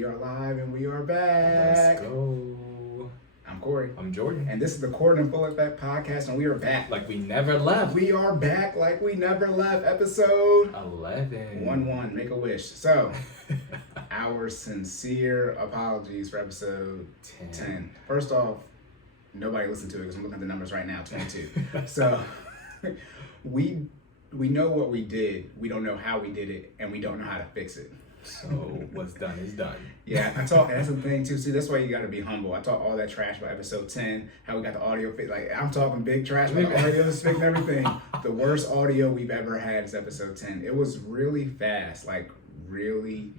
We are live and we are back. Let's go. I'm Cory. I'm Jordan. And this is the Cordan FinallyFit podcast, and we are back. Like we never left. We are back like we never left. Episode 11. 1-1. Make a wish. So, our sincere apologies for episode 10. First off, nobody listened to it because I'm looking at the numbers right now, 22. So, we know what we did. We don't know how we did it, and we don't know how to fix it. So what's done is done. Yeah, I talk. That's the thing too. See, that's why you got to be humble. I talk all that trash about episode 10. How we got the audio fit. Like I'm talking big trash about the audio, fixing everything. The worst audio we've ever had is episode 10. It was really fast, like really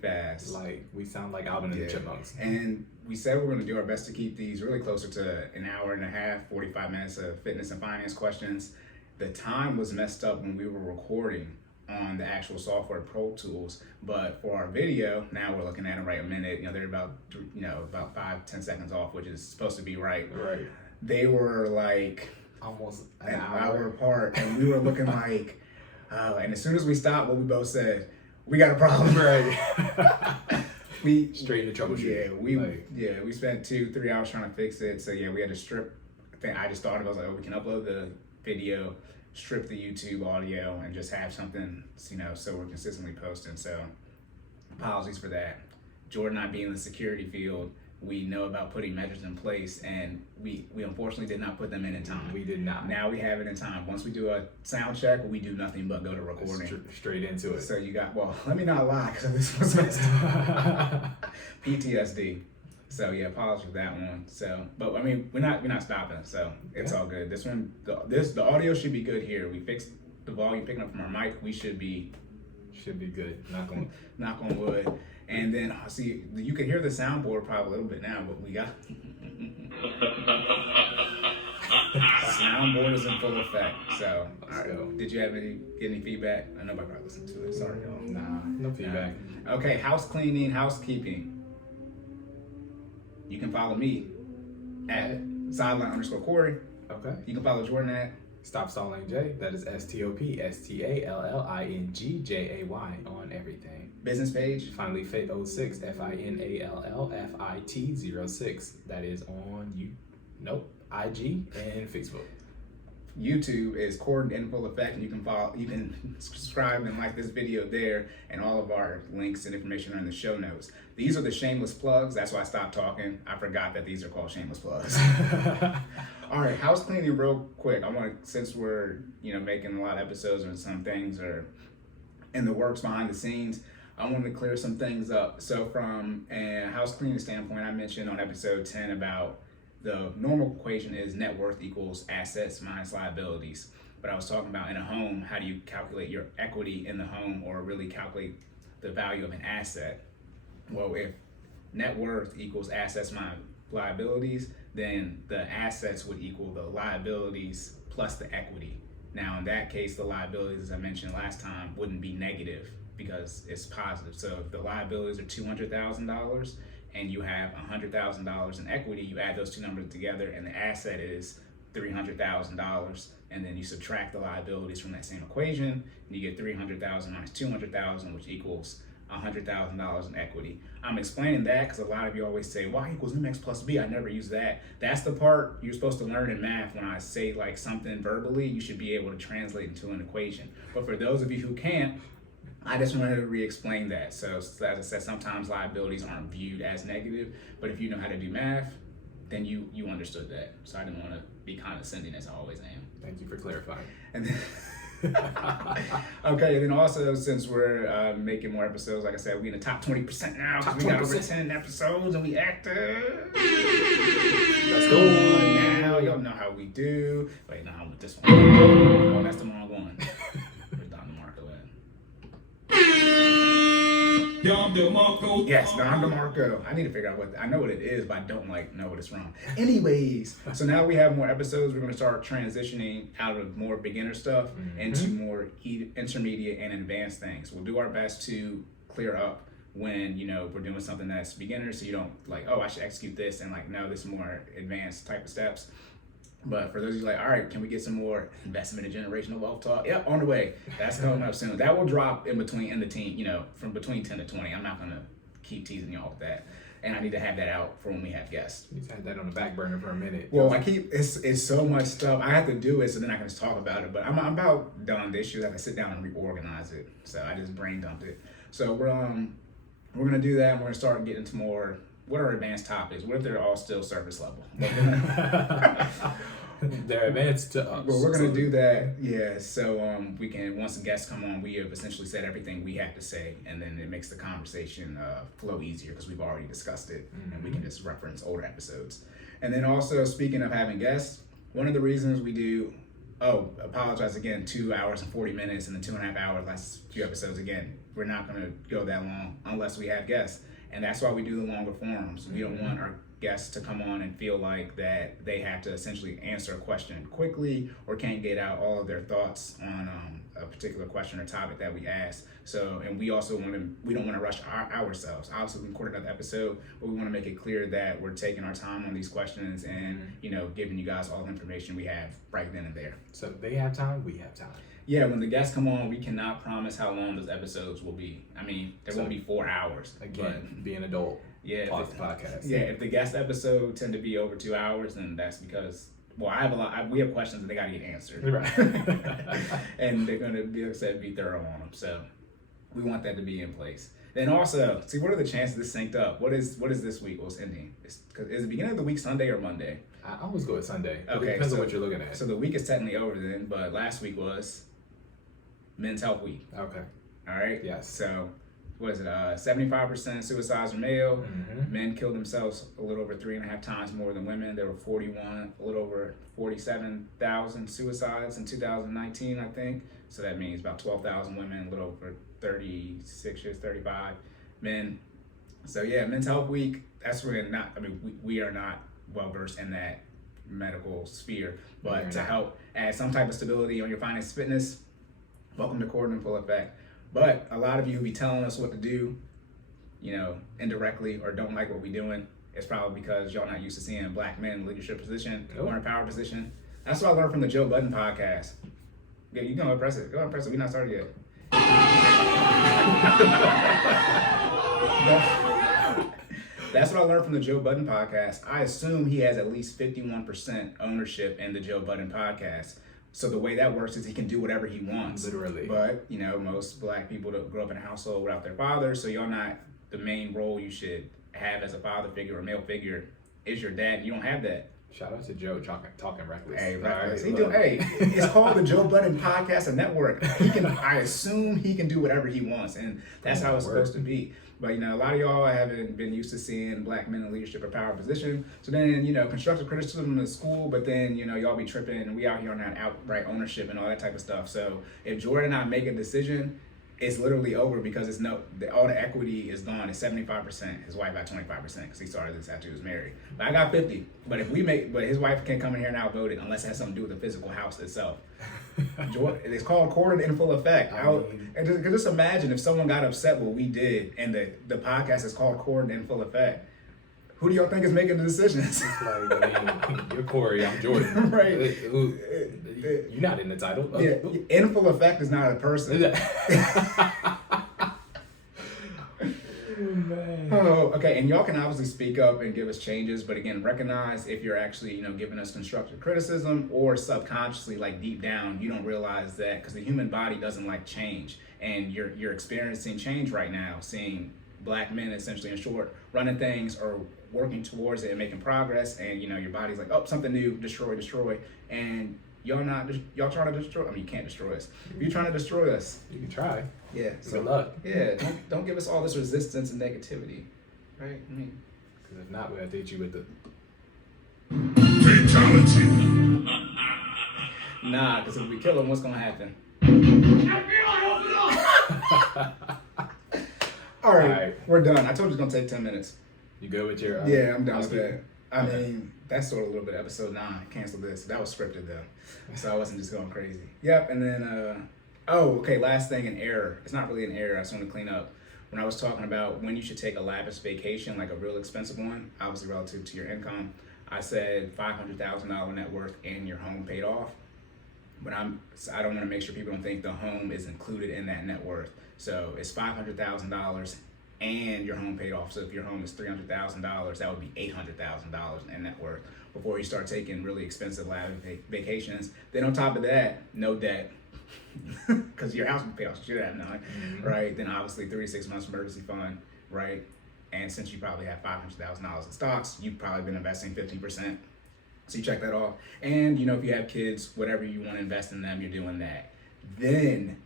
fast. Like we sound like Alvin and the Chipmunks. And we said we're going to do our best to keep these really closer to an hour and a half, 45 minutes of fitness and finance questions. The time was messed up when we were recording on the actual software Pro Tools, but for our video, now we're looking at them right a minute. You know, they're about 5-10 seconds off, which is supposed to be right. Right. They were like almost an hour apart, and we were looking like, and as soon as we stopped, what we both said, we got a problem. Right. We straight into troubleshooting. We spent 2-3 hours trying to fix it. So yeah, we had to strip. I just thought about it, we can upload the video, strip the YouTube audio, and just have something, so we're consistently posting. So apologies for that. Jordan not being in the security field, we know about putting measures in place, and we unfortunately did not put them in time. We did not. Now we have it in time. Once we do a sound check, we do nothing but go to recording. Straight into it. So you got, let me not lie, because this was messed up. PTSD. So yeah, apologies for that one. So, but I mean, we're not stopping. So it's all good. This one, the audio should be good here. We fixed the volume picking up from our mic. We should be good. Knock on wood. And then see, you can hear the soundboard probably a little bit now, but we got soundboard is in full effect. So, all right. Did you have any feedback? I know nobody probably listened to it. Sorry, y'all. Nah, no feedback. Okay, house cleaning, housekeeping. You can follow me at sideline_Cory. Okay. You can follow Jordan at Stop Stalling J. That is STOPSTALLINGJAY on everything. Business page. FinallyFit 06. FINALLFIT 06. That is on IG and Facebook. YouTube is Cordan in full effect, and you can subscribe and like this video there, and all of our links and information are in the show notes. These are the shameless plugs. That's why I stopped talking. I forgot that these are called shameless plugs. All right, house cleaning real quick. I want to, since we're making a lot of episodes and some things are in the works behind the scenes, I wanted to clear some things up. So from a house cleaning standpoint, I mentioned on episode 10 about the normal equation is net worth equals assets minus liabilities. But I was talking about in a home, how do you calculate your equity in the home, or really calculate the value of an asset? Well, if net worth equals assets minus liabilities, then the assets would equal the liabilities plus the equity. Now, in that case, the liabilities, as I mentioned last time, wouldn't be negative because it's positive. So if the liabilities are $200,000, and you have $100,000 in equity, you add those two numbers together, and the asset is $300,000, and then you subtract the liabilities from that same equation, and you get $300,000 minus $200,000, which equals $100,000 in equity. I'm explaining that because a lot of you always say y equals mx plus b. I never use that. That's the part you're supposed to learn in math. When I say like something verbally, you should be able to translate into an equation. But for those of you who can't, I just wanted to re-explain that. So as I said, sometimes liabilities aren't viewed as negative, but if you know how to do math, then you understood that. So I didn't want to be condescending as I always am. Thank you for clarifying. And then, okay, and then also since we're making more episodes, like I said, we're in the top 20% now because we got over 10 episodes and we active. Let's go on now. Y'all know how we do. Wait, no, I'm with this one. Oh, that's the wrong one. Yes, Don DeMarco. I need to figure out I know what it is, but I don't know what it's from. Anyways, so now we have more episodes. We're going to start transitioning out of more beginner stuff into more intermediate and advanced things. We'll do our best to clear up when we're doing something that's beginner, so you don't I should execute this, and no, this is more advanced type of steps. But for those of you all right, can we get some more investment in generational wealth talk? Yep, on the way. That's coming up soon. That will drop in the teen, from between 10 to 20. I'm not gonna keep teasing y'all with that. And I need to have that out for when we have guests. You just had that on the back burner for a minute. Well, it's so much stuff. I have to do it so then I can just talk about it. But I'm about done this year. I have to sit down and reorganize it. So I just brain dumped it. So we're gonna do that. And we're gonna start getting into more. What are advanced topics? What if they're all still surface level? They're advanced to us. Well, we're gonna do that, yeah. So we can, once the guests come on, we have essentially said everything we have to say, and then it makes the conversation flow easier because we've already discussed it, and we can just reference older episodes. And then also, speaking of having guests, one of the reasons we do, apologize again, 2 hours and 40 minutes, and then 2.5 hours last few episodes again. We're not gonna go that long unless we have guests, and that's why we do the longer forums. We don't want our guests to come on and feel like that they have to essentially answer a question quickly or can't get out all of their thoughts on a particular question or topic that we ask. So, and we also we don't want to rush ourselves. Obviously, we recorded another episode, but we want to make it clear that we're taking our time on these questions and, giving you guys all the information we have right then and there. So they have time, we have time. Yeah, when the guests come on, we cannot promise how long those episodes will be. I mean, there won't be 4 hours. Again, be an adult. Yeah, Podcast. Yeah, if the guest episodes tend to be over 2 hours, then that's because we have questions and they got to get answered, right? And they're going to be thorough on them. So we want that to be in place. Then also, see, what are the chances this synced up? What is this week? What's ending? Is the beginning of the week Sunday or Monday? I always go with Sunday. Okay, it depends on what you're looking at. So the week is technically over then, but last week was Men's Health Week. Okay. All right. Yes. So. What is it? 75% suicides are male. Mm-hmm. Men killed themselves a little over 3.5 times more than women. There were a little over 47,000 suicides in 2019, I think. So that means about 12,000 women, a little over 36 years, 35 men. So yeah, Men's Health Week. That's really not. I mean, we are not well versed in that medical sphere, but to help add some type of stability on your finance, fitness. Welcome to Cordan in Full Effect. But a lot of you who be telling us what to do, indirectly or don't like what we're doing, it's probably because y'all not used to seeing black men in leadership position or in a power position. That's what I learned from the Joe Budden podcast. Yeah, you can press it. Go ahead and press it. We're not started yet. That's what I learned from the Joe Budden podcast. I assume he has at least 51% ownership in the Joe Budden podcast. So the way that works is he can do whatever he wants. Literally. But, most black people don't grow up in a household without their father, so you're not the main role you should have as a father figure or male figure is your dad. You don't have that. Shout out to Joe talking reckless. Hey, reckless. It's called the Joe Budden Podcast and Network. I assume he can do whatever he wants, and that's how it's supposed to be. But a lot of y'all haven't been used to seeing black men in leadership or power position. So then, constructive criticism in school, but then, y'all be tripping and we out here on that outright ownership and all that type of stuff. So if Jordan and I make a decision, it's literally over because all the equity is gone. It's 75%. His wife got 25% because he started this after he was married. But I got 50. But his wife can't come in here and outvote it unless it has something to do with the physical house itself. It's called Cordan in Full Effect. And just imagine if someone got upset what we did and the podcast is called Cordan in Full Effect. Who do y'all think is making the decisions? It's like, you're Cory, I'm Jordan. Right. You're not in the title. Yeah, in Full Effect is not a person. Man. Oh, okay. And y'all can obviously speak up and give us changes, but again, recognize if you're actually, giving us constructive criticism or subconsciously, like deep down, you don't realize that because the human body doesn't like change, and you're experiencing change right now, seeing black men essentially, in short, running things or working towards it and making progress, and your body's like, oh, something new, destroy, and y'all trying to destroy. I mean, you can't destroy us. If you're trying to destroy us, you can try. Yeah. Good luck. Yeah. Don't give us all this resistance and negativity, right? I mean, because if not, we'll have to hit you with the fatality. Nah, because if we kill him, what's gonna happen? All right, we're done. I told you it's gonna take 10 minutes. You good with your? Yeah, I'm done with that. I mean, that's sort of a little bit of episode 9. Cancel this. That was scripted though, so I wasn't just going crazy. Yep, and then last thing, an error. It's not really an error. I just want to clean up. When I was talking about when you should take a lavish vacation, like a real expensive one, obviously relative to your income, I said $500,000 net worth and your home paid off. But I don't want to make sure people don't think the home is included in that net worth. So it's $500,000 and your home paid off. So if your home is $300,000, that would be $800,000 in net worth before you start taking really expensive lavish vacations. Then on top of that, no debt. Because your house would pay off, you should have none, right? Then obviously 36 months emergency fund, right? And since you probably have $500,000 in stocks, you've probably been investing 15%. So you check that off. And if you have kids, whatever you want to invest in them, you're doing that. Then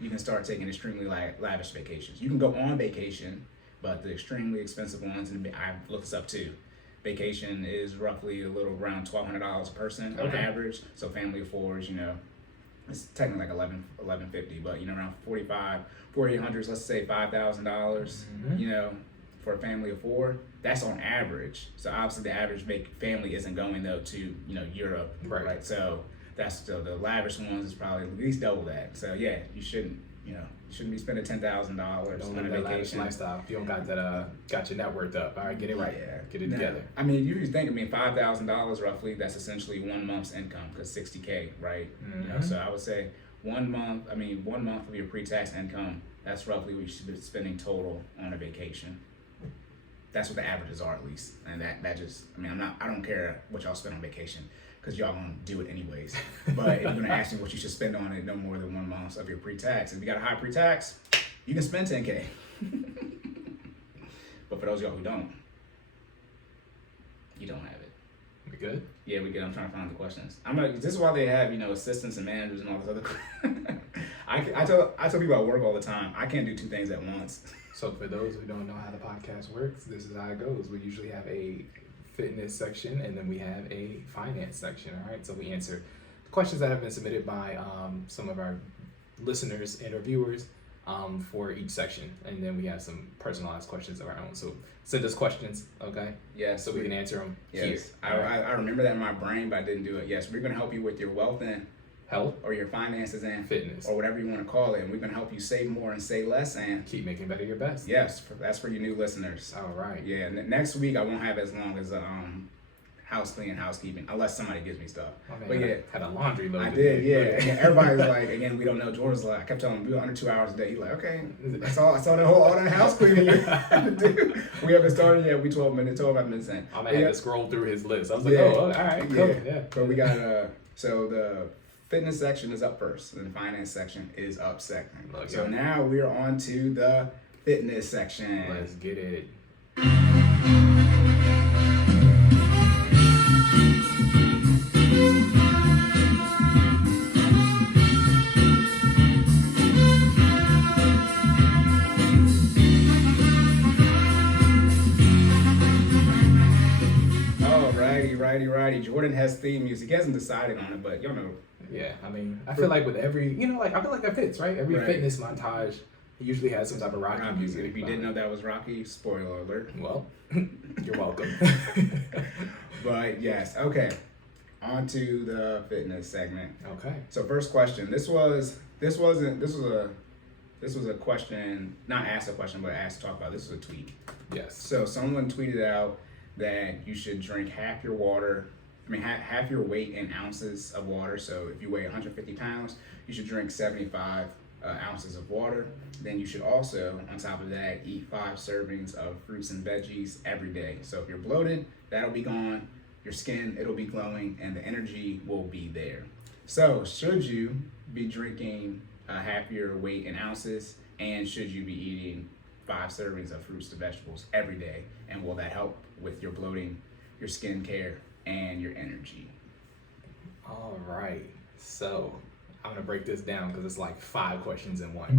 you can start taking extremely lavish vacations. You can go on vacation, but the extremely expensive ones, and I've looked this up too. Vacation is roughly a little around $1,200 a person on average. So family of fours, it's technically like $1,150, but around $4,800, let's say $5,000, for a family of four. That's on average. So obviously the average family isn't going though to Europe, right? So that's still the lavish ones is probably at least double that. So yeah, you shouldn't be spending $10,000 on a vacation. Lifestyle. If you don't got that, got your net worth up. All right, get it right. Yeah. Get it together. I mean, you think, $5,000 roughly. That's essentially 1 month's income because $60K, right? So I would say 1 month. 1 month of your pre-tax income. That's roughly what you should be spending total on a vacation. That's what the averages are, at least. And that just, I don't care what y'all spend on vacation, because y'all gonna do it anyways. But if you're gonna ask me what you should spend on it, no more than 1 month of your pre-tax. If you got a high pre-tax, you can spend $10K. But for those of y'all who don't, you don't have it. We good? Yeah, we good. I'm trying to find the questions. This is why they have, assistants and managers and all this other. I tell people at work all the time, I can't do two things at once. So for those who don't know how the podcast works, this is how it goes. We usually have a fitness section, and then we have a finance section. All right, so we answer questions that have been submitted by some of our listeners and our viewers for each section, and then we have some personalized questions of our own. So send us questions, okay? Yeah, so we can answer them here. I remember that in my brain, but I didn't do it. Yes, we're gonna help you with your wealth and health, or your finances and fitness, or whatever you want to call it. And we're gonna help you save more and save less and keep making better your best. Yes, that's for you new listeners. All right. Yeah. Next week I won't have as long as house cleaning, housekeeping, unless somebody gives me stuff. But yeah, had a laundry load. I did. Yeah. And everybody's like, again, we don't know. Jordan's like, I kept telling him we were under 2 hours a day. He's like, okay, I saw all that house cleaning you had to do. We haven't started yet. We 12 minutes in. I'm gonna have to scroll through his list. I was like, all right, cool. Yeah. But we got so the fitness section is up first, and the finance section is up second. So now we're on to the fitness section. Let's get it. Righty. Jordan has theme music. He hasn't decided on it, but y'all know. Yeah, I feel like with every, I feel like that fits, right? Every fitness montage usually has some type of Rocky music. If you didn't know that was Rocky, spoiler alert. Well, you're welcome. But yes, okay. On to the fitness segment. Okay. So first question. This was a question, not asked a question, but asked to talk about. This was a tweet. Yes. So someone tweeted out that you should drink half your weight in ounces of water. So if you weigh 150 pounds, you should drink 75 ounces of water. Then you should also, on top of that, eat 5 servings of fruits and veggies every day. So if you're bloated, that'll be gone. Your skin, it'll be glowing, and the energy will be there. So should you be drinking half your weight in ounces, and should you be eating 5 servings of fruits and vegetables every day? And will that help with your bloating, your skin care, and your energy? All right. So I'm gonna break this down because it's like 5 questions in one.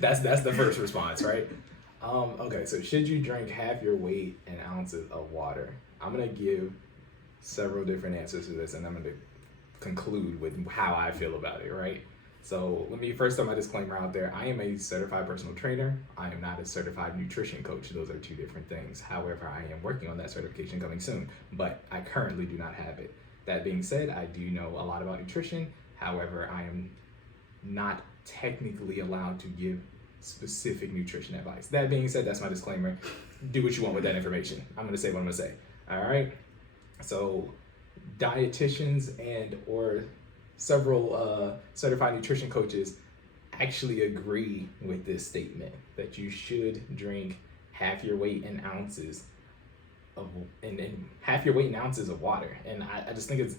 That's the first response, right? Okay. So should you drink half your weight in ounces of water? I'm gonna give several different answers to this, and I'm gonna conclude with how I feel about it, right? So let me first throw my disclaimer out there. I am a certified personal trainer. I am not a certified nutrition coach. Those are 2 different things. However, I am working on that certification coming soon, but I currently do not have it. That being said, I do know a lot about nutrition. However, I am not technically allowed to give specific nutrition advice. That being said, that's my disclaimer. Do what you want with that information. I'm gonna say what I'm gonna say. All right. So dietitians and or several certified nutrition coaches actually agree with this statement that you should drink half your weight in ounces of half your weight in ounces of water. And I just think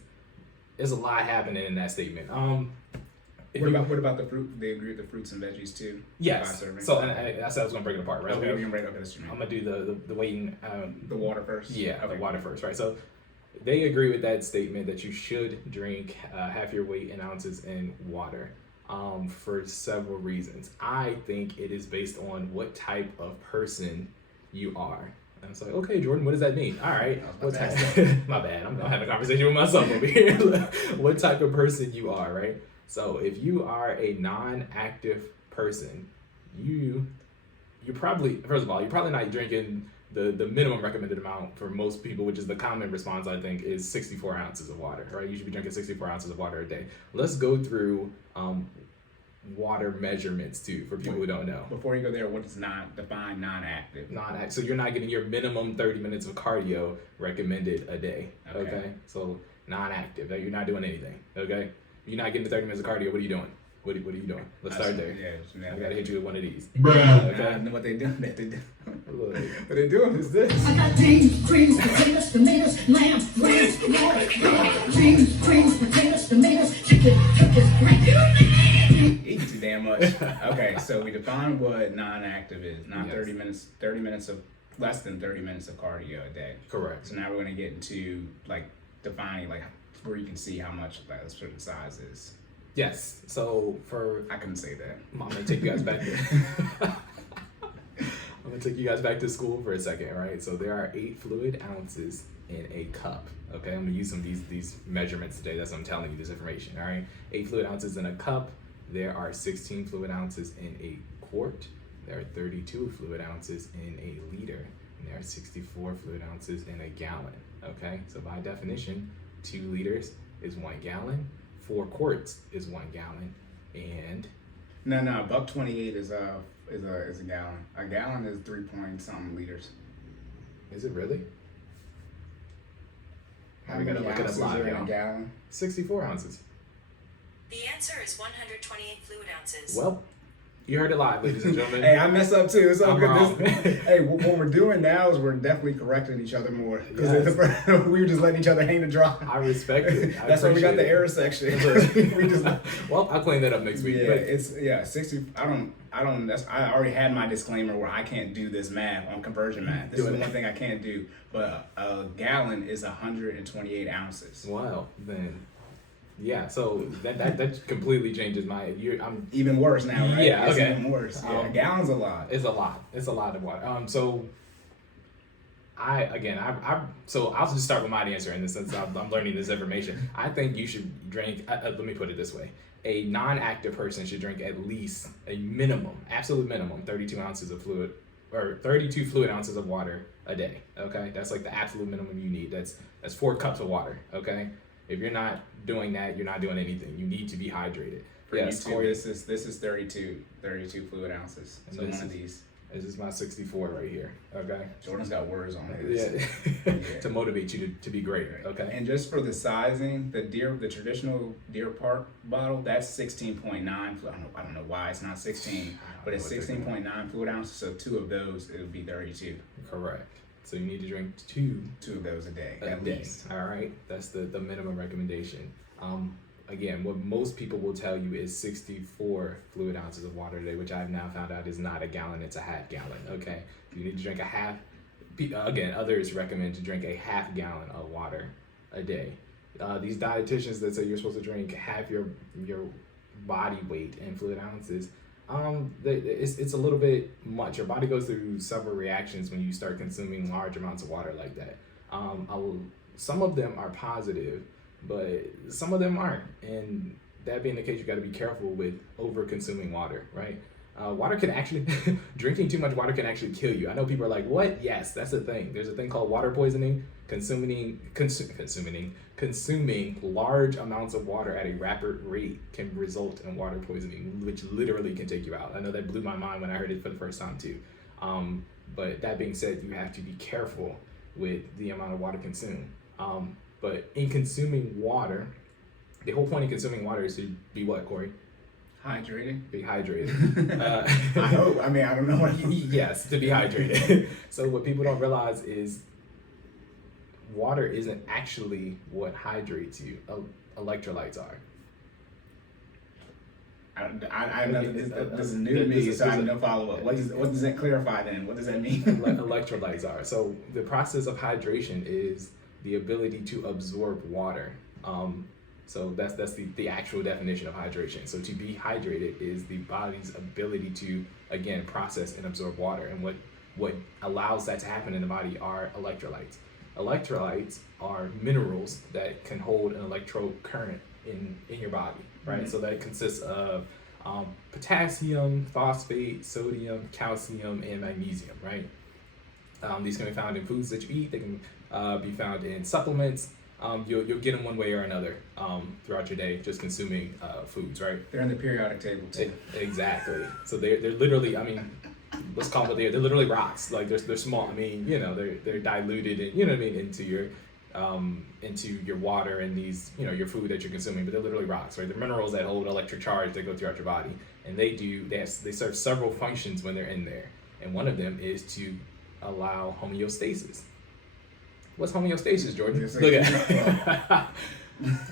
there's a lot happening in that statement. What about the fruit? They agree with the fruits and veggies too? Yes. So and I said I was gonna break it apart, right? Okay, we're gonna break. Okay, that's true. I'm gonna do the weight in the water first. Yeah, okay. the water first, right? So they agree with that statement that you should drink half your weight in ounces in water for several reasons. I think it is based on what type of person you are. And it's like, okay, Jordan, what does that mean? All right, what type? My bad. I'm having a conversation with myself over here. What type of person you are, right? So if you are a non-active person, you're probably, first of all, you're probably not drinking the minimum recommended amount for most people, which is the common response, I think, is 64 ounces of water, right? You should be drinking 64 ounces of water a day. Let's go through water measurements too, for people who don't know. Before you go there, what does define non-active? Non-active, so you're not getting your minimum 30 minutes of cardio recommended a day, okay? So non-active, you're not doing anything, okay? You're not getting the 30 minutes of cardio, what are you doing? What are you doing? Let's start there. Yeah, I gotta hit you with one of these. Okay. I know what they doing. What they doing is this. I got beans, greens, potatoes, tomatoes, lamb, rice, water, beans, greens, potatoes, tomatoes, chicken, Eating too damn much. Okay, so we define what non-active is. Not 30 minutes of less than 30 minutes of cardio a day. Correct. So now we're gonna get into defining where you can see how much a certain size is. Yes. So I couldn't say that. I'm gonna take you guys back there. I'm gonna take you guys back to school for a second, right? So there are 8 fluid ounces in a cup. Okay, I'm gonna use some of these measurements today. That's what I'm telling you, this information. All right, 8 fluid ounces in a cup. There are 16 fluid ounces in a quart. There are 32 fluid ounces in a liter, and there are 64 fluid ounces in a gallon. Okay, so by definition, 2 liters is 1 gallon. 4 quarts is 1 gallon, and no, $1.28 is a gallon. A gallon is 3-point-something liters. Is it really? How many ounces are in a gallon? 64 ounces. The answer is 128 fluid ounces. Well, you heard it live, ladies and gentlemen. Hey, I mess up too. It's all I'm good. wrong. Hey, what we're doing now is we're definitely correcting each other more. Because Yes. we were just letting each other hang the dry. I respect it. That's why we got the error. error section. we just Well, I'll clean that up next week. Yeah, 60. I already had my disclaimer where I can't do this math on conversion math. This is the one thing I can't do. But a gallon is 128 ounces. Wow, then. Yeah, so that completely changes I'm even worse now, right? Yeah, it's okay. even worse. Yeah, a gallon's a lot. It's a lot. It's a lot of water. So so I'll just start with my answer in the sense I'm learning this information. I think you should drink. Let me put it this way: a non-active person should drink at least a minimum, absolute minimum, 32 ounces of fluid, or 32 fluid ounces of water a day. Okay, that's like the absolute minimum you need. That's 4 cups of water. Okay. If you're not doing that, you're not doing anything. You need to be hydrated. For yes, YouTube, Corey, this is 32 fluid ounces. So one of these. This is my 64 right here. Okay. Jordan's got words on it. Yeah. To motivate you to be great. Okay. And just for the sizing, the traditional Deer Park bottle, that's 16.9. I don't know why it's not 16, but it's 16.9 fluid ounces. So 2 of those, it would be 32. Correct. So you need to drink 2 of those a day, at least. All right, that's the minimum recommendation. Again, what most people will tell you is 64 fluid ounces of water a day, which I've now found out is not a gallon; it's a half gallon. Okay, you need to drink a half. Again, others recommend to drink a half gallon of water a day. These dietitians that say you're supposed to drink half your body weight in fluid ounces. It's a little bit much. Your body goes through several reactions when you start consuming large amounts of water like that. Some of them are positive, but some of them aren't. And that being the case, you got to be careful with over consuming water, right? Water can actually, drinking too much water can actually kill you. I know people are like, what? Yes, that's a thing. There's a thing called water poisoning. Consuming large amounts of water at a rapid rate can result in water poisoning, which literally can take you out. I know that blew my mind when I heard it for the first time too. But that being said, you have to be careful with the amount of water consumed. But in consuming water, the whole point of consuming water is to be what, Corey? Hydrated. Be hydrated. I hope. I mean, I don't know what Yes, to be hydrated. So what people don't realize is water isn't actually what hydrates you. Electrolytes are. I know this is new to me, so I have no follow up. What does that clarify then? What does that mean? Electrolytes are. So the process of hydration is the ability to absorb water. So that's the actual definition of hydration. So to be hydrated is the body's ability to, again, process and absorb water. And what allows that to happen in the body are electrolytes. Electrolytes are minerals that can hold an electro current in your body, right? Mm-hmm. So that consists of potassium, phosphate, sodium, calcium, and magnesium, right? These can be found in foods that you eat. They can be found in supplements. You'll get them one way or another throughout your day, just consuming foods, right? They're in the periodic table too. Exactly. So they're literally, I mean, let's call them what they are. They're literally rocks. Like they're small. I mean, you know, they're diluted, and you know what I mean, into your water and these, you know, your food that you're consuming. But they're literally rocks, right? They're minerals that hold electric charge that go throughout your body, and they serve several functions when they're in there. And one of them is to allow homeostasis. What's homeostasis, Jordan? Look at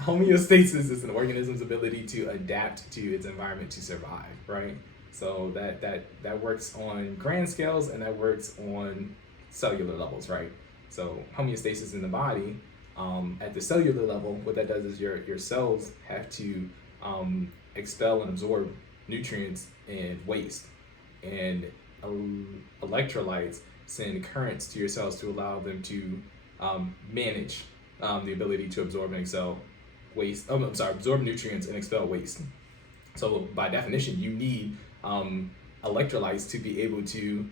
homeostasis is an organism's ability to adapt to its environment to survive, right? So that works on grand scales and that works on cellular levels, right? So homeostasis in the body, at the cellular level, what that does is your cells have to expel and absorb nutrients and waste, and electrolytes send currents to your cells to allow them to manage the ability to absorb and expel waste. Absorb nutrients and expel waste. So by definition, you need electrolytes to be able to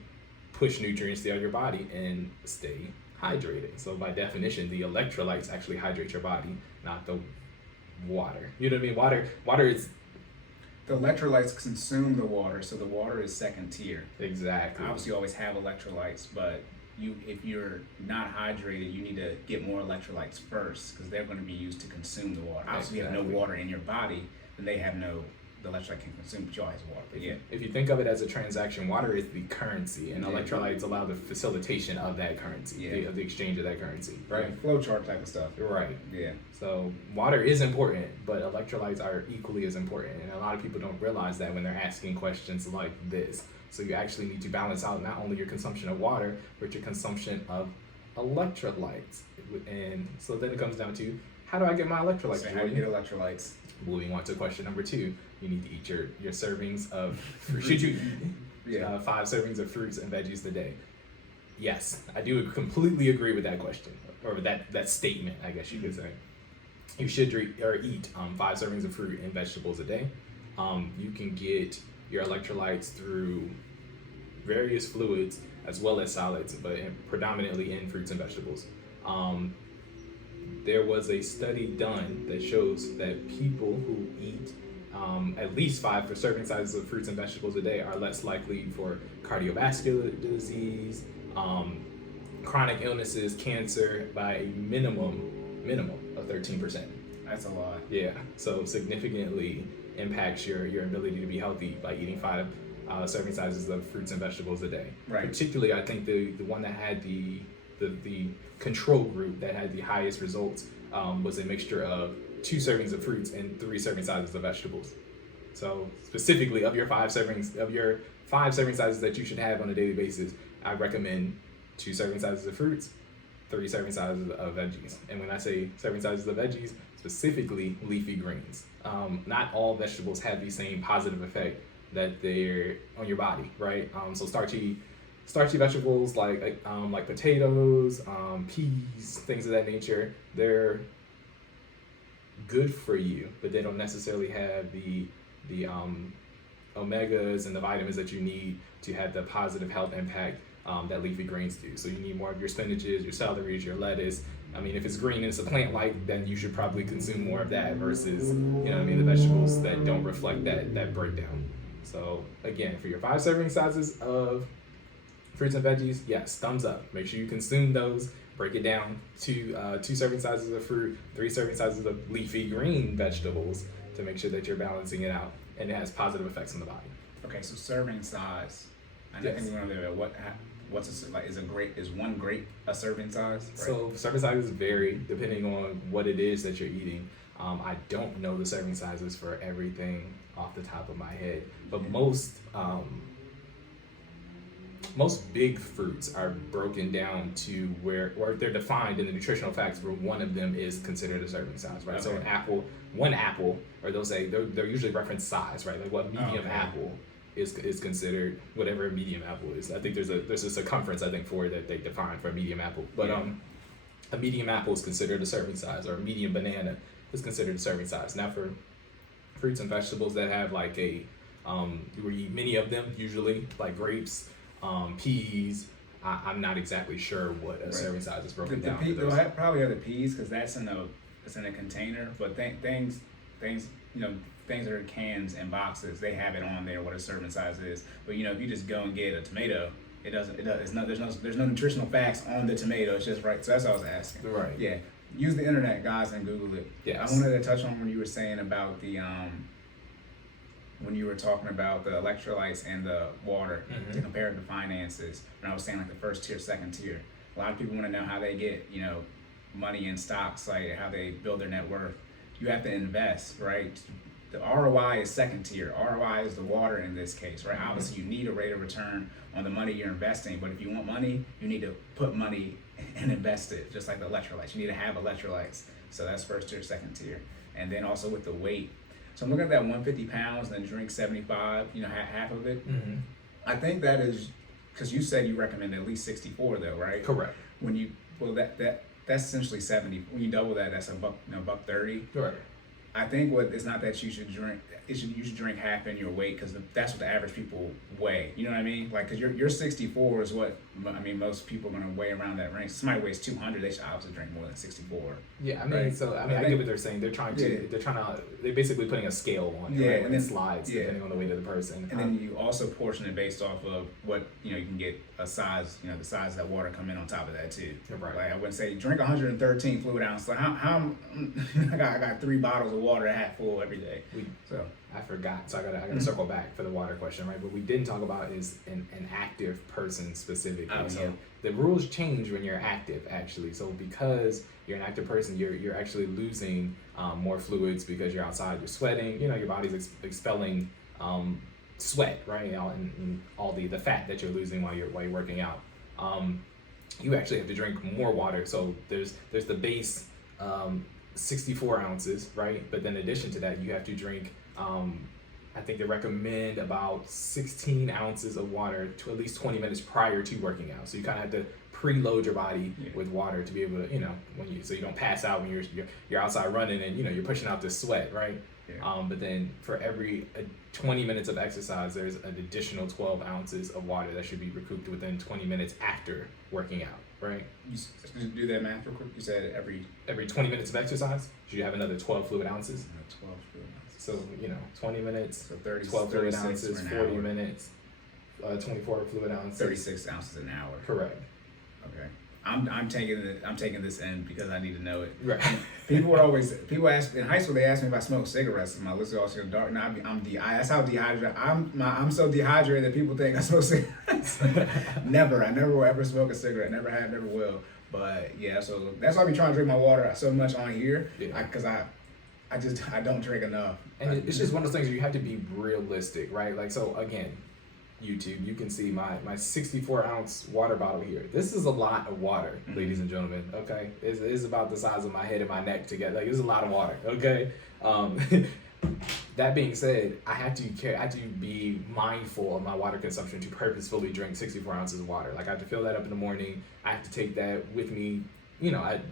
push nutrients throughout your body and stay hydrated. So by definition, the electrolytes actually hydrate your body, not the water. You know what I mean? Water is... The electrolytes consume the water, so the water is second tier. Exactly. Obviously, you always have electrolytes, but if you're not hydrated, you need to get more electrolytes first, because they're going to be used to consume the water. Obviously, if you have no water in your body, then they have the electrolyte can consume, but you always have water. But yeah. If you think of it as a transaction, water is the currency, and electrolytes allow the facilitation of that currency, of the exchange of that currency, right? Yeah, flow chart type of stuff. Right. Yeah. So water is important, but electrolytes are equally as important, and a lot of people don't realize that when they're asking questions like this. So you actually need to balance out not only your consumption of water, but your consumption of electrolytes. And so then it comes down to, how do I get my electrolytes? So how do you get electrolytes? Moving on to question number 2, you need to eat your servings of fruit. Should you eat 5 servings of fruits and veggies a day? Yes, I do completely agree with that question, or that statement, I guess you could say. You should eat 5 servings of fruit and vegetables a day. You can get your electrolytes through various fluids as well as solids, but predominantly in fruits and vegetables. There was a study done that shows that people who eat at least 5 serving sizes of fruits and vegetables a day are less likely for cardiovascular disease, chronic illnesses, cancer, by a minimum of 13%. That's a lot. Yeah, so significantly impacts your ability to be healthy by eating 5 serving sizes of fruits and vegetables a day. Right. Particularly, I think the one that had the control group that had the highest results was a mixture of 2 servings of fruits and 3 serving sizes of vegetables. So specifically, of your 5 serving sizes that you should have on a daily basis, I recommend 2 serving sizes of fruits, 3 serving sizes of veggies. And when I say serving sizes of veggies, specifically leafy greens. Not all vegetables have the same positive effect that they're on your body, right? So starchy vegetables like potatoes, peas, things of that nature, they're good for you, but they don't necessarily have the omegas and the vitamins that you need to have the positive health impact that leafy greens do. So you need more of your spinaches, your celeries, your lettuce. I mean, if it's green and it's a plant-like, then you should probably consume more of that versus, the vegetables that don't reflect that breakdown. So again, for your 5 serving sizes of fruits and veggies, yes, thumbs up. Make sure you consume those. Break it down to 2 serving sizes of fruit, 3 serving sizes of leafy green vegetables to make sure that you're balancing it out. and it has positive effects on the body. Okay, so serving size. I Yes. think we're gonna do is one grape a serving size? Right? So serving sizes vary depending on what it is that you're eating. I don't know the serving sizes for everything off the top of my head, but most big fruits are broken down to or they're defined in the nutritional facts where one of them is considered a serving size, right? So Okay. one apple, or they'll say they're usually reference size, right? Like what medium Okay. apple is considered, whatever a medium apple is. I think there's a circumference, I think, for it that they define for a medium apple. But Yeah. a medium apple is considered a serving size, or a medium banana is considered a serving size. Now for fruits and vegetables that have like we eat many of them usually, like grapes, peas. I'm not exactly sure what a serving size is broken down. They'll probably have the peas because it's in a container. But things that are cans and boxes, they have it on there what a serving size is. But if you just go and get a tomato, there's no nutritional facts on the tomato. It's just right. So that's what I was asking. Right. Yeah. Use the internet, guys, and Google it. Yes. I wanted to touch on when you were saying about the when you were talking about the electrolytes and the water to compare it to finances. When I was saying like the first tier, second tier, a lot of people want to know how they get money in stocks, like how they build their net worth. You have to invest, right? The ROI is second tier. ROI is the water in this case, right? Obviously, you need a rate of return on the money you're investing, but if you want money, you need to put money and invest it, just like the electrolytes. You need to have electrolytes. So that's first tier, second tier. And then also with the weight. So I'm looking at that 150 pounds and then drink 75, half of it. Mm-hmm. I think that is, because you said you recommend at least 64 though, right? Correct. That's essentially 70. When you double that, that's buck 30. Correct. I think it's not that you should drink. You should drink half in your weight because that's what the average people weigh. You know what I mean? Like, because your 64 is what most people are gonna weigh around that range. Somebody weighs 200, they should obviously drink more than 64. Yeah, I mean, right? I get what they're saying. They're basically putting a scale on it, Yeah, right? and And it then- slides yeah. depending on the weight of the person. And then you also portion it based off of what you can get a size. The size of that water come in on top of that too. Right. Like I wouldn't say drink 113 fluid ounces. Like how I got 3 bottles of water half full every day. I forgot, so I gotta circle back for the water question, right? But we didn't talk about is an active person specifically. Oh, So yeah. the rules change when you're active, actually. So because you're an active person, you're actually losing more fluids because you're outside, you're sweating. Your body's expelling sweat, right? And all the fat that you're losing while you're working out. You actually have to drink more water. So there's the base 64 ounces, right? But then in addition to that, you have to drink. I think they recommend about 16 ounces of water to at least 20 minutes prior to working out. So you kind of have to preload your body with water to be able to, so you don't pass out when you're outside running and you're pushing out this sweat, right? Yeah. But then for every 20 minutes of exercise, there's an additional 12 ounces of water that should be recouped within 20 minutes after working out, right? You do that math real quick. You said Every 20 minutes of exercise, you have another 12 fluid ounces. 12 fluid ounces. So 20 minutes, So 30, 12 fluid 36 ounces, for an 40 hour. minutes, 24 fluid ounces. 36 ounces an hour. Correct. Okay. I'm taking this in because I need to know it. Right. People ask in high school. They asked me if I smoke cigarettes. My lips are all dark. Now that's how dehydrated. I'm so dehydrated that people think I smoke cigarettes. Never. I never will ever smoke a cigarette. Never have. Never will. But yeah, so that's why I be trying to drink my water so much on here. Yeah. Because I don't drink enough. And it's just one of those things where you have to be realistic, right? Like, so again, YouTube, you can see my 64 ounce water bottle here. This is a lot of water, ladies and gentlemen. Okay, it's about the size of my head and my neck together. Like, it's a lot of water. Okay. That being said, I have to be mindful of my water consumption to purposefully drink 64 ounces of water. Like, I have to fill that up in the morning. I have to take that with me.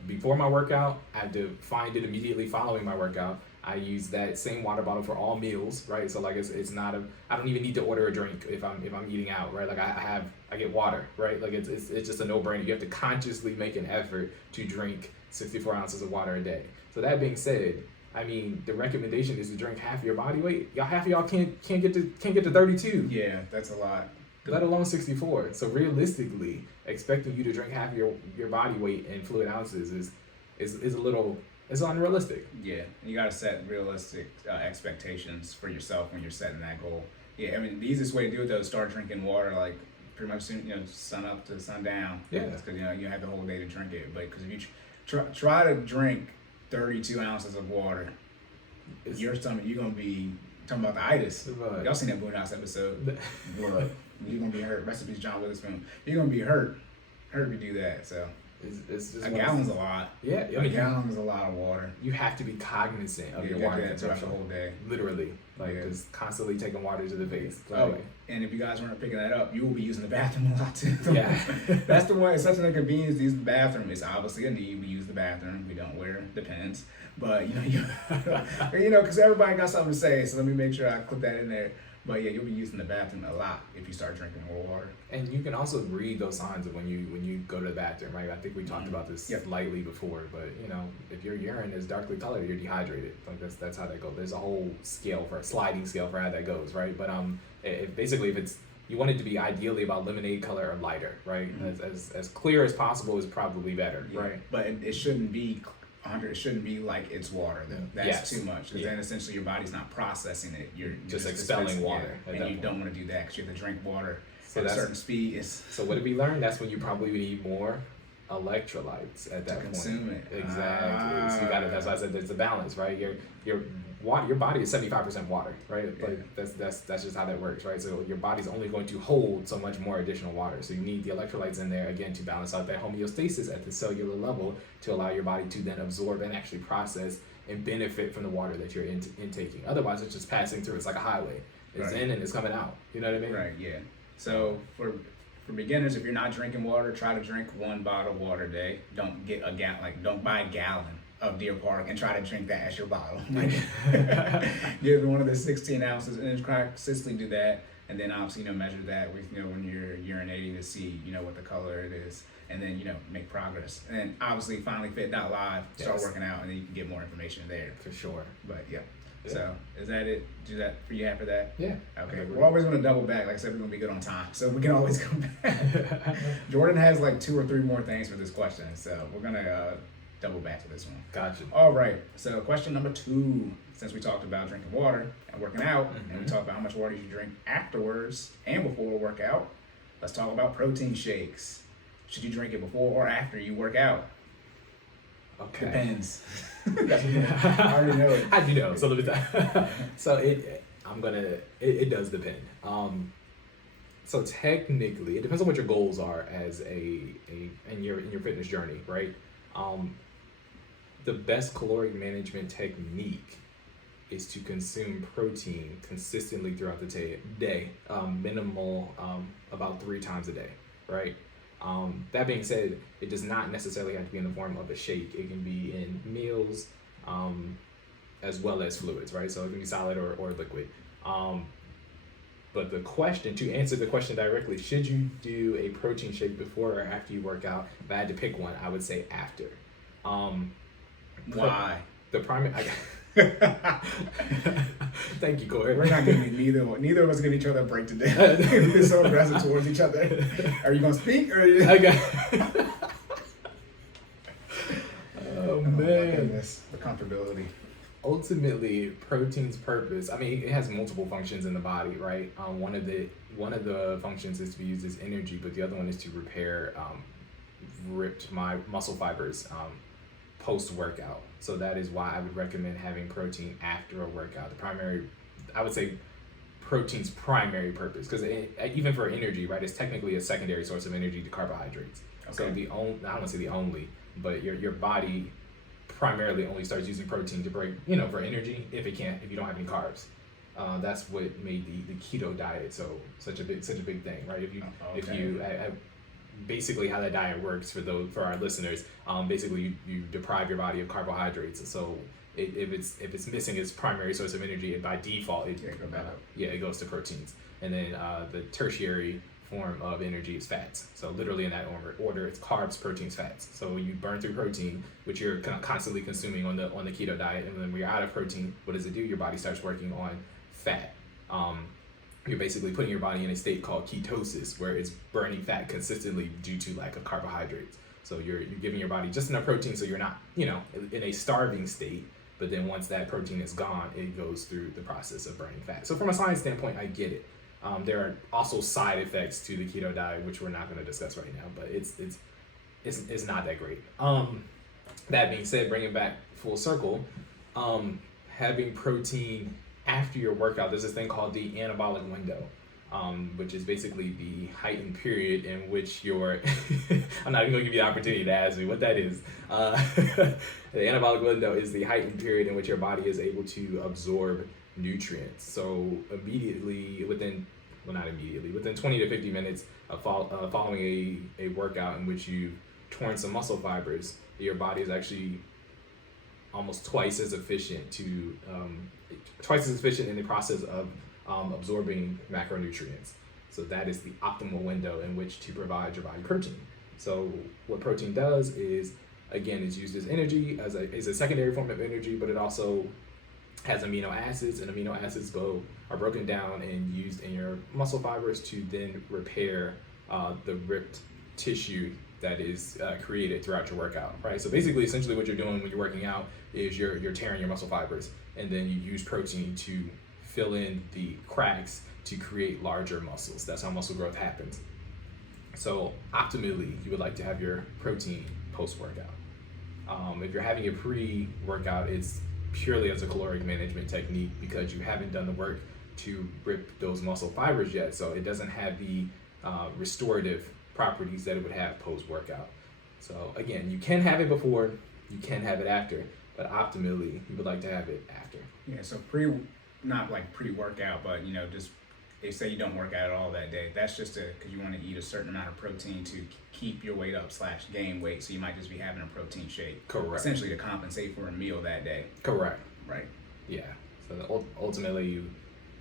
Before my workout, I have to find it immediately following my workout. I use that same water bottle for all meals, right? So like it's not I don't even need to order a drink if I'm eating out, right? Like I get water, right? Like it's just a no-brainer. You have to consciously make an effort to drink 64 ounces of water a day. So that being said, I mean the recommendation is to drink half of your body weight. Half of y'all can't get to 32. Yeah, that's a lot. Let alone 64. So realistically, expecting you to drink half of your body weight in fluid ounces is a little It's unrealistic. Yeah, you gotta set realistic expectations for yourself when you're setting that goal. Yeah, I mean the easiest way to do it though is start drinking water like pretty much soon, sun up to sundown. Yeah. Because you have the whole day to drink it. But because if you try to drink 32 ounces of water, your stomach you're gonna be talking about the itis. Right. Y'all seen that Boondocks episode? Where you're gonna be hurt. Rest in peace, John Witherspoon. You're gonna be hurt if you do that. So. It's just A gallon's a lot. Yeah, I A mean, gallon is a lot of water. you have to be cognizant of your you water have to do that throughout the consumption. whole day. Literally, like Yeah. just constantly taking water to the face. Oh, Like, and if you guys weren't picking that up, you will be using the bathroom a lot too. Yeah. That's the one. It's such an inconvenience to use the bathroom. It's obviously a need. We use the bathroom. We don't wear depends. But because everybody got something to say, so let me make sure I clip that in there. But yeah, you'll be using the bathroom a lot if you start drinking more water. and you can also read those signs of when you go to the bathroom, right? I think we talked about this Yep. lightly before, but if your urine is darkly colored, you're dehydrated. Like that's how that goes. There's a whole sliding scale for how that goes, right? But basically if it's you want it to be ideally about lemonade color or lighter, right? As clear as possible is probably better, Yeah. right? But it shouldn't be 100. It shouldn't be like it's water. That's Yes. too much. Because Yeah. then essentially your body's not processing it. You're Just expelling dispensing- water at and that you point. don't want to do that because you have to drink water So at a that's- certain speed. So what did we learn? That's when you probably need more electrolytes at that point. consume it. Exactly. So you got to. That's why I said there's a balance, right? Your body is 75% water, right? Like that's just how that works, right? So your body's only going to hold so much more additional water. So you need the electrolytes in there again to balance out that homeostasis at the cellular level to allow your body to then absorb and actually process and benefit from the water that you're intaking. Otherwise, it's just passing through. It's like a highway. It's Right. in and it's coming out. You know what I mean? Right, yeah. So for beginners, if you're not drinking water, try to drink 1 bottle of water a day. Don't get don't buy a gallon of Deer Park and try to drink that as your bottle. Get one of the 16 ounces and then consistently do that. And then obviously, measure that with, when you're urinating to see, what the color it is. And then, make progress. And then obviously, FinallyFit.live, start Yes. working out and then you can get more information there. For sure. But yeah. So is that it? Do that for you after that? Yeah. Okay. We're always going to double back. Like I said, we're going to be good on time. So we can always come back. Jordan has like 2 or 3 more things for this question. So we're going to double back to this one. Gotcha. All right. So question number 2, since we talked about drinking water and working out, and we talked about how much water you should drink afterwards and before a workout, let's talk about protein shakes. Should you drink it before or after you work out? Okay. Depends. I already know it. I do know. So let me so it does depend. So technically, it depends on what your goals are as in your fitness journey, right? The best caloric management technique is to consume protein consistently throughout the day, minimal about 3 times a day, right? That being said, it does not necessarily have to be in the form of a shake. It can be in meals, as well as fluids, right? So it can be solid or liquid. But to answer the question directly, should you do a protein shake before or after you work out? If I had to pick one, I would say after. Why? The primary. Thank you, Cory. We're not giving neither of us give each other a break today. We're so aggressive towards each other. Are you gonna speak or are you? Okay. Oh Oh my man. goodness. The comfortability. Ultimately, protein's purpose, I mean, it has multiple functions in the body, right? One of the functions is to be used as energy, but the other one is to repair ripped my muscle fibers post-workout. So that is why I would recommend having protein after a workout. I would say protein's primary purpose, because even for energy, right, it's technically a secondary source of energy to carbohydrates. Okay. So I don't want to say the only, but your body primarily only starts using protein to break, for energy if you don't have any carbs. That's what made the keto diet such a big thing, right? If you basically how that diet works for our listeners, basically you deprive your body of carbohydrates. So if it's missing its primary source of energy, and by default it goes to proteins. And then the tertiary form of energy is fats. So literally in that order, it's carbs, proteins, fats. So you burn through protein, which you're constantly consuming on the keto diet, and then when you're out of protein, what does it do? Your body starts working on fat. You're basically putting your body in a state called ketosis, where it's burning fat consistently due to lack of carbohydrates. So you're giving your body just enough protein so you're not, in a starving state. But then once that protein is gone, it goes through the process of burning fat. So from a science standpoint, I get it. There are also side effects to the keto diet, which we're not going to discuss right now, but it's not that great. That being said, bringing it back full circle, having protein after your workout, there's this thing called the anabolic window, which is basically the heightened period in which your I'm not even going to give you the opportunity to ask me what that is. The anabolic window is the heightened period in which your body is able to absorb nutrients. So within 20 to 50 minutes of following a workout in which you've torn some muscle fibers, your body is actually almost twice as efficient in the process of absorbing macronutrients. So that is the optimal window in which to provide your body protein. So what protein does is, again, it's used as energy, as a secondary form of energy, but it also has amino acids, and amino acids are broken down and used in your muscle fibers to then repair the ripped tissue that is created throughout your workout, right? So basically, essentially what you're doing when you're working out is you're tearing your muscle fibers, and then you use protein to fill in the cracks to create larger muscles. That's how muscle growth happens. So optimally, you would like to have your protein post-workout. If you're having a pre-workout, it's purely as a caloric management technique because you haven't done the work to rip those muscle fibers yet, so it doesn't have the restorative properties that it would have post-workout. So again, you can have it before, you can have it after, but optimally, you would like to have it after. Yeah, so not like pre-workout, but just they say you don't work out at all that day. That's just because you want to eat a certain amount of protein to keep your weight up / gain weight. So you might just be having a protein shake. Correct. Essentially to compensate for a meal that day. Correct. Right. Yeah. So ultimately,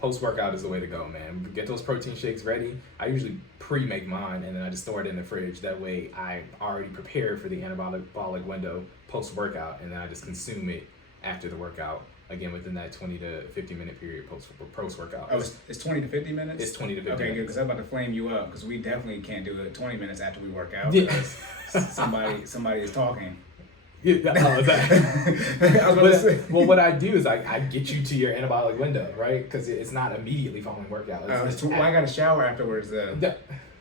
post-workout is the way to go, man. Get those protein shakes ready. I usually pre-make mine and then I just store it in the fridge. That way I already prepared for the anabolic window post-workout, and then I just consume it after the workout. Again, within that 20 to 50 minute period post-workout. Oh, it's 20 to 50 minutes? It's 20 to 50 okay, minutes. good, because I'm about to flame you up, because we definitely can't do it 20 minutes after we work out. Yeah. somebody is talking. Yeah, well, what I do is I get you to your anabolic window, right? Because it's not immediately following workout. I got a shower afterwards, though. Yeah.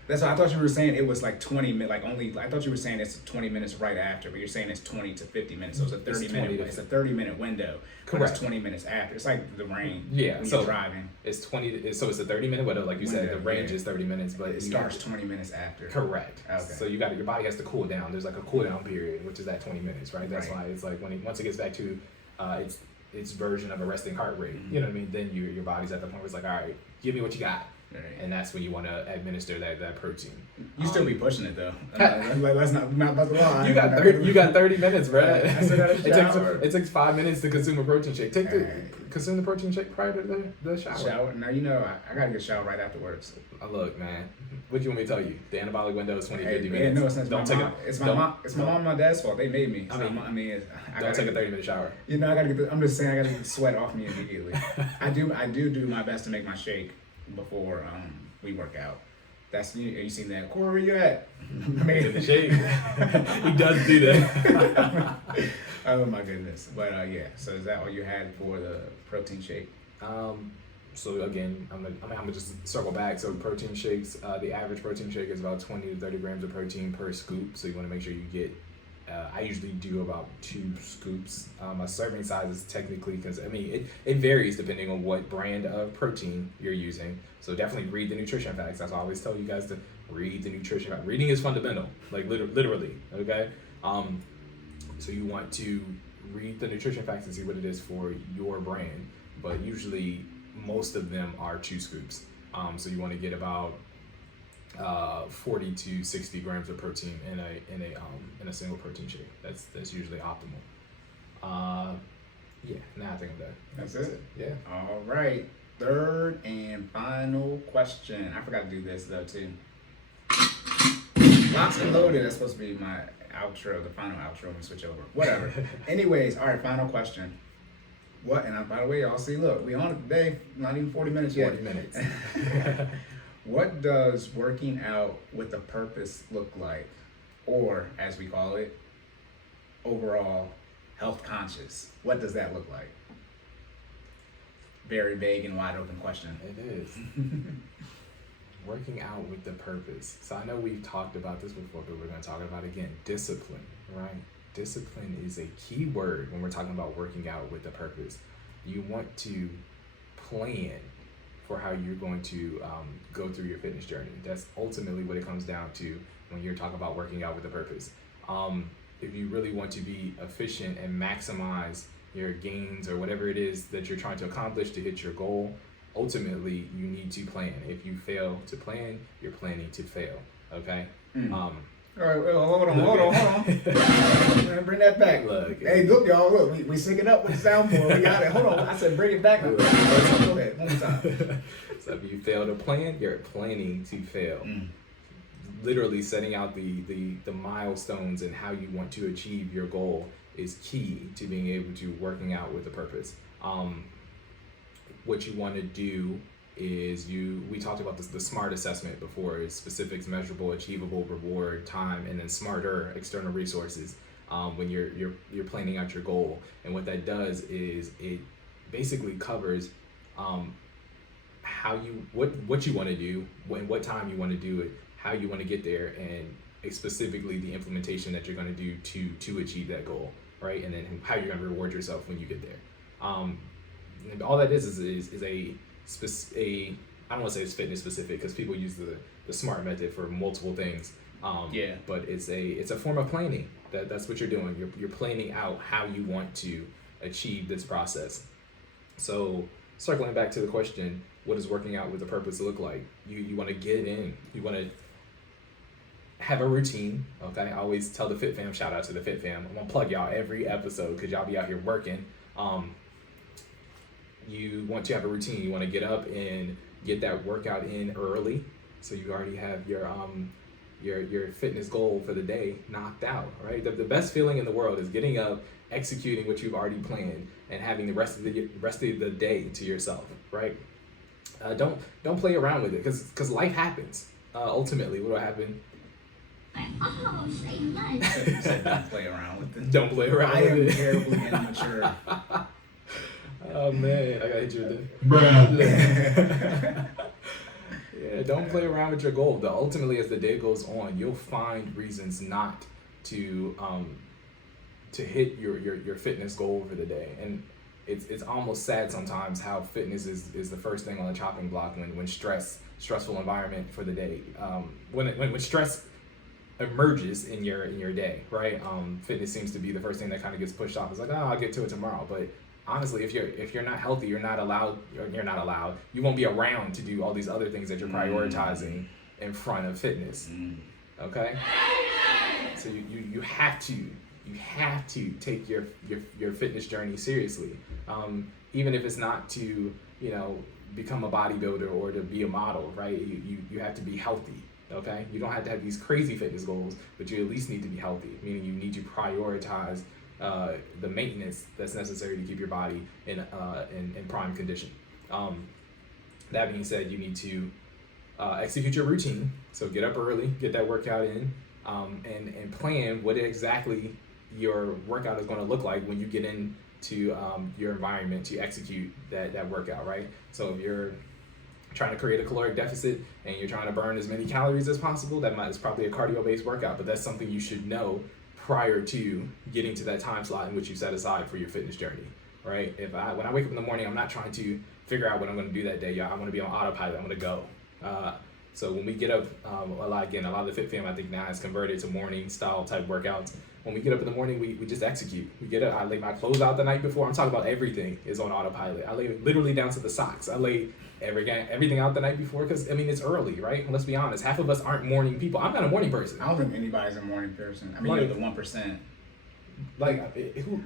That's what I thought you were saying. It was like 20 minutes, I thought you were saying it's 20 minutes right after, but you're saying it's 20 to 50 minutes. So it's a 30-minute window. Correct. But it's 20 minutes after. It's like the rain. Yeah. When So you're driving. It's 20. So it's a 30-minute window, like you said. The range is 30 minutes, but it starts 20 minutes after. Correct. Okay. So your body has to cool down. There's like a cool down period, which is at 20 minutes, right? That's why it's like once it gets back to its version of a resting heart rate. Mm-hmm. You know what I mean? Then your body's at the point where it's like, all right, give me what you got. Right. And that's when you want to administer that protein. You still be pushing it though. Let's not about to lie. You got 30 minutes, bro. It takes 5 minutes to consume a protein shake. Consume the protein shake prior to the shower. Now I gotta get a shower right afterwards. Look, man. What do you want me to tell you? The anabolic window is 20 to 50 minutes. Yeah, no, it's my mom and my dad's fault. They made me. So don't take a 30-minute shower. I gotta get. I'm just saying, I gotta get the sweat off me immediately. I do my best to make my shake before we work out. You seen that? Cory, where you at? Made the shake. He does do that. Oh my goodness. But yeah, so is that all you had for the protein shake? So again, I'm gonna just circle back. So protein shakes, the average protein shake is about 20 to 30 grams of protein per scoop. So you want to make sure you get. I usually do about 2 scoops. My serving size is technically, because it varies depending on what brand of protein you're using. So definitely read the nutrition facts. That's why I always tell you guys to read the nutrition facts. Reading is fundamental, like literally. Okay. So you want to read the nutrition facts and see what it is for your brand. But usually most of them are 2 scoops. So you want to get about 40 to 60 grams of protein in a single protein shake. That's usually optimal. Yeah, now I think I'm done. That's it. Yeah. All right. Third and final question. I forgot to do this though too. Locked and loaded. That's supposed to be my outro, the final outro. I'm gonna switch over. Whatever. Anyways, all right. Final question. And by the way, y'all see, look, we on it today. Not even 40 minutes yet. 40 minutes. What does working out with a purpose look like or as we call it, overall health conscious? What does that look like? Very vague and wide open question. It is. Working out with the purpose. So I know we've talked about this before, but we're going to talk about it again. Discipline, right? Discipline is a key word when we're talking about working out with the purpose. You want to plan for how you're going to go through your fitness journey. That's ultimately what it comes down to when you're talking about working out with a purpose. If you really want to be efficient and maximize your gains or whatever it is that you're trying to accomplish to hit your goal, ultimately you need to plan. If you fail to plan, you're planning to fail. Okay. All right, well, hold on. Bring that back. Look, hey, look, y'all, look, we syncing up with the soundboard. We got it. Hold on, I said bring it back. Go ahead, one more time. So if you fail to plan, you're planning to fail. Literally setting out the milestones and how you want to achieve your goal is key to being able to working out with a purpose. What you want to do is we talked about the SMART assessment before. It's specifics, measurable, achievable, reward, time, and then smarter external resources when you're planning out your goal. And what that does is it basically covers what you want to do, what time you want to do it, how you want to get there, and specifically the implementation that you're going to do to achieve that goal, right? And then how you're going to reward yourself when you get there. And all that is a I don't want to say it's fitness specific because people use the SMART method for multiple things. But it's a form of planning. That's what you're doing. You're planning out how you want to achieve this process. So circling back to the question, what does working out with a purpose look like? You want to get in. You want to have a routine. Okay, I always tell the Fit Fam, shout out to the Fit Fam. I'm gonna plug y'all every episode because y'all be out here working. You want to have a routine. You want to get up and get that workout in early, so you already have your fitness goal for the day knocked out. Right. The best feeling in the world is getting up, executing what you've already planned, and having the rest of the day to yourself. Right. Don't play around with it because life happens. Ultimately, what will happen? I almost ate lunch. You said don't play around with it. Don't play around I am with it. terribly immature. Oh man, I gotta hit you with it. Yeah, don't play around with your goal. Though ultimately, as the day goes on, you'll find reasons not to hit your fitness goal for the day. And it's almost sad sometimes how fitness is the first thing on the chopping block when stressful environment for the day. When stress emerges in your day, right? Fitness seems to be the first thing that kind of gets pushed off. It's like, oh, I'll get to it tomorrow. But honestly, if you're not healthy, you're not allowed. You won't be around to do all these other things that you're prioritizing in front of fitness. Okay. So you have to take your fitness journey seriously, even if it's not to become a bodybuilder or to be a model, right? You have to be healthy. Okay, you don't have to have these crazy fitness goals, but you at least need to be healthy. Meaning you need to prioritize the maintenance that's necessary to keep your body in prime condition. That being said, you need to execute your routine. So get up early, get that workout in, and plan what exactly your workout is going to look like when you get into your environment to execute that workout, right? So if you're trying to create a caloric deficit and you're trying to burn as many calories as possible, is probably a cardio-based workout, but that's something you should know prior to getting to that time slot in which you set aside for your fitness journey, right? When I wake up in the morning, I'm not trying to figure out what I'm going to do that day. I'm going to be on autopilot. I'm going to go. So when we get up, a lot of the Fit Fam I think now has converted to morning style type workouts. When we get up in the morning, we just execute. We get up, I lay my clothes out the night before. I'm talking about everything is on autopilot. I lay literally down to the socks. I lay everything out the night before because, it's early, right? Let's be honest. Half of us aren't morning people. I'm not a morning person. I don't think anybody's a morning person. You're the 1%.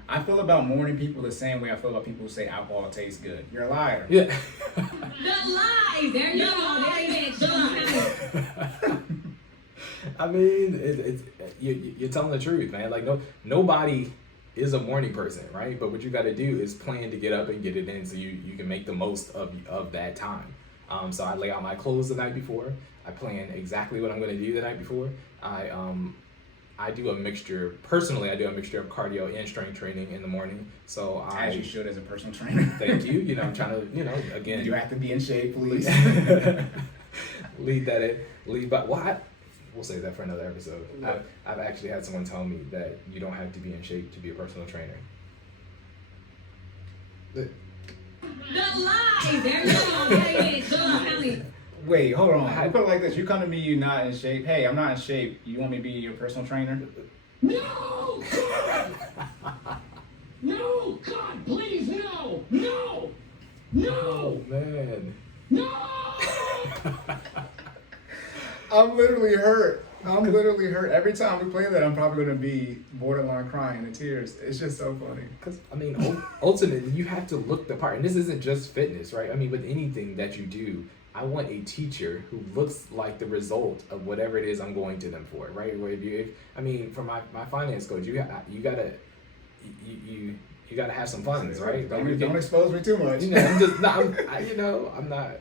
I feel about morning people the same way I feel about people who say alcohol tastes good. You're a liar. Yeah. The lies. There you go. You're telling the truth, man. Nobody is a morning person, right? But what you got to do is plan to get up and get it in so you can make the most of that time. So I lay out my clothes the night before. I plan exactly what I'm going to do the night before. I I do a mixture. Personally, I do a mixture of cardio and strength training in the morning. So As you should as a personal trainer. Thank you. You know, I'm trying to, again. You have to be in shape, please. Lead that in. But we'll save that for another episode. Yeah. I've actually had someone tell me that you don't have to be in shape to be a personal trainer. The lie! There you go. There it is. Tell me. Wait, hold on. I put it like this. You come to me, you're not in shape. Hey, I'm not in shape. You want me to be your personal trainer? No! God! No! God, please, no! No! No! Oh, man. No! I'm literally hurt. Every time we play that, I'm probably going to be borderline crying in tears. It's just so funny. Because, I mean, ultimately, you have to look the part. And this isn't just fitness, right? I mean, with anything that you do, I want a teacher who looks like the result of whatever it is I'm going to them for, right? For my finance coach, you gotta have some funds, right? Don't expose me too much. I'm not.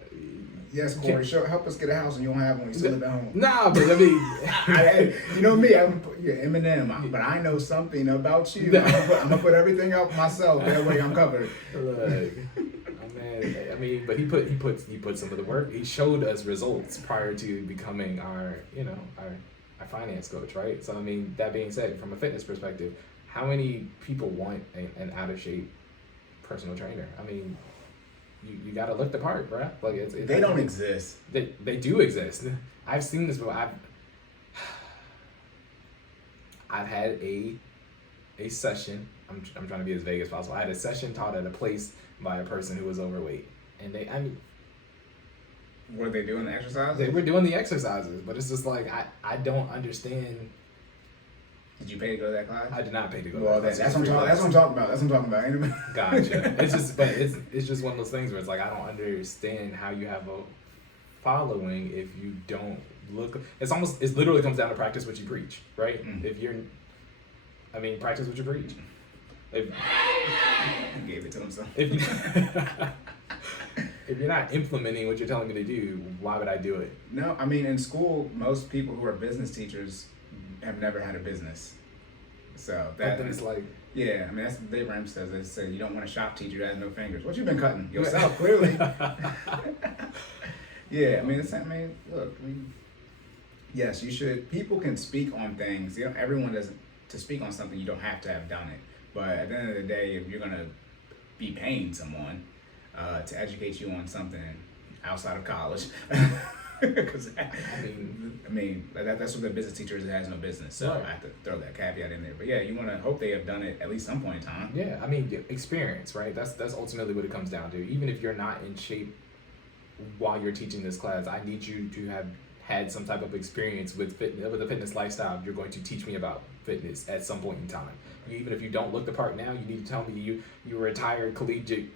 Yes, Corey, help us get a house and you don't have one. You still live at home. Nah, but you know me, you're Eminem, but I know something about you. I'm gonna put everything out myself. That way I'm covered. But he put some of the work. He showed us results prior to becoming our finance coach, right? So I mean, that being said, from a fitness perspective, how many people want an out of shape personal trainer? I mean, you gotta look the part, bruh. Like they don't exist. They do exist. I've seen this before. I've had a session. I'm trying to be as vague as possible. I had a session taught at a place by a person who was overweight, and were they doing the exercises? They were doing the exercises, but it's just like I don't understand. Did you pay to go to that class? I did not pay to go. Well, to that that's what I'm talking about. Gotcha. It's just one of those things where it's like I don't understand how you have a following if you don't look. It literally comes down to practice what you preach, right? Mm. Practice what you preach. You gave it to him, so. If you're not implementing what you're telling me to do, why would I do it? No, I mean, in school, most people who are business teachers have never had a business. So that is like... Yeah, I mean, that's what Dave Ramsey says. They say you don't want a shop teacher that has no fingers. What you been cutting? Yourself, clearly. Yeah, yes, you should. People can speak on things. Everyone doesn't. To speak on something, you don't have to have done it. But at the end of the day, if you're going to be paying someone to educate you on something outside of college, because that's what the business teacher is, has no business. So I have to throw that caveat in there. But yeah, you want to hope they have done it at least some point in time. Yeah, I mean, experience, right? That's ultimately what it comes down to. Even if you're not in shape while you're teaching this class, I need you to have had some type of experience with a fitness lifestyle. You're going to teach me about fitness at some point in time. Even if you don't look the part now, you need to tell me you were a retired collegiate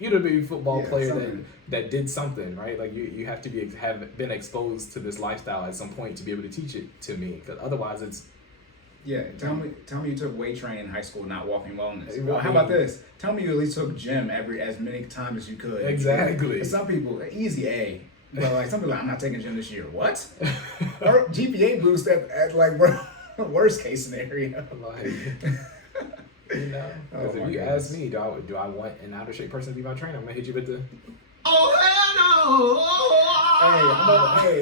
football player that did something, right? Like you have to have been exposed to this lifestyle at some point to be able to teach it to me. Because otherwise, it's Tell me you took weight training in high school, not walking wellness. Well, how about this? Tell me you at least took gym as many times as you could. Exactly. Some people, easy A. But like some people, I'm not taking gym this year. What? Or GPA boost at like worst case scenario. Because if you ask me, do I want an out of shape person to be my trainer? I'm gonna hit you with the. Oh hell no! Hey,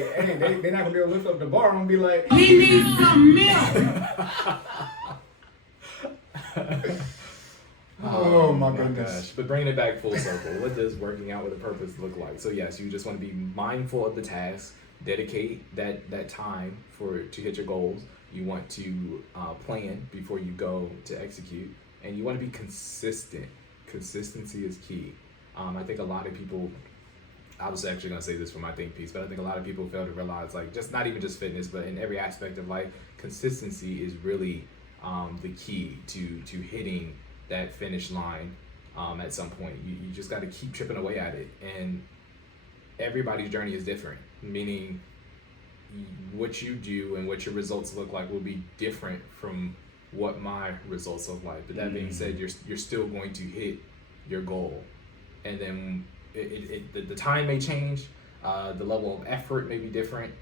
they're not gonna be able to lift up the bar. I'm gonna be like, he needs some milk. Oh my goodness. Gosh. But bringing it back full circle, what does working out with a purpose look like? So yes, you just want to be mindful of the task, dedicate that time to hit your goals. You want to plan before you go to execute, and you want to be consistent. Consistency is key. I think a lot of people, I was actually going to say this for my think piece, but I think a lot of people fail to realize, like, just not even just fitness, but in every aspect of life, consistency is really the key to hitting that finish line at some point. You just got to keep chipping away at it, and everybody's journey is different, meaning what you do and what your results look like will be different from what my results look like. But that being said, you're still going to hit your goal, and then the time may change, the level of effort may be different,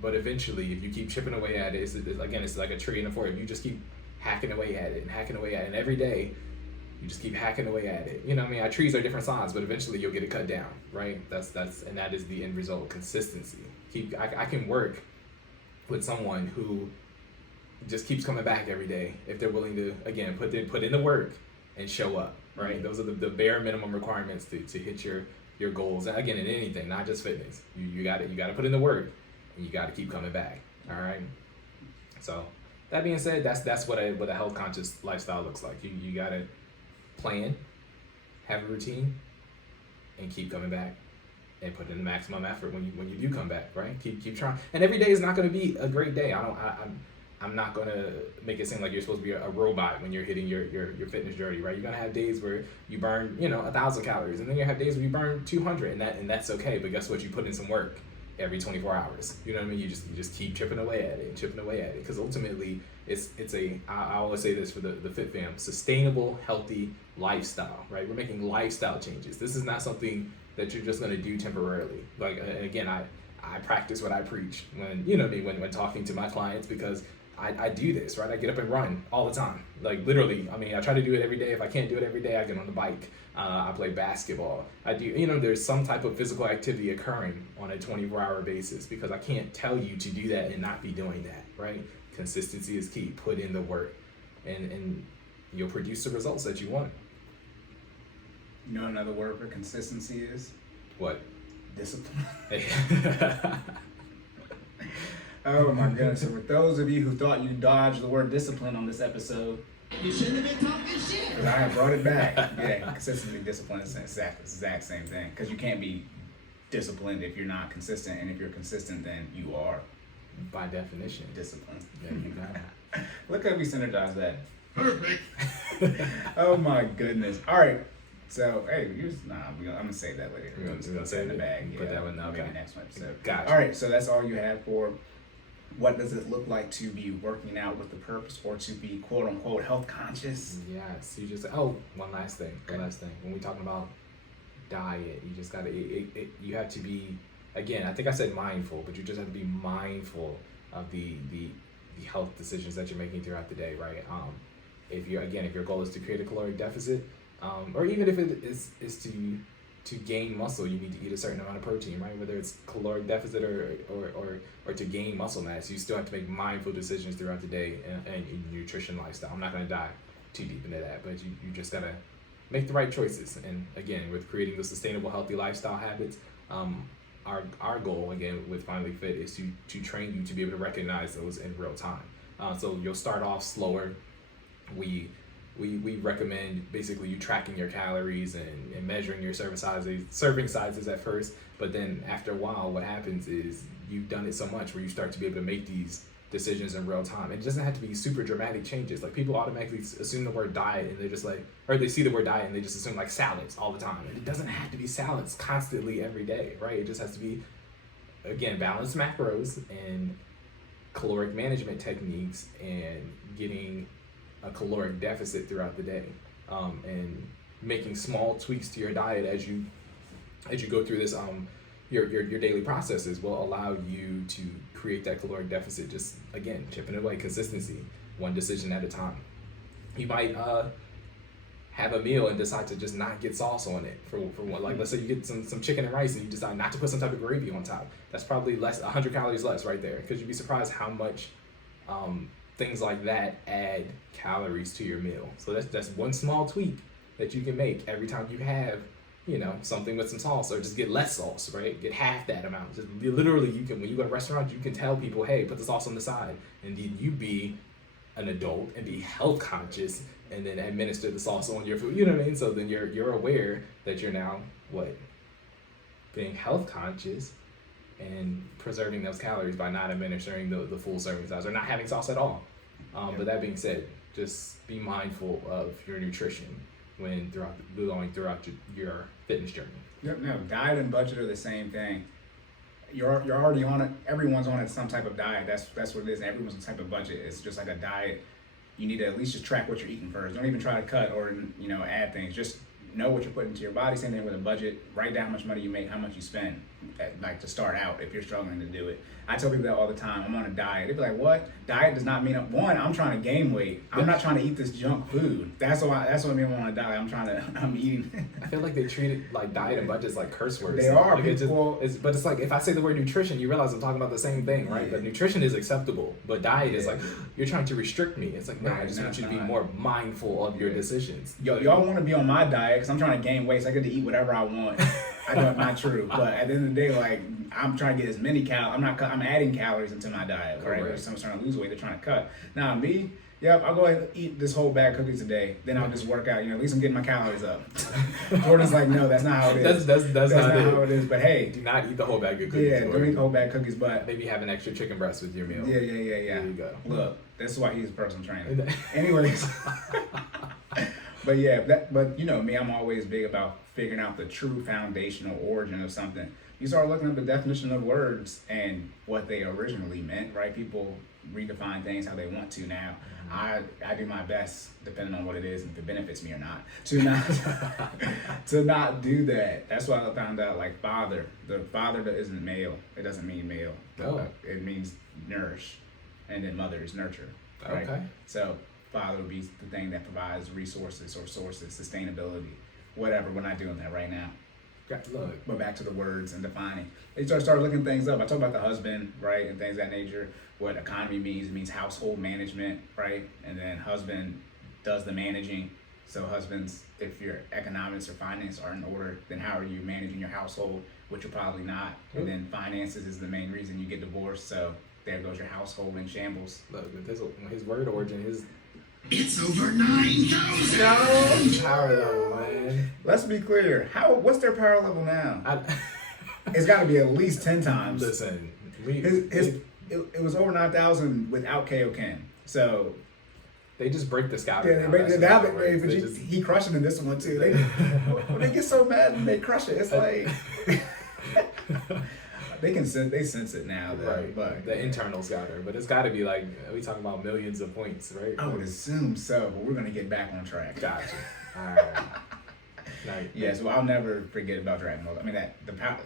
But eventually, if you keep chipping away at it, it's like a tree in the forest. If you just keep hacking away at it and hacking away at it, and every day you just keep hacking away at it. You know what I mean? Our trees are different size, but eventually you'll get it cut down, right? And that is the end result. Consistency. I can work with someone who just keeps coming back every day if they're willing to, again, put in the work and show up, right? Those are the bare minimum requirements to hit your goals. And again, in anything, not just fitness. You got to put in the work, and you got to keep coming back. All right. So that being said, that's what a health conscious lifestyle looks like. You got to plan, have a routine, and keep coming back, and put in the maximum effort when you do come back, right? Keep trying. And every day is not going to be a great day. I'm not going to make it seem like you're supposed to be a robot when you're hitting your fitness journey, right? You're going to have days where you burn, 1,000 calories, and then you have days where you burn 200, and that's okay. But guess what? You put in some work every 24 hours. You know what I mean? You just keep chipping away at it, because ultimately I always say this for the Fit Fam, sustainable, healthy lifestyle, right? We're making lifestyle changes. This is not something that you're just going to do temporarily. Like, again, I practice what I preach when, when talking to my clients, because I do this, right? I get up and run all the time. Like, literally, I mean, I try to do it every day. If I can't do it every day, I get on the bike. I play basketball. I do, there's some type of physical activity occurring on a 24-hour basis, because I can't tell you to do that and not be doing that, right? Consistency is key. Put in the work, and you'll produce the results that you want. You know another word for consistency is? What? Discipline. Oh my goodness. So for those of you who thought you dodged the word discipline on this episode, You shouldn't have been talking shit. because I have brought it back. Yeah, consistency, discipline is the exact same thing. Because you can't be disciplined if you're not consistent, and if you're consistent, then you are By definition. disciplined. There you go. Look how we synergize that. Perfect. Oh my goodness. All right. So, hey, I'm gonna save that later. We're gonna save save the it? bag. Put that one, maybe okay. next one. So, Gotcha. all right. So that's all you had for what does it look like to be working out with the purpose, or to be quote unquote health conscious? Yes. You just one last thing. Okay. When we talking about diet, you just gotta you have to be, again, I think I said mindful, but you just have to be mindful of the health decisions that you're making throughout the day, right? If your goal is to create a caloric deficit, or even if it is to gain muscle, you need to eat a certain amount of protein, right? Whether it's caloric deficit or to gain muscle mass, you still have to make mindful decisions throughout the day and in nutrition lifestyle. I'm not gonna dive too deep into that, but you just gotta make the right choices. And again, with creating the sustainable, healthy lifestyle habits, our goal, again, with FinallyFit is to train you to be able to recognize those in real time. So you'll start off slower. We recommend basically you tracking your calories and measuring your serving sizes at first, but then after a while, what happens is you've done it so much where you start to be able to make these decisions in real time. It doesn't have to be super dramatic changes. Like, people automatically assume the word diet, and they're just like, or they see the word diet and they just assume like salads all the time. And it doesn't have to be salads constantly every day, right? It just has to be, again, balanced macros and caloric management techniques, and getting a caloric deficit throughout the day, and making small tweaks to your diet as you go through this. Your daily processes will allow you to create that caloric deficit. Just, again, chipping away, consistency, one decision at a time. You might have a meal and decide to just not get sauce on it for one. Like, let's say you get some chicken and rice and you decide not to put some type of gravy on top. That's probably 100 calories less right there, because you'd be surprised how much things like that add calories to your meal. So that's one small tweak that you can make every time you have, something with some sauce, or just get less sauce, right? Get half that amount. Just literally, you can, when you go to restaurants, you can tell people, hey, put the sauce on the side, and then you be an adult and be health conscious, and then administer the sauce on your food. You know what I mean? So then you're aware that you're now being health conscious and preserving those calories by not administering the full serving size, or not having sauce at all. But that being said, just be mindful of your nutrition when going throughout your fitness journey. Yep. No, diet and budget are the same thing. You're already on it. Everyone's on it, some type of diet. That's what it is. Everyone's on type of budget. It's just like a diet. You need to at least just track what you're eating first. Don't even try to cut or add things. Just know what you're putting into your body. Same thing with a budget. Write down how much money you make, how much you spend. like to start out if you're struggling to do it. I tell people that all the time. I'm on a diet. They be like, "What? Diet does not mean I'm trying to gain weight. I'm not trying to eat this junk food. That's what I mean when I'm on a diet. I'm eating." I feel like they treat it like diet and budgets like curse words. They are. Like but it's like if I say the word nutrition, you realize I'm talking about the same thing, right? But nutrition is acceptable, but diet is like you're trying to restrict me. It's like no, I just want you to be more mindful of your decisions. Y'all want to be on my diet because I'm trying to gain weight, so I get to eat whatever I want. I know it's not true, but at the end of the day, like I'm trying to get as many calories. I'm adding calories into my diet, right? If someone's trying to lose weight, they're trying to cut. Now me, yep, I'll go ahead and eat this whole bag of cookies a day. Then I'll just work out. At least I'm getting my calories up. Jordan's like, no, that's not how it is. That's not how it is. But hey, do not eat the whole bag of cookies. Yeah, don't eat the whole bag of cookies. But maybe have an extra chicken breast with your meal. Yeah. There you go. Look, that's why he's a personal trainer. Anyways. But yeah, but you know me, I'm always big about figuring out the true foundational origin of something. You start looking at the definition of words and what they originally meant, right? People redefine things how they want to now. I do my best, depending on what it is and if it benefits me or not, to not do that. That's why I found out, like father. The father isn't male. It doesn't mean male. Oh. It means nourish, and then mother is nurture. Right? Okay. So father would be the thing that provides resources or sources, sustainability, whatever. We're not doing that right now. Look. But back to the words and defining. They start looking things up. I talk about the husband, right, and things of that nature. What economy means, it means household management, right? And then husband does the managing. So husbands, if your economics or finance are in order, then how are you managing your household, which you're probably not. And then finances is the main reason you get divorced. So there goes your household in shambles. Look, his word origin is... It's over 9,000! Power level, man. Let's be clear. What's their power level now? It's got to be at least 10 times. Listen, it was over 9,000 without Kaioken. So they just break the scouter. Yeah, they break it down. He crushed it in this one too. When they get so mad and they crush it, it's like they sense it now, though, right? But the internal scouter, but it's got to be like we talking about millions of points, right? I would assume so, but we're gonna get back on track. Gotcha. All right. Yeah, so I'll never forget about Dragon Ball. I mean the power.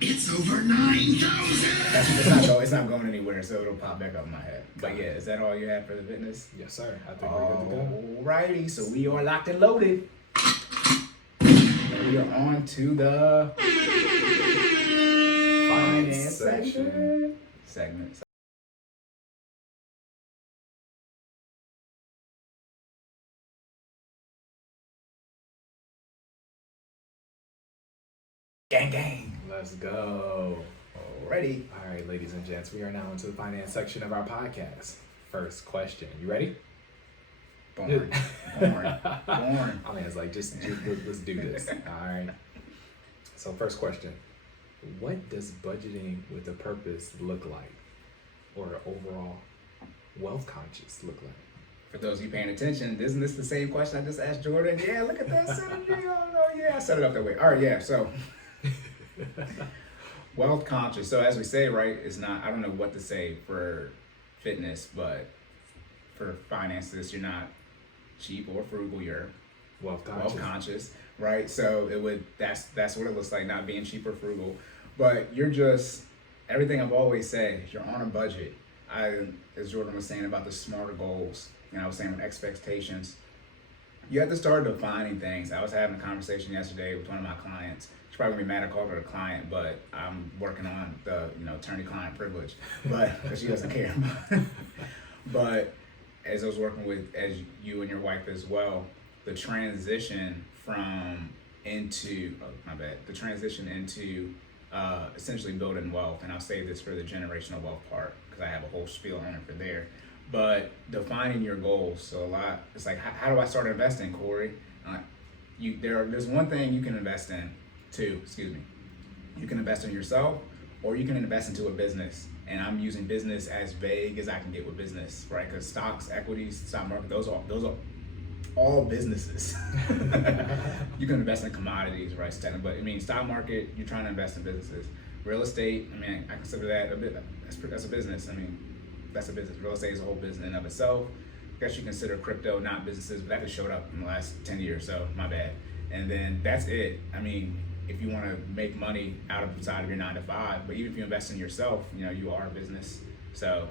It's over 9,000! It's not going anywhere, so it'll pop back up in my head. But yeah, is that all you have for the fitness? Yes, sir. I think we're good to go. Alrighty, so we are locked and loaded. We are on to the finance section. Segment. Gang, gang. Let's go. Alrighty. All right, ladies and gents, we are now into the finance section of our podcast. First question. You ready? Born. I mean, it's like, just let's do this. All right. So first question. What does budgeting with a purpose look like? Or overall wealth conscious look like? For those of you paying attention, isn't this the same question I just asked Jordan? Yeah, look at that synergy. Oh, no, yeah, I set it up that way. All right, yeah, so wealth conscious. So as we say, right, it's not, I don't know what to say for fitness, but for finances, you're not cheap or frugal, you're wealth conscious, right? So that's what it looks like, not being cheap or frugal, but you're just, everything I've always said, you're on a budget. As Jordan was saying about the smarter goals, I was saying with expectations, you have to start defining things. I was having a conversation yesterday with one of my clients. She's probably gonna be mad I called her a client, but I'm working on the attorney-client privilege, but because she doesn't care. But as I was working with, as you and your wife as well, the transition into essentially building wealth, and I'll save this for the generational wealth part because I have a whole spiel on it for there. But defining your goals. So it's like, how do I start investing, Corey? There's one thing you can invest in, you can invest in yourself, or you can invest into a business. And I'm using business as vague as I can get with business, right? Because stocks, equities, stock market, those are all businesses. You can invest in commodities, right? But stock market, you're trying to invest in businesses. Real estate, I consider that a bit. That's a business. That's a business. Real estate is a whole business in and of itself. I guess you consider crypto not businesses, but that just showed up in the last 10 years, so my bad. And then that's it. if you want to make money outside of your 9 to 5, but even if you invest in yourself, you know, you are a business. So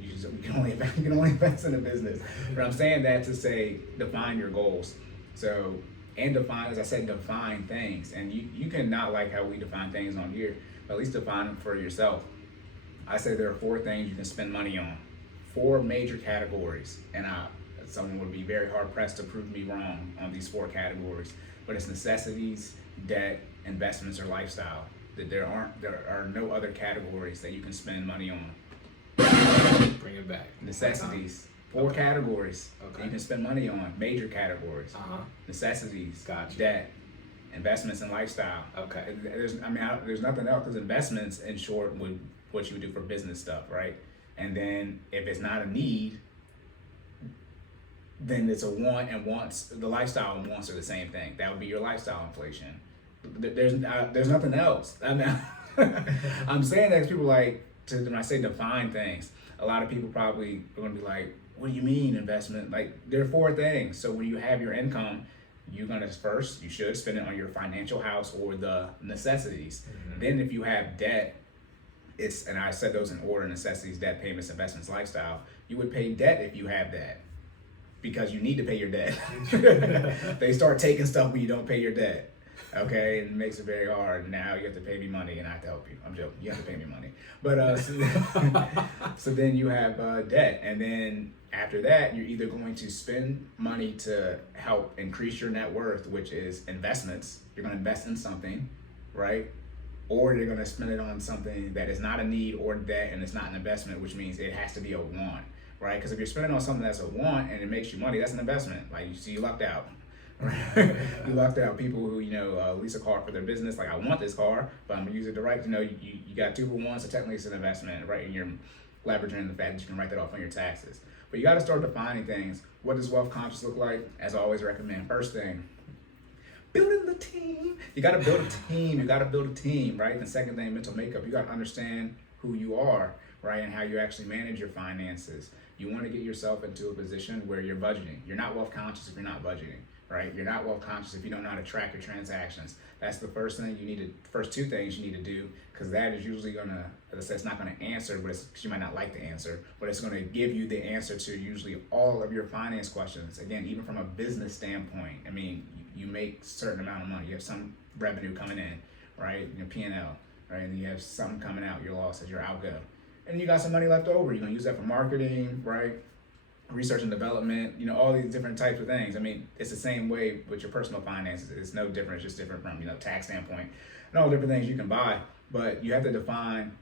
you can only invest in a business. But I'm saying that to say, define your goals. So, and define, as I said, define things. And you can not like how we define things on here, but at least define them for yourself. I say there are 4 things you can spend money on. 4 major categories. And someone would be very hard pressed to prove me wrong on these 4 categories. But it's necessities, debt, investments, or lifestyle. That there are no other categories that you can spend money on. Bring it back. Necessities. 4 categories that you can spend money on. Major categories. Necessities. Gotcha. Debt, investments, and lifestyle. Okay. There's nothing else, because investments, in short, would what you would do for business stuff, right? And then if it's not a need, then it's a want, and wants, the lifestyle and wants are the same thing. That would be your lifestyle inflation. There's nothing else. I'm saying that because people when I say define things, a lot of people probably are going to be like, what do you mean investment? Like, there are 4 things. So when you have your income, you should spend it on your financial house or the necessities. Then if you have debt, and I said those in order: necessities, debt, payments, investments, lifestyle. You would pay debt if you have that, because you need to pay your debt. They start taking stuff when you don't pay your debt. Okay, and it makes it very hard. Now you have to pay me money, and I have to help you. I'm joking. You have to pay me money. But so then you have debt, and then after that, you're either going to spend money to help increase your net worth, which is investments. You're going to invest in something, right? Or you're going to spend it on something that is not a need or debt, and it's not an investment, which means it has to be a want, right? Because if you're spending on something that's a want and it makes you money, that's an investment. Like, you lucked out. You lucked out. People who, lease a car for their business, like, I want this car, but I'm going to use it to write, you got 2 for 1, so technically it's an investment, right? And you're leveraging the fact that you can write that off on your taxes. But you got to start defining things. What does wealth conscious look like? As I always recommend, first thing, building the team. You got to build a team. Right? And the second thing, mental makeup. You got to understand who you are, right? And how you actually manage your finances. You want to get yourself into a position where you're budgeting. You're not wealth conscious if you're not budgeting, right? You're not wealth conscious if you don't know how to track your transactions. That's the first 2 things you need to do, because that is usually gonna, as I said, it's not gonna answer, but because you might not like the answer, but it's gonna give you the answer to usually all of your finance questions. Again, even from a business standpoint, I mean, you make a certain amount of money. You have some revenue coming in, right? P&L, right? And then you have some coming out, your losses, your outgo. And you got some money left over. You're gonna use that for marketing, right? Research and development, all these different types of things. I mean, it's the same way with your personal finances. It's no different. It's just different from, tax standpoint and all the different things you can buy. But you have to define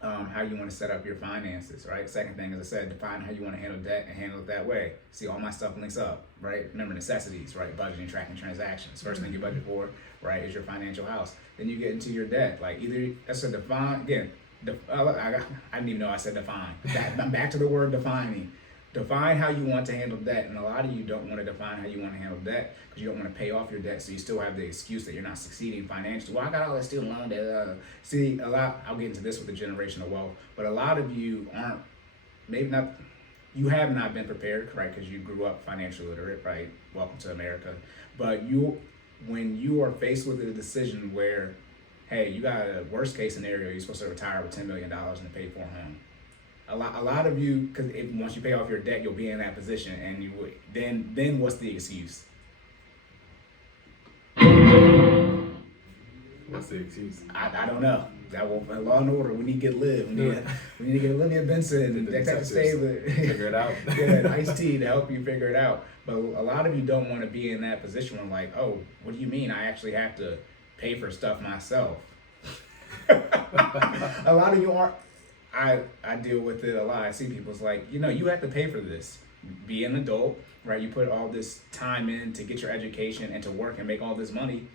how you want to set up your finances, right? Second thing, as I said, define how you want to handle debt and handle it that way. See, all my stuff links up, right? Remember necessities, right? Budgeting, tracking transactions. First thing you budget for, right, is your financial house. Then you get into your debt. Like, either, that's a define, again, I didn't even know I said define. I'm back to the word defining. Define how you want to handle debt, and a lot of you don't want to define how you want to handle debt because you don't want to pay off your debt, so you still have the excuse that you're not succeeding financially. Well, I got all that student loan debt. See, I'll get into this with the generational wealth, but a lot of you you have not been prepared, right, because you grew up financially literate, right? Welcome to America. But when you are faced with a decision where, hey, you got a worst case scenario, you're supposed to retire with $10 million in a paid for home. A lot of you, because once you pay off your debt, you'll be in that position, and then what's the excuse? What's the excuse? I don't know. That will Law and Order. We need to get Liv. We need to get Olivia Benson and Detective Stabler. Figure it out. Yeah, Ice-T to help you figure it out. But a lot of you don't want to be in that position where, like, oh, what do you mean I actually have to pay for stuff myself? A lot of you aren't. I deal with it a lot. I see people's like, you have to pay for this. Be an adult, right? You put all this time in to get your education and to work and make all this money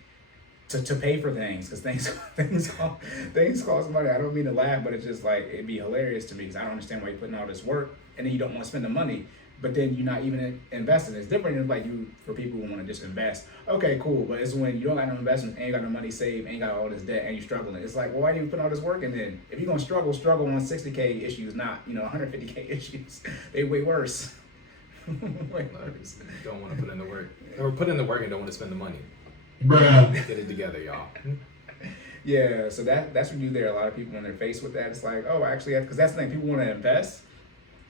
to pay for things, because things cost money. I don't mean to laugh, but it's just like, it'd be hilarious to me because I don't understand why you're putting all this work and then you don't want to spend the money, but then you're not even investing. It's different than like for people who want to just invest. Okay, cool, but it's when you don't got no investment, ain't got no money saved, ain't got all this debt, and you're struggling. It's like, well, why do you put all this work in then? If you're gonna struggle on 60K issues, not 150K issues. They way worse. Way worse. Don't want to put in the work, or put in the work and don't want to spend the money. Get it together, y'all. Yeah, so that's what you do there. A lot of people, when they're faced with that, it's like, oh, actually, because that's the thing. People want to invest.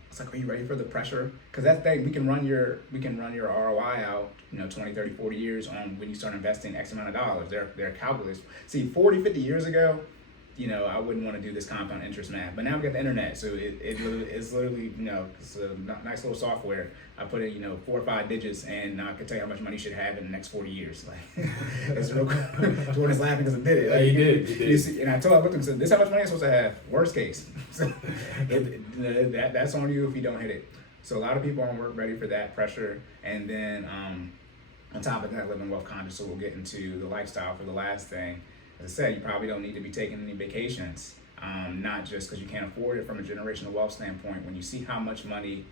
It's like, are you ready for the pressure? Because that's the thing. We can run your ROI out, 20, 30, 40 years on when you start investing X amount of dollars. Their calculus. See, 40, 50 years ago, I wouldn't want to do this compound interest math. But now we got the internet, so it's literally, it's a nice little software. I put in, 4 or 5 digits, and I can tell you how much money you should have in the next 40 years. Like, it's real. Jordan's laughing because I did it. Like, he did. You see, and I looked at him and said, "This is how much money I'm supposed to have." Worst case, so that's on you if you don't hit it. So a lot of people aren't ready for that pressure, and then on top of that, living wealth conscious. So we'll get into the lifestyle for the last thing. As I said, you probably don't need to be taking any vacations, not just because you can't afford it from a generational wealth standpoint. When you see how much money,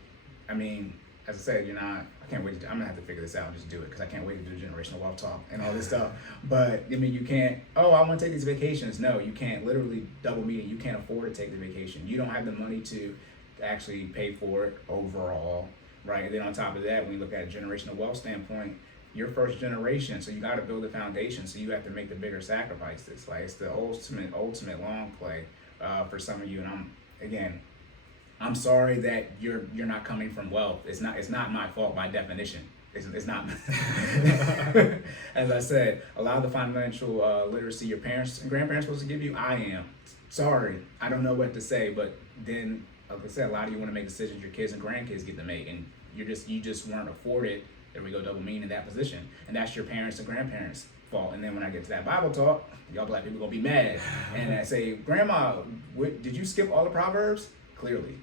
as I said, I can't wait. I'm gonna have to figure this out and just do it because I can't wait to do generational wealth talk and all this stuff. But you can't. Oh, I want to take these vacations. No, you can't. Literally double meaning. You can't afford to take the vacation. You don't have the money to actually pay for it overall, right? And then on top of that, when you look at a generational wealth standpoint, you're first generation, so you got to build a foundation. So you have to make the bigger sacrifices. Like, it's the ultimate long play for some of you. And I'm sorry that you're not coming from wealth. It's not my fault by definition. It's not. As I said, a lot of the financial literacy your parents and grandparents supposed to give you, I am. Sorry, I don't know what to say. But then, like I said, a lot of you want to make decisions your kids and grandkids get to make, and you just weren't afforded. There we go, double meaning, in that position. And that's your parents and grandparents' fault. And then when I get to that Bible talk, y'all black people gonna be mad. And I say, Grandma, did you skip all the Proverbs? Clearly.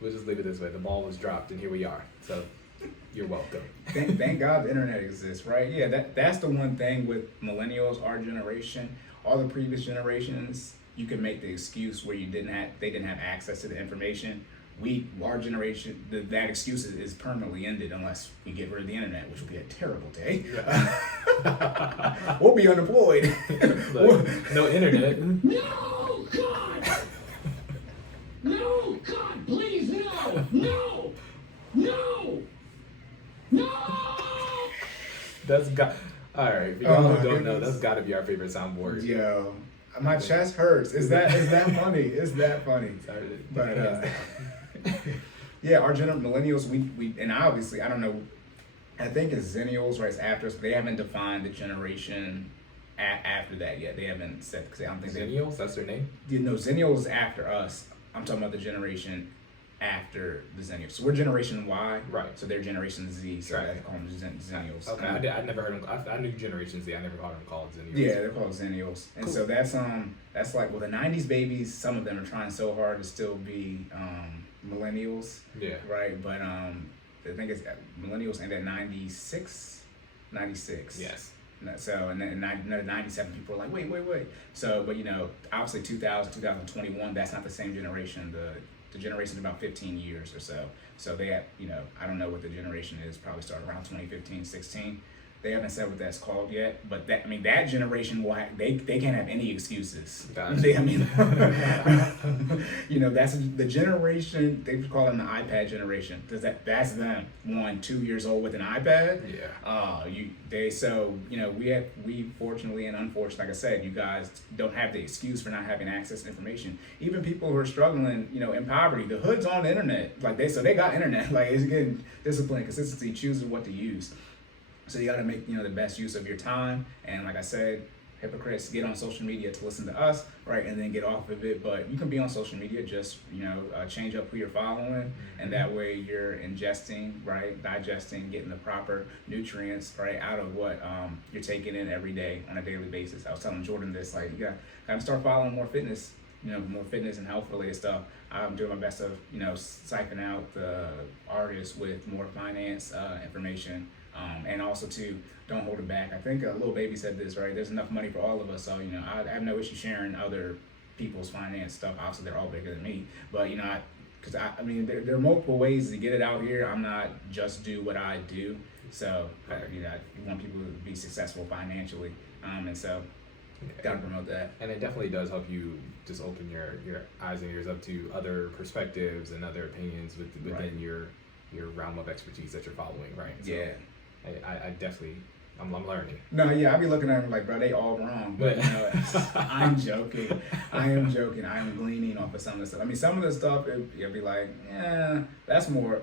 We'll just leave it this way. The ball was dropped, and here we are. So you're welcome. Thank God the internet exists, right? Yeah, that's the one thing with millennials, our generation, all the previous generations, you can make the excuse where they didn't have access to the information. Our generation, that excuse is permanently ended unless we get rid of the internet, which will be a terrible day. We'll be unemployed. No internet. No, God! No, God, please, no! No! No! No! That's got. All right, for y'all who don't know, that's got to be our favorite soundboard. Yo, my chest hurts. Is that funny? Is that funny? But yeah, our millennials, we and obviously, I don't know, I think it's Zennials, right? It's after us, but they haven't defined the generation after that yet. They haven't said, because I don't think Zennials, that's their name? Zennials is after us. I'm talking about the generation after the Zennials. So we're Generation Y, right? So they're Generation Z, so I call them Zennials. Okay, I never heard them. I knew Generation Z. I never heard them called Zennials. Yeah, they're called Zennials, and cool. So that's like, well, the '90s babies. Some of them are trying so hard to still be millennials. Yeah. Right, but I think it's millennials end at 96. Yes. So, and then another 97 people are like, wait. So, but obviously 2000, 2021, that's not the same generation. The generation is about 15 years or so. So they have, I don't know what the generation is, probably started around 2015, 16. They haven't said what that's called yet, but that generation will they can't have any excuses. Gotcha. That's the generation they call them the iPad generation. That's them 1-2 years old with an iPad. Yeah. We fortunately and unfortunately, like I said, you guys don't have the excuse for not having access to information. Even people who are struggling, in poverty, the hood's on the internet. They got internet. Like, it's getting discipline, consistency, choosing what to use. So you got to make, the best use of your time. And like I said, hypocrites get on social media to listen to us, right? And then get off of it. But you can be on social media, just, change up who you're following. And that way you're ingesting, right? Digesting, getting the proper nutrients, right? Out of what you're taking in every day on a daily basis. I was telling Jordan this, like, you got to start following more fitness, more fitness and health related stuff. I'm doing my best to, siphon out the artists with more finance information. And also too, don't hold it back. I think Lil Baby said this, right? There's enough money for all of us, so I have no issue sharing other people's finance stuff. Obviously, they're all bigger than me, but there are multiple ways to get it out here. I'm not just do what I do, so I want people to be successful financially, and so gotta promote that. And it definitely does help you just open your eyes and ears up to other perspectives and other opinions within your realm of expertise that you're following, right? So, yeah. I definitely I'm learning. No, yeah, I be looking at them like, bro, they all wrong. But you know, I'm joking. I am joking. I am gleaning off of some of the stuff. I mean, some of the stuff it'll be like, yeah, that's more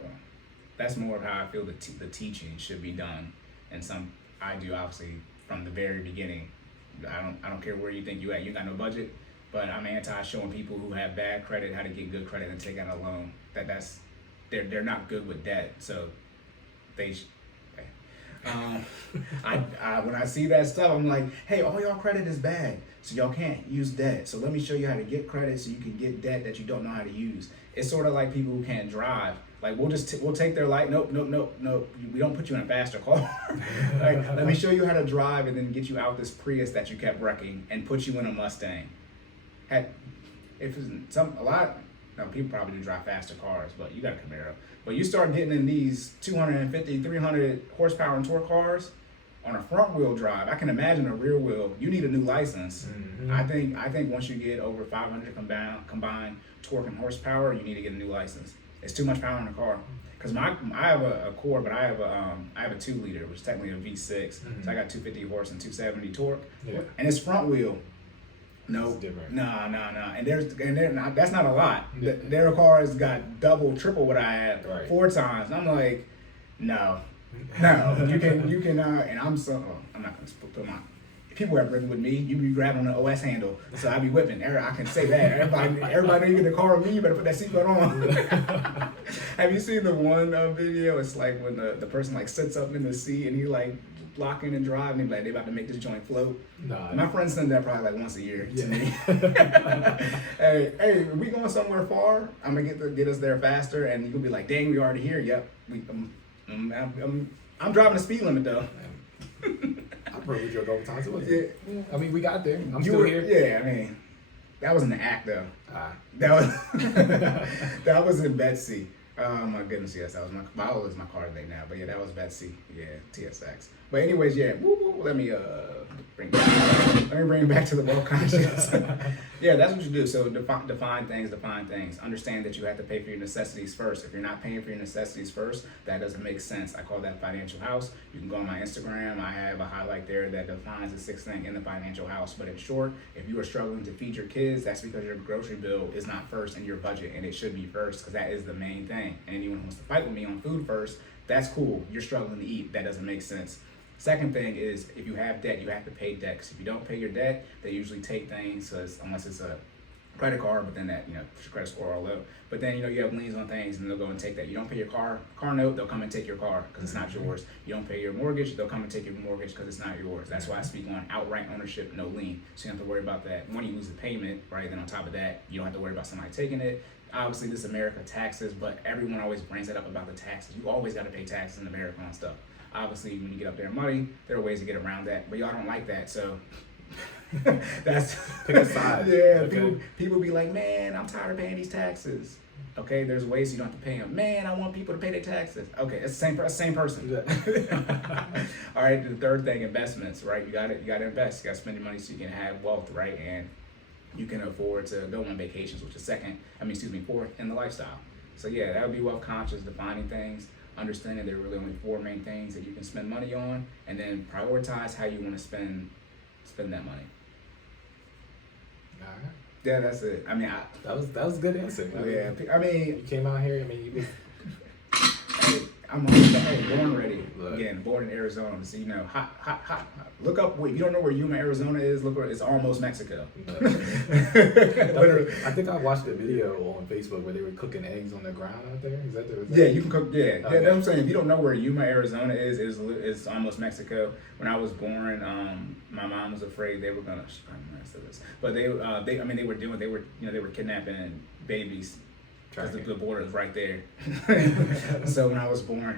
of how I feel the teaching should be done. And some I do obviously from the very beginning. I don't care where you think you at. You got no budget, but I'm anti showing people who have bad credit how to get good credit and take out a loan. They're not good with debt, so they. When I see that stuff, I'm like, hey, all y'all credit is bad, so y'all can't use debt. So let me show you how to get credit so you can get debt that you don't know how to use. It's sort of like people who can't drive. Like we'll take their light. Nope. We don't put you in a faster car. Like, let me show you how to drive and then get you out this Prius that you kept wrecking and put you in a Mustang. People probably do drive faster cars, but you got a Camaro. But you start getting in these 250, 300 horsepower and torque cars on a front wheel drive. I can imagine a rear wheel. You need a new license. Mm-hmm. I think once you get over 500 combined torque and horsepower, you need to get a new license. It's too much power in the car. Because I have a Core, but I have a 2-liter, which is technically a V6. Mm-hmm. So I got 250 horse and 270 torque, and it's front wheel. No, no, and that's not a lot. Yeah. Their cars got double, triple what I had, 4 times. And I'm like, no, you can, and I'm not gonna put my. People have ridden with me. You be grabbing the OS handle, so I be whipping. I can say that. Everybody know you get the car with me. You better put that seatbelt on. Have you seen the one video? It's like when the person like sits up in the seat and he like locking and driving. Like they about to make this joint float. Nah, my friends send that probably like once a year to me. hey, we going somewhere far? I'm gonna get us there faster, and you gonna be like, dang, we already here. Yep. I'm driving the speed limit though. I probably drove over time too. Yeah. I mean, we got there. I'm still here. Yeah, I mean, that was in the act though. That was in Betsy. Oh my goodness, yes, that was my is my car today now. But yeah, that was Betsy. Yeah, TSX. But anyways, yeah. Let me bring it back to the wealth conscious. Yeah, that's what you do. So define things. Understand that you have to pay for your necessities first. If you're not paying for your necessities first, that doesn't make sense. I call that financial house. You can go on my Instagram. I have a highlight there that defines the 6th thing in the financial house. But in short, if you are struggling to feed your kids, that's because your grocery bill is not first in your budget, and it should be first because that is the main thing. And anyone who wants to fight with me on food first, that's cool. You're struggling to eat. That doesn't make sense. Second thing is, if you have debt, you have to pay debt. Because if you don't pay your debt, they usually take things, unless it's a credit card, but then that, push your credit score all low. But then, you have liens on things, and they'll go and take that. You don't pay your car note, they'll come and take your car because it's not yours. You don't pay your mortgage, they'll come and take your mortgage because it's not yours. That's why I speak on outright ownership, no lien. So you don't have to worry about that. When you lose the payment, right, then on top of that, you don't have to worry about somebody taking it. Obviously, this is America, taxes, but everyone always brings it up about the taxes. You always got to pay taxes in America on stuff. Obviously, when you get up there in money, there are ways to get around that, but y'all don't like that, so that's pick a side. Yeah, okay. People be like, man, I'm tired of paying these taxes. Okay, there's ways you don't have to pay them. Man, I want people to pay their taxes. Okay, it's the same person. Yeah. All right, the third thing, investments, right? You got to invest. You got to spend your money so you can have wealth, right? And you can afford to go on vacations, which is fourth in the lifestyle. So yeah, that would be wealth conscious, defining things. Understanding there are really only 4 main things that you can spend money on, and then prioritize how you want to spend that money. All right. Yeah, that's it. I mean, that was a good answer. I mean, you came out here. I mean, you. I'm born ready. Again, born in Arizona. So hot. Look up. If you don't know where Yuma, Arizona is, look where it's almost Mexico. Literally. I think I watched a video on Facebook where they were cooking eggs on the ground out there. Is that yeah, you can cook. Yeah, okay. Yeah. That's what I'm saying. If you don't know where Yuma, Arizona is, it's almost Mexico. When I was born, my mom was afraid they were gonna. But they were kidnapping babies. Because the border is right there. So when I was born, I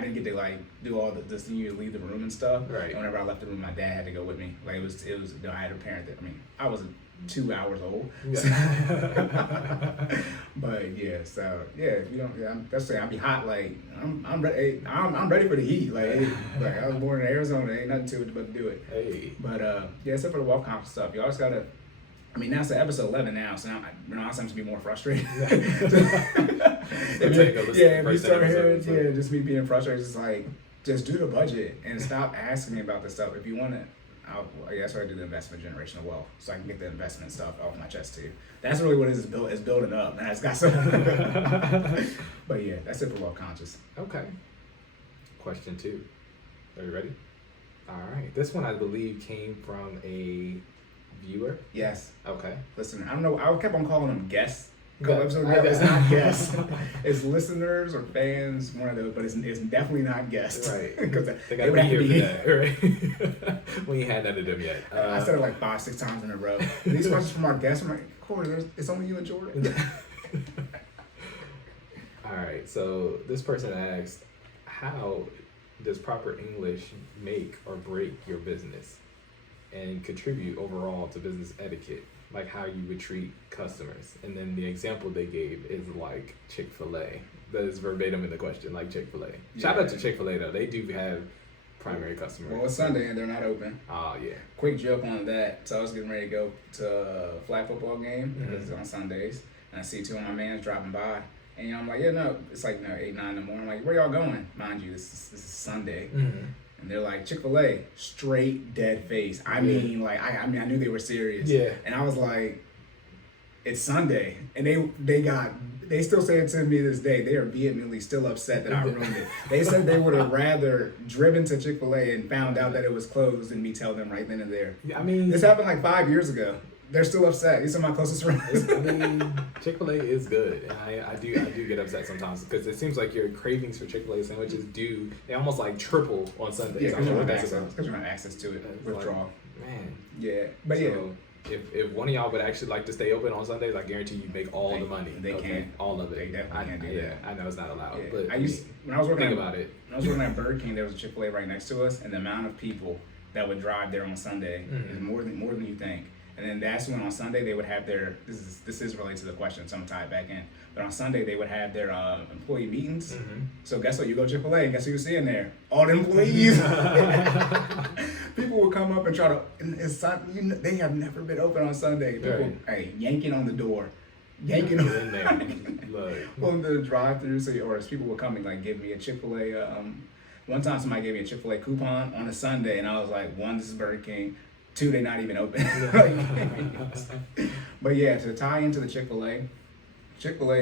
didn't get to do all this thing, you leave the room and stuff. Right. And whenever I left the room, my dad had to go with me. Like it was I had a parent that, I was 2 hours old. Yeah. But yeah, so yeah, that's saying I'll be hot. Like I'm ready. I'm ready for the heat. Like I was born in Arizona, ain't nothing to it but to do it. Hey. But yeah, except for the wealth conscious stuff, you always gotta. Now it's episode 11 now, so now I seem to be more frustrated. If you start hearing, just me being frustrated, it's like, just do the budget and stop asking me about this stuff. If you want to, that's why I do the investment generational wealth, so I can get the investment stuff off my chest too. That's really what it is building up, and it's got some. But yeah, that's it for wealth conscious. Okay. Question 2. Are you ready? All right. This one I believe came from a viewer. Yes. Okay. Listen, I don't know. I kept on calling them guests. Yeah, It's not guests. It's listeners or fans, one of those, but it's definitely not guests. Right. Because They got to be here for that, right? We ain't had none of them yet. I said it like 5-6 times in a row. These questions from our guests, I'm like, Cory, it's only you and Jordan. All right. So this person asked, how does proper English make or break your business and contribute overall to business etiquette? Like how you would treat customers. And then the example they gave is like Chick-fil-A. That is verbatim in the question, like Chick-fil-A. Shout out to Chick-fil-A though. They do have primary customers. Well, it's Sunday and they're not open. Oh, yeah. Quick joke on that. So I was getting ready to go to a flag football game because it's on Sundays. And I see 2 of my mans driving by. And I'm like, yeah, no. It's like 8, 9 in the morning. I'm like, where y'all going? Mind you, this is Sunday. Mm-hmm. And they're like, Chick-fil-A, straight dead face. I mean, like, I knew they were serious. Yeah. And I was like, it's Sunday. And they still say it to me this day. They are vehemently still upset that I ruined it. They said they would have rather driven to Chick-fil-A and found out that it was closed than me tell them right then and there. I mean, this happened like 5 years ago. They're still upset. These are my closest friends. I mean, Chick-fil-A is good. And I do get upset sometimes because it seems like your cravings for Chick-fil-A sandwiches they almost like triple on Sundays. Yeah, because you don't have access to it. Withdrawal. Like, man. Yeah. But so, if one of y'all would actually like to stay open on Sundays, I guarantee you make all the money. They can. All of it. They definitely can do that. I know it's not allowed. Yeah. But when I was working about it. When I was working at Burger King, there was a Chick-fil-A right next to us, and the amount of people that would drive there on Sunday is more than you think. And then that's when on Sunday they would have their, this is related to the question, so I'm gonna tie it back in. But on Sunday they would have their employee meetings. Mm-hmm. So guess what? You go to Chick-fil-A and guess who you see in there? All the employees. People would come up and try to, they have never been open on Sunday. People, yanking on the door. Yanking in there. Pulling the drive-thru, or as people would come and like give me a Chick-fil-A, one time somebody gave me a Chick-fil-A coupon on a Sunday and I was like, 1, this is Burger King. 2, they're not even open. But yeah, to tie into the Chick-fil-A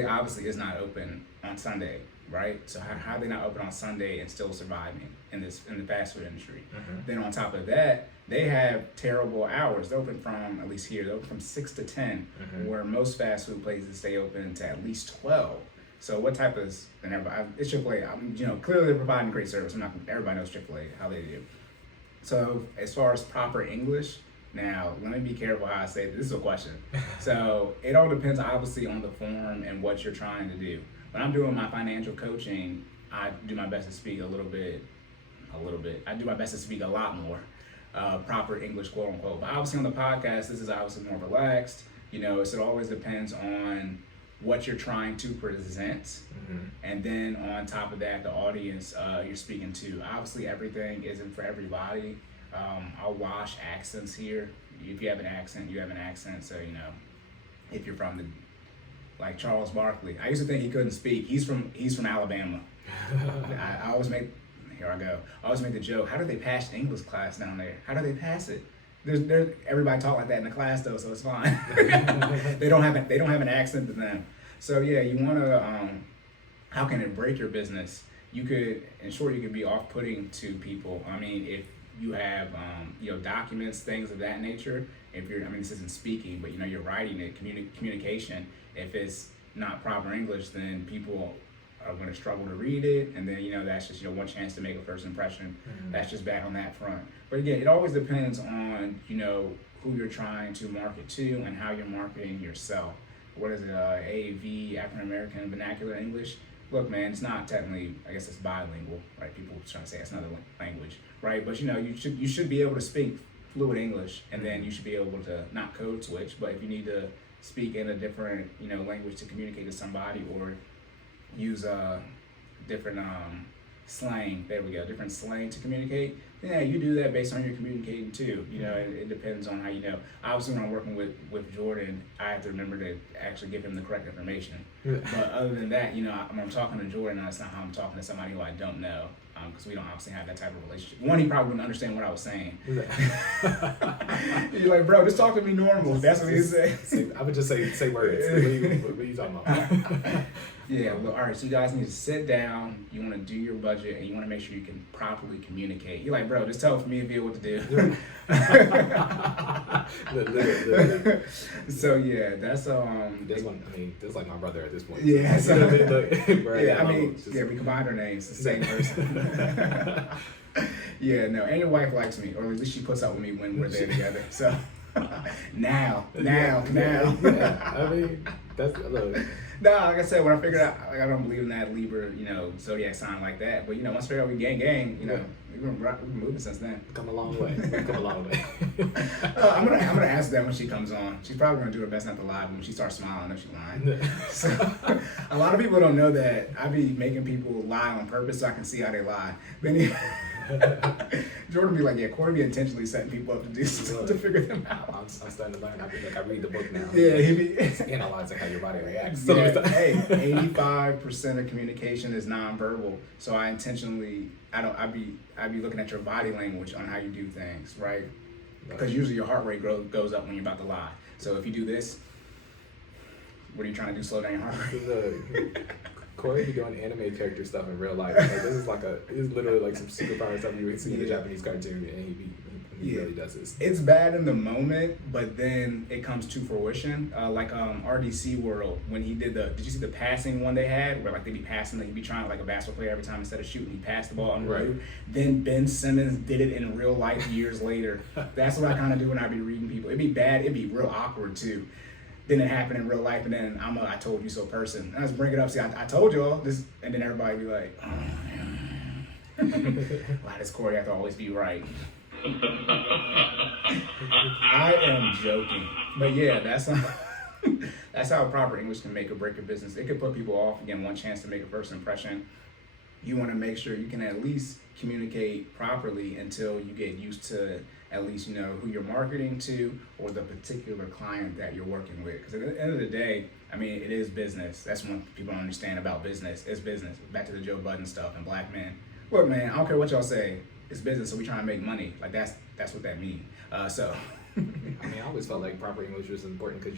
obviously is not open on Sunday, right? So how are they not open on Sunday and still surviving in the fast food industry? Mm-hmm. Then on top of that, they have terrible hours. They're open from, at least here, they're open from 6 to 10, where most fast food places stay open to at least 12. So what type of, and everybody, it's Chick-fil-A. Clearly they're providing great service. Everybody knows Chick-fil-A, how they do. So as far as proper English, now let me be careful how I say this. This is a question. So it all depends obviously on the form and what you're trying to do. When I'm doing my financial coaching, I do my best to speak a little bit. I do my best to speak a lot more proper English, quote unquote. But obviously on the podcast, this is obviously more relaxed. So it always depends on what you're trying to present. And then on top of that, the audience you're speaking to. Obviously everything isn't for everybody. I'll wash accents here. If you have an accent, you have an accent. So if you're from like Charles Barkley, I used to think he couldn't speak. He's from Alabama. I always make the joke, how do they pass the English class down there? How do they pass it? Everybody talk like that in the class though, so it's fine. They don't have an accent to them. So yeah, you want to. How can it break your business? You could be off-putting to people. I mean, if you have documents, things of that nature. If this isn't speaking, but you're writing it, communication. If it's not proper English, then people are going to struggle to read it, and then that's just one chance to make a first impression. That's just bad on that front. But again, it always depends on who you're trying to market to and how you're marketing yourself. What is it? AAV, African American Vernacular English. Look, man, it's not technically. I guess it's bilingual, right? People trying to say it's another language, right? But you should be able to speak fluid English, and then you should be able to not code switch, but if you need to speak in a different language to communicate to somebody, or use different slang. There we go. Different slang to communicate. Yeah, you do that based on your communicating too. It depends on how Obviously, when I'm working with Jordan, I have to remember to actually give him the correct information. But other than that, when I'm talking to Jordan, that's not how I'm talking to somebody who I don't know. because we don't obviously have that type of relationship. One, he probably wouldn't understand what I was saying. You're like, bro, just talk to me normal. That's what he said. I would just say words. What are you talking about? Yeah, well, all right, so you guys need to sit down, you want to do your budget, and you want to make sure you can properly communicate. You're like, bro, just tell me and Bill what to do. Literally. So, yeah, that's, this is like my brother at this point. Yeah, so, Right, yeah, we combined our names, it's the same person. Yeah, no, and your wife likes me, or at least she puts up with me when we're there together, so. Now. Yeah, I mean, that's look. No, like I said, when I figured out, like, I don't believe in that Libra, zodiac sign like that. But once I figured out we gang, we've been moving since then. Come a long way. I'm gonna ask that when she comes on. She's probably gonna do her best not to lie, but when she starts smiling, I know she's lying. So, a lot of people don't know that I be making people lie on purpose so I can see how they lie. But anyway, Jordan be like, yeah, Cory be intentionally setting people up to do stuff to figure them out. I'm starting to learn. I read the book now. Yeah, he be analyzing how your body reacts. Yeah, hey, 85% of communication is nonverbal. So I intentionally, I be looking at your body language on how you do things, right? Because usually your heart rate goes up when you're about to lie. So if you do this, what are you trying to do? Slow down your heart rate. Cory be doing anime character stuff in real life. Like, this is literally like some superpower stuff you would see in a Japanese cartoon, and he really does this. It's bad in the moment, but then it comes to fruition. Like RDC World, when he did did you see the passing one they had, where like they be passing, he'd be trying like a basketball player every time instead of shooting, he passed the ball on the road. Then Ben Simmons did it in real life years later. That's what I kind of do when I be reading people. It'd be bad, it'd be real awkward too. Then it happened in real life, and then I'm a I told you so person. And I just bring it up, see, I told y'all this, and then everybody be like, oh, why does Cory have to always be right? I am joking, but yeah, that's how proper English can make or break a business. It could put people off. Again, one chance to make a first impression. You want to make sure you can at least communicate properly until you get used to at least who you're marketing to or the particular client that you're working with. Because at the end of the day, it is business. That's one people don't understand about business. It's business. Back to the Joe Budden stuff and black men. Look, man, I don't care what y'all say. It's business, so we trying to make money. Like that's what that means. I always felt like proper English was important because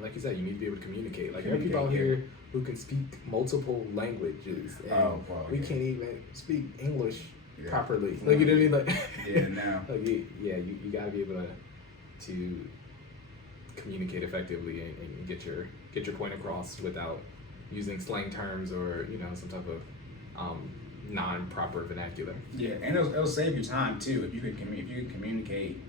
like you said, you need to be able to communicate. Like there are people out here who can speak multiple languages. And we can't even speak English properly. Like you know what I mean? Like you gotta be able to communicate effectively and get your point across without using slang terms or some type of non-proper vernacular. Yeah, and it'll save you time too if you can communicate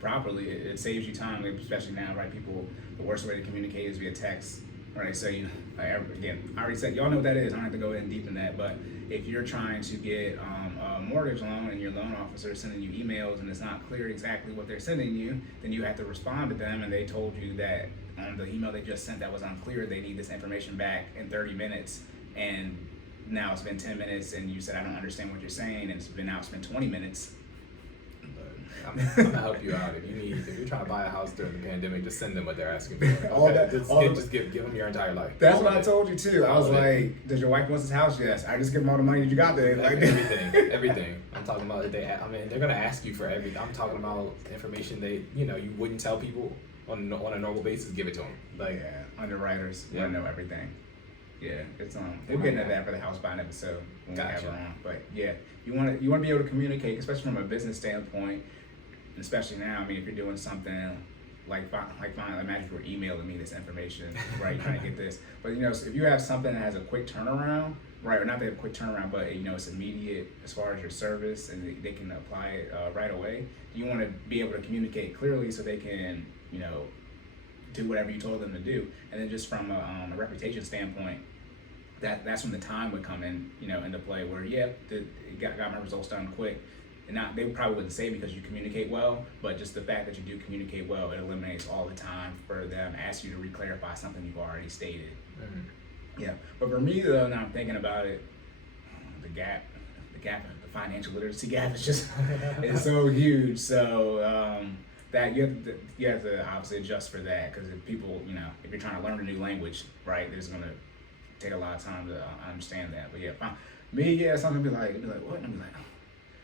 properly. It saves you time, especially now, right? People, the worst way to communicate is via text, right? So again, I already said y'all know what that is. I don't have to go in deep in that, but if you're trying to get a mortgage loan and your loan officer is sending you emails and it's not clear exactly what they're sending you, then you have to respond to them, and they told you that on the email they just sent that was unclear, they need this information back in 30 minutes, and now it's been 10 minutes and you said I don't understand what you're saying, and it's been 20 minutes. I'm gonna help you out if you're trying to buy a house during the pandemic, just send them what they're asking for. Just give them your entire life. That's what I told you too. I was like, does your wife want this house? Yes. I just give them all the money that you got there. Like everything. I'm talking about they're gonna ask you for everything. I'm talking about information you wouldn't tell people on a normal basis. Give it to them. Underwriters want to know everything. Yeah, it's we'll get into that for the house buying episode when we have her on. But yeah, you want to be able to communicate, especially from a business standpoint, and especially now. If you're doing something like imagine if you were emailing me this information, right? Trying to get this, but if you have something that has a quick turnaround, right, or not that quick turnaround, but it's immediate as far as your service, and they can apply it right away. You want to be able to communicate clearly so they can do whatever you told them to do, and then just from a reputation standpoint. That's when the time would come in, into play. Where got my results done quick, and not they probably wouldn't say because you communicate well, but just the fact that you do communicate well, it eliminates all the time for them ask you to re-clarify something you've already stated. Mm-hmm. Yeah, but for me though, now I'm thinking about it, the the financial literacy gap is just it's so huge. So that you have to obviously adjust for that, because if people, if you're trying to learn a new language, right, there's gonna take a lot of time to understand that. But yeah, Me, yeah, some people be like, what? And I'm like, oh.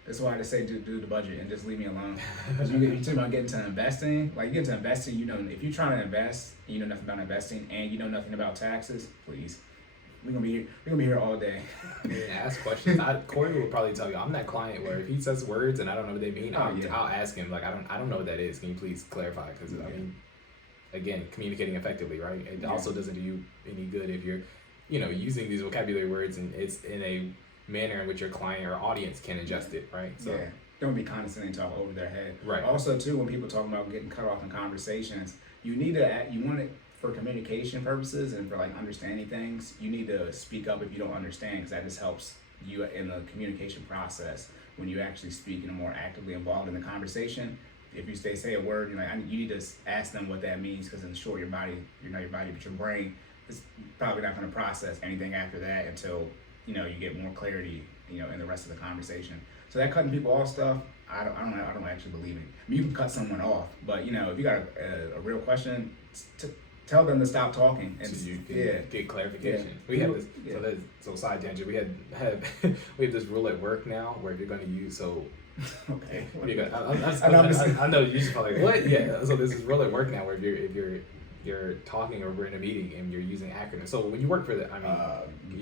That's why they say do the budget and just leave me alone. Because you talk about getting to investing, like you get to investing, you know, if you're trying to invest, and you know nothing about investing, and you know nothing about taxes, please, we're gonna be here all day. Ask questions. Corey will probably tell you I'm that client where if he says words and I don't know what they mean, I'll ask him like I don't know what that is. Can you please clarify? Because I mean, again, communicating effectively, right? It also doesn't do you any good if you're, you know, using these vocabulary words and it's in a manner in which your client or audience can adjust it, right? So don't be condescending, talk over their head. Right. Also, too, when people talk about getting cut off in conversations, you want it for communication purposes and for like understanding things. You need to speak up if you don't understand, because that just helps you in the communication process when you actually speak and are more actively involved in the conversation. If you say a word, you're like, you need to ask them what that means, because in short, your body, but your brain is probably not going to process anything after that until you get more clarity, in the rest of the conversation. So that cutting people off stuff, I don't actually believe it. I mean, you can cut someone off, but if you got a real question, tell them to stop talking and so you can get clarification. Yeah. We have this. So side tangent. We have this rule at work now where if you're going to use Okay. I know you just probably like, what? Yeah. So there's this rule at work now where if you're talking or we're in a meeting and you're using acronyms. So when you work for the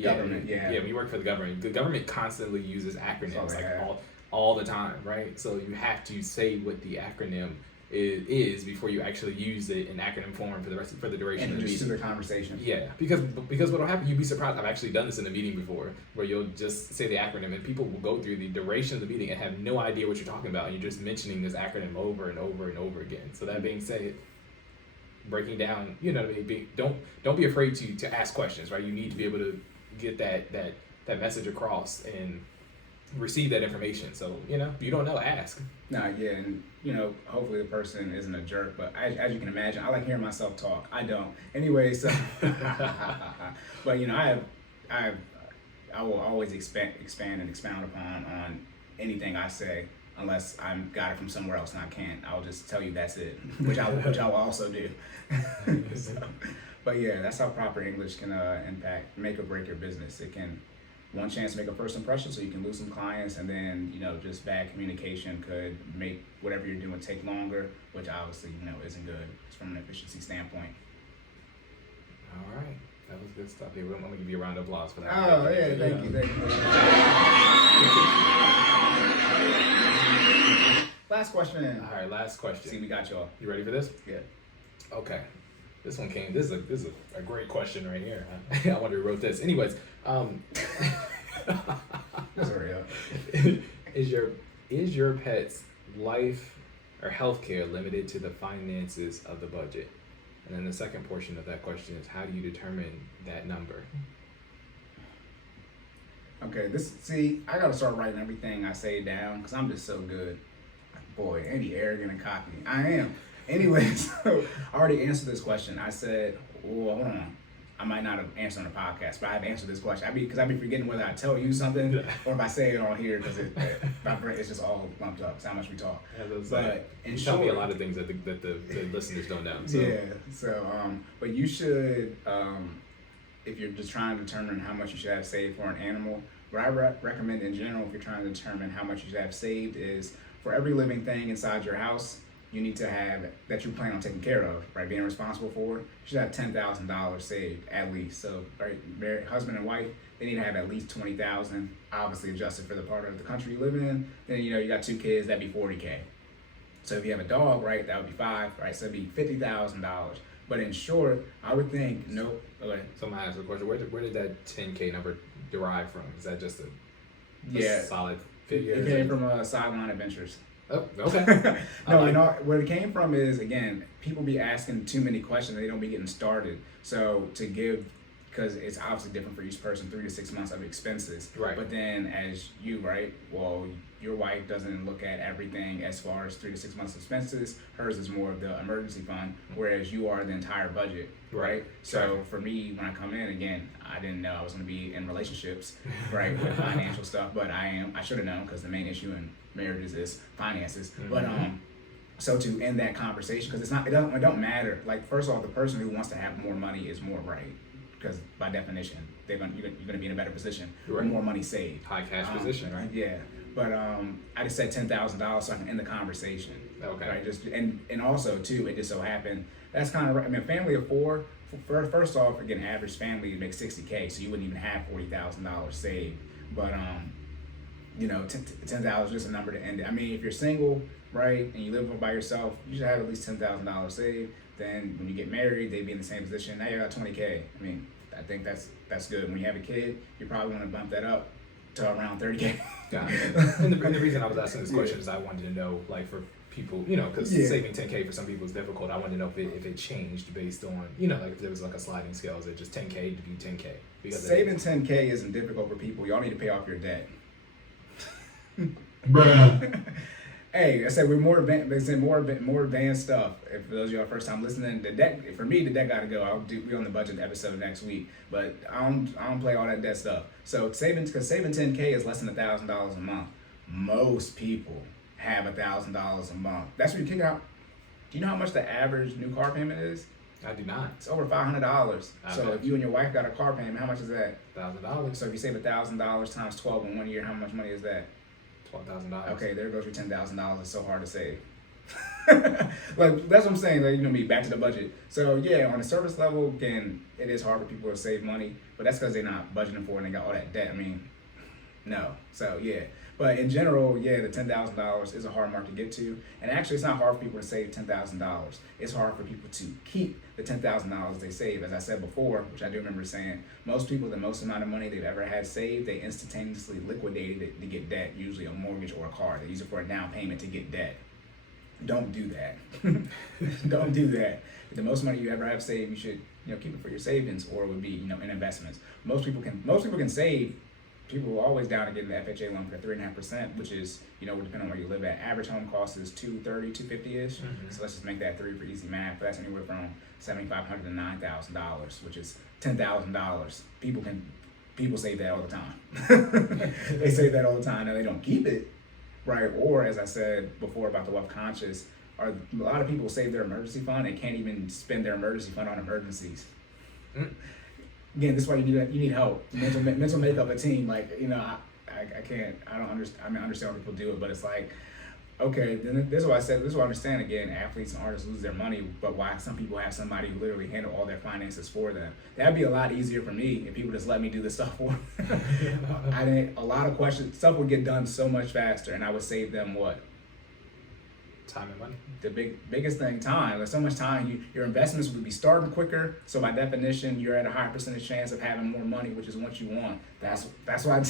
government, when you work for the government constantly uses acronyms all the time, right? So you have to say what the acronym is before you actually use it in acronym form for the duration of the meeting. And just conversation. Yeah, because what'll happen, you'd be surprised. I've actually done this in a meeting before, where you'll just say the acronym and people will go through the duration of the meeting and have no idea what you're talking about, and you're just mentioning this acronym over and over and over again. So that being said, breaking down, don't be afraid to ask questions, right? You need to be able to get that message across and receive that information. So if you don't know, ask. And hopefully the person isn't a jerk, but as you can imagine, I like hearing myself talk. I don't. Anyway, so but I will always expand and expound upon anything I say, unless I'm got it from somewhere else and I can't. I'll just tell you that's it, which I will also do. But yeah, that's how proper English can make or break your business. It can one chance to make a first impression, so you can lose some clients, and then just bad communication could make whatever you're doing take longer, which obviously isn't good from an efficiency standpoint. All right, that was good stuff. Here, I'm gonna give you a round of applause for that. Oh yeah, thank you. Last question. All right, last question. See, we got y'all. You ready for this? Yeah. Okay. This one came. This is a great question right here. I wonder who wrote this. Anyways, That's real. Is your pet's life or health care limited to the finances of the budget? And then the second portion of that question is, how do you determine that number? Okay, I gotta start writing everything I say down, because I'm just so good. Boy, ain't he arrogant and cocky? I am. Anyway, so I already answered this question. I said, well, hold on. I might not have answered on the podcast, but I've answered this question. Because I'd be forgetting whether I tell you something or if I say it on here, because it's just all lumped up. It's how much we talk. But you tell me a lot of things that the listeners don't know. So. Yeah. So, but you should, if you're just trying to determine how much you should have saved for an animal, what I recommend in general, if you're trying to determine how much you should have saved, is for every living thing inside your house, you need to have that you plan on taking care of, right? Being responsible for. You should have $10,000 saved at least. So, right, married husband and wife, they need to have at least $20,000, obviously adjusted for the part of the country you live in. Then you got 2 kids, that'd be $40K. So if you have a dog, right, that would be $5, right? So it'd be $50,000. But in short, I would think nope. Okay. So I'm gonna ask a question. Where did that 10K number derive from? Is that just a solid figure? It came from Sideline Adventures. Oh, okay. No, where it came from is, again, people be asking too many questions and they don't be getting started. So to give, because it's obviously different for each person, 3 to 6 months of expenses. Right. But then as you, right, well, your wife doesn't look at everything as far as 3 to 6 months of expenses. Hers is more of the emergency fund, whereas you are the entire budget, right? So for me, when I come in, again, I didn't know I was going to be in relationships, right, with financial stuff, but I should have known, because the main issue in marriages is finances. Mm-hmm. But so to end that conversation, because it don't matter. Like, first off, the person who wants to have more money is more right. because by definition, you're gonna be in a better position Right. with more money saved. High cash position, right? Yeah, but I just said $10,000 so I can end the conversation. Okay. Right. Just and also too, it just so happened that's kind of right. I mean, a family of four. First off, again, average family makes $60K, so you wouldn't even have $40,000 saved. But you know, $10,000 is just a number to end it. I mean, if you're single, right, and you live by yourself, you should have at least $10,000 saved. Then when you get married, they'd be in the same position. Now you got $20K. I mean, I think that's good. When you have a kid, you probably want to bump that up to around $30K. Got it. And the reason I was asking this question is I wanted to know, like, for people, you know, because saving $10K for some people is difficult. I wanted to know if it changed based on, you know, like if there was like a sliding scale, is it just $10K to be $10K? Because saving $10K isn't difficult for people. Y'all need to pay off your debt. Bruh. Hey, I said we're more advanced stuff. If for those of y'all first time listening, the debt for me, the debt gotta go. We on the budget episode next week, but I don't play all that debt stuff. So saving $10K is less than $1,000 a month. Most people have $1,000 a month. That's what you kick out. Do you know how much the average new car payment is? I do not. It's over $500. So Okay. if you and your wife got a car payment, how much is that? $1,000. So if you save $1,000 times 12 in 1 year, how much money is that? $12,000. Okay, there goes your $10,000. It's so hard to save. Like that's what I'm saying. Like, you know me, back to the budget. So yeah, on a service level, again, it is hard for people to save money, but that's because they're not budgeting for it and they got all that debt. I mean, no. So yeah, but in general, yeah, the $10,000 is a hard mark to get to, and actually, it's not hard for people to save $10,000. It's hard for people to keep the $10,000 they save. As I said before, which I do remember saying, most people, the most amount of money they've ever had saved, they instantaneously liquidated it to get debt, usually a mortgage or a car. They use it for a down payment to get debt. Don't do that. Don't do that. The most money you ever have saved, you should, you know, keep it for your savings, or it would be, you know, in investments. Most people can save. People are always down to getting the FHA loan for 3.5%, which is, you know, depending on where you live at. Average home cost is $230, $250-ish. So let's just make that 3 for easy math. But that's anywhere from $7,500 to $9,000, which is $10,000. People save that all the time. They save that all the time. Now they don't keep it, right? Or as I said before about the wealth conscious, a lot of people save their emergency fund and can't even spend their emergency fund on emergencies. Again, this is why you need help. Mental makeup a team. Like, you know, I don't understand. I mean, I understand why people do it, but it's like, okay, then this is why I said, this is why I understand, again, athletes and artists lose their money, but why some people have somebody who literally handle all their finances for them. That'd be a lot easier for me if people just let me do this stuff for them. A lot of questions, stuff would get done so much faster, and I would save them what? Time and money. The biggest thing, time. There's so much time. Your investments would be starting quicker. So by definition, you're at a higher percentage chance of having more money, which is what you want. That's why.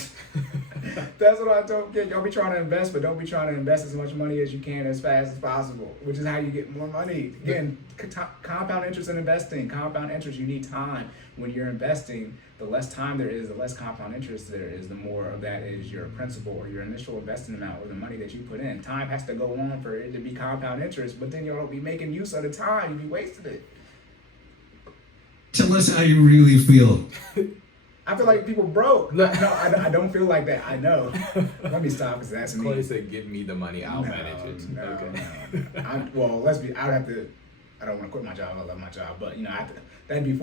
That's what I don't get. Y'all be trying to invest, but don't be trying to invest as much money as you can as fast as possible, which is how you get more money. Again, compound interest in investing. Compound interest. You need time. When you're investing, the less time there is, the less compound interest there is, the more of that is your principal or your initial investing amount or the money that you put in. Time has to go on for it to be compound interest, but then y'all don't be making use of the time. You be wasting it. Tell us how you really feel. I feel like people broke. No, I don't feel like that. I know. Let me stop because that's me. Corey said, "Give me the money, I'll manage it." No. I don't want to quit my job. I love my job, but you know, that'd be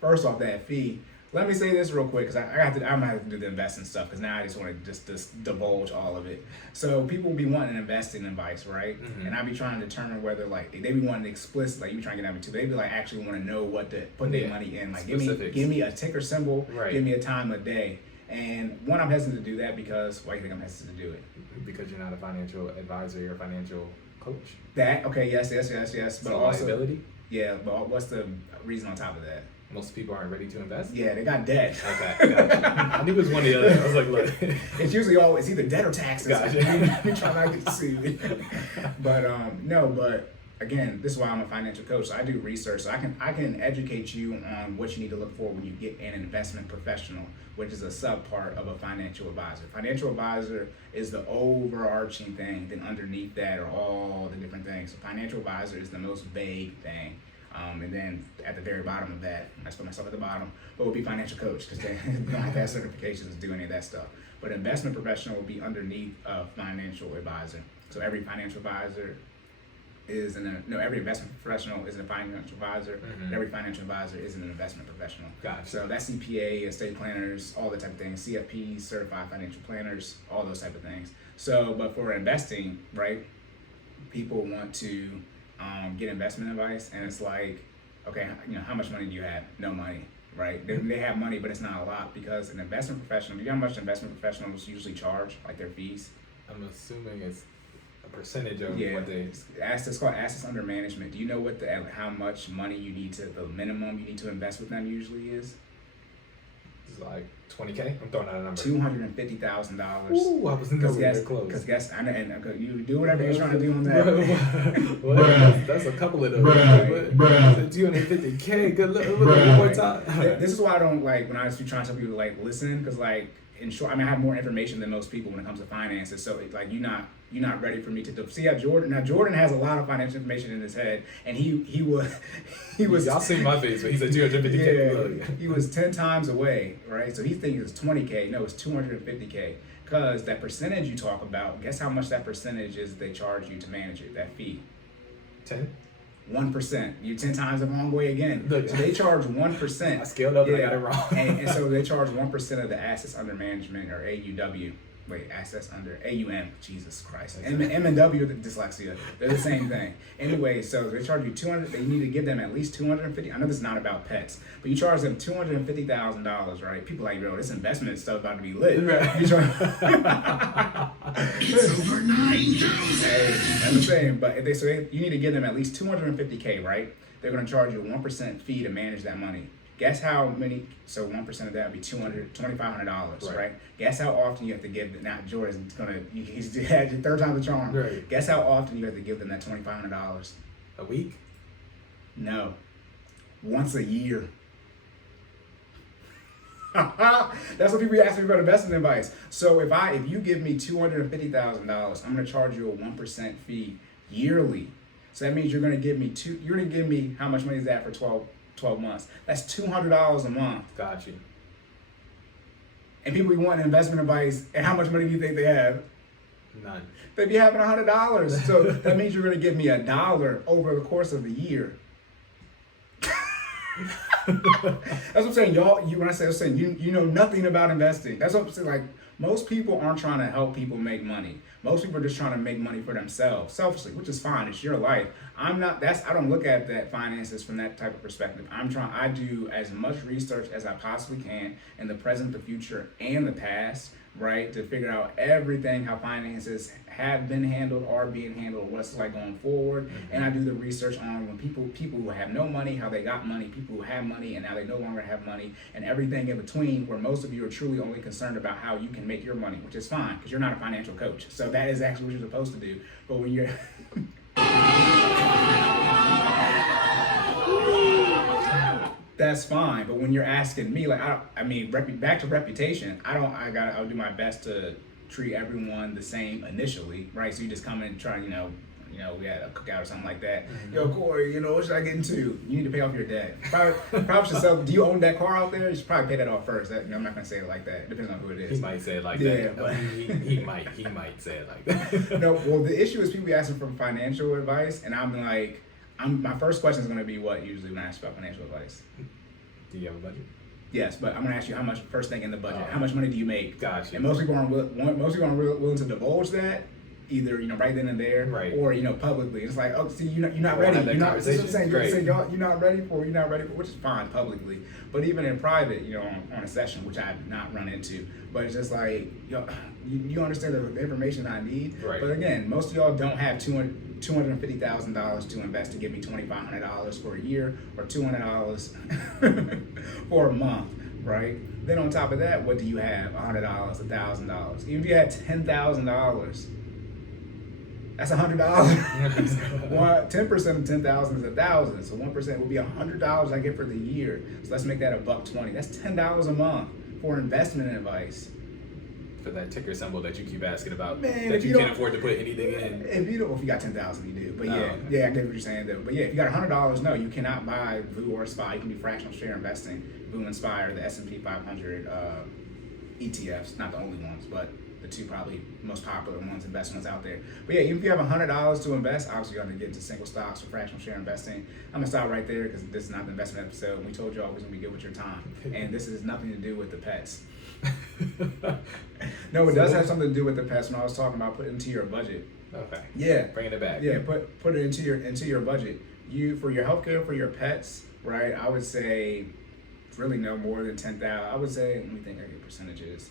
first off that fee. Let me say this real quick because I'm gonna have to do the investing stuff because now I just want to just divulge all of it. So people be wanting investing advice, right? And I be trying to determine whether like they be wanting explicit, like you be trying to get at me too. They be like actually want to know what to put their money in. Like give me a ticker symbol, right. Give me a time of day. And one, I'm hesitant to do that because why do you think I'm hesitant to do it? Because you're not a financial advisor, you're a financial coach. That okay? Yes. But also, liability. Yeah, but what's the reason on top of that? Most people aren't ready to invest. Yeah, they got debt. Okay, gotcha. I knew it was one or the other. I was like, look. It's usually always either debt or taxes. Gotcha. We try not to get sued. But again, this is why I'm a financial coach. So I do research. So I can educate you on what you need to look for when you get an investment professional, which is a sub part of a financial advisor. Financial advisor is the overarching thing. Then underneath that are all the different things. So financial advisor is the most vague thing. And then at the very bottom of that, I put myself at the bottom, but would be financial coach because they don't have to have certifications to do any of that stuff. But investment professional will be underneath a financial advisor. So every financial advisor is every investment professional is a financial advisor. Mm-hmm. Every financial advisor is an investment professional. Gotcha. So that's CPA, estate planners, all the type of things, CFPs, certified financial planners, all those type of things. So, but for investing, right, people want to get investment advice, and it's like, okay, how much money do you have? No money, right? They have money, but it's not a lot, because an investment professional, do you know how much investment professionals usually charge, like their fees? I'm assuming it's a percentage of Yeah, what they. it's called assets under management. Do you know what how much money you need the minimum you need to invest with them usually is? It's like $20K. I'm throwing out a number. $250,000. Ooh, I was nowhere close. Because guess, you do whatever you're trying to do on that. Well, that's a couple of those. But 250K. Good luck. One more time. This is why I don't like when I was trying to tell people to like listen, because like in short, I have more information than most people when it comes to finances. So like you're not ready for me to see how Jordan has a lot of financial information in his head, and he was Y'all seen my face, but he said 250K. yeah, he was 10 times away, right? So he thinks it's 20K. No, it's 250K. Because that percentage you talk about, guess how much that percentage is they charge you to manage it, that fee? 10? 1%. You're 10 times the wrong way again. So they charge 1%. I scaled up and I got it wrong. and so they charge 1% of the assets under management, or AUW. Wait, assets under AUM. Jesus Christ. M and W, the dyslexia. They're the same thing. Anyway, so they charge you $200. They need to give them at least $250. I know this is not about pets, but you charge them $250,000, right? People are like, bro, this investment stuff about to be lit. Right. You charge. It's over 9,000. Hey, I'm just saying, but you need to give them at least $250K, right? They're going to charge you a 1% fee to manage that money. Guess how many? So 1% of that would be $2,500, right? Guess how often you have to give. Now Jordan's he's had your third time the charm. Right. Guess how often you have to give them that $2,500? A week? No, once a year. That's what people ask me about investment advice. So if you give me $250,000, I'm going to charge you a 1% fee yearly. So that means you're going to give me how much money is that for 12 months? That's $200 a month. Got you. And people be wanting investment advice, and how much money do you think they have? None. They be having $100. So that means you're going to give me $1 over the course of the year. That's what I'm saying, y'all. When I say I'm saying you know nothing about investing. That's what I'm saying. Like, most people aren't trying to help people make money. Most people are just trying to make money for themselves, selfishly, which is fine. It's your life. I don't look at that finances from that type of perspective. I do as much research as I possibly can in the present, the future, and the past, right? To figure out everything, how finances have been handled, are being handled, what's like going forward. Mm-hmm. And I do the research on when people who have no money, how they got money, people who have money and now they no longer have money, and everything in between, where most of you are truly only concerned about how you can make your money, which is fine because you're not a financial coach. So that is actually what you're supposed to do. But when you're that's fine. But when you're asking me, like, back to reputation, I'll do my best to treat everyone the same initially, right? So you just come in and try, we had a cookout or something like that. Mm-hmm. Yo, Cory, what should I get into? You need to pay off your debt. Probably should sell. Do you own that car out there? You should probably pay that off first. I'm not gonna say it like that. It depends on who it is. He might say it like that. But he might say it like that. No, well, the issue is people asking for financial advice, and I'm like, my first question is gonna be what usually when I ask about financial advice. Do you have a budget? Yes, but I'm gonna ask you how much first thing in the budget. How much money do you make? Gotcha. And most people aren't willing to divulge that, either right then and there, right, or publicly. It's like, oh, see, you're not ready. You're not. That's what I'm saying. You're not ready for, which is fine publicly, but even in private, on a session, which I've not run into. But it's just like, you understand the information I need. Right. But again, most of y'all don't have $250,000 to invest to give me $2,500 for a year or $200 for a month, right? Then on top of that, what do you have? $100, $1,000. Even if you had $10,000, that's $100. 10% of 10,000 is 1,000. So 1% would be $100 I get for the year. So let's make that $120. That's $10 a month for investment advice. For that ticker symbol that you keep asking about, man, that you can't afford to put anything in. If you got 10,000, you do. But I get what you're saying though. But yeah, if you got $100, no, you cannot buy VU or SPY. You can do fractional share investing. VU and SPY are the S&P 500 ETFs, not the only ones, but the two probably most popular ones, investments out there. But yeah, if you have $100 to invest, obviously you're going to get into single stocks or fractional share investing. I'm going to stop right there because this is not the investment episode. We told you always going to be good with your time. And this has nothing to do with the pets. No, it does have something to do with the pets when I was talking about putting into your budget. Okay. Yeah. Bringing it back. Yeah, put it into your budget. You for your healthcare for your pets, right? I would say it's really no more than 10,000. I would say, let me think. I get percentages.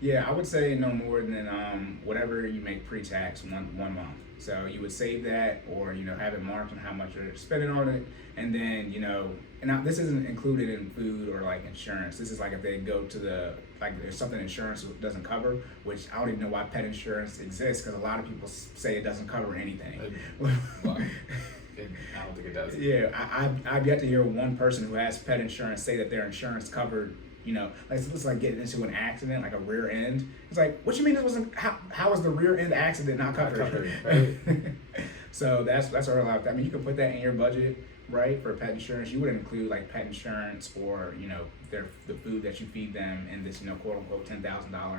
Yeah, I would say no more than whatever you make pre-tax one month. So you would save that, or have it marked on how much you're spending on it, and then and this isn't included in food or like insurance. This is like if they go to there's something insurance doesn't cover, which I don't even know why pet insurance exists, because a lot of people say it doesn't cover anything. Well, I don't think it does. Yeah, I've yet to hear one person who has pet insurance say that their insurance covered. It's like getting into an accident, like a rear end. It's like, what you mean this wasn't? How was the rear end accident not covered? Right? So that's what I like. I mean, you could put that in your budget, right, for pet insurance. You would include like pet insurance or the food that you feed them in this quote unquote $10,000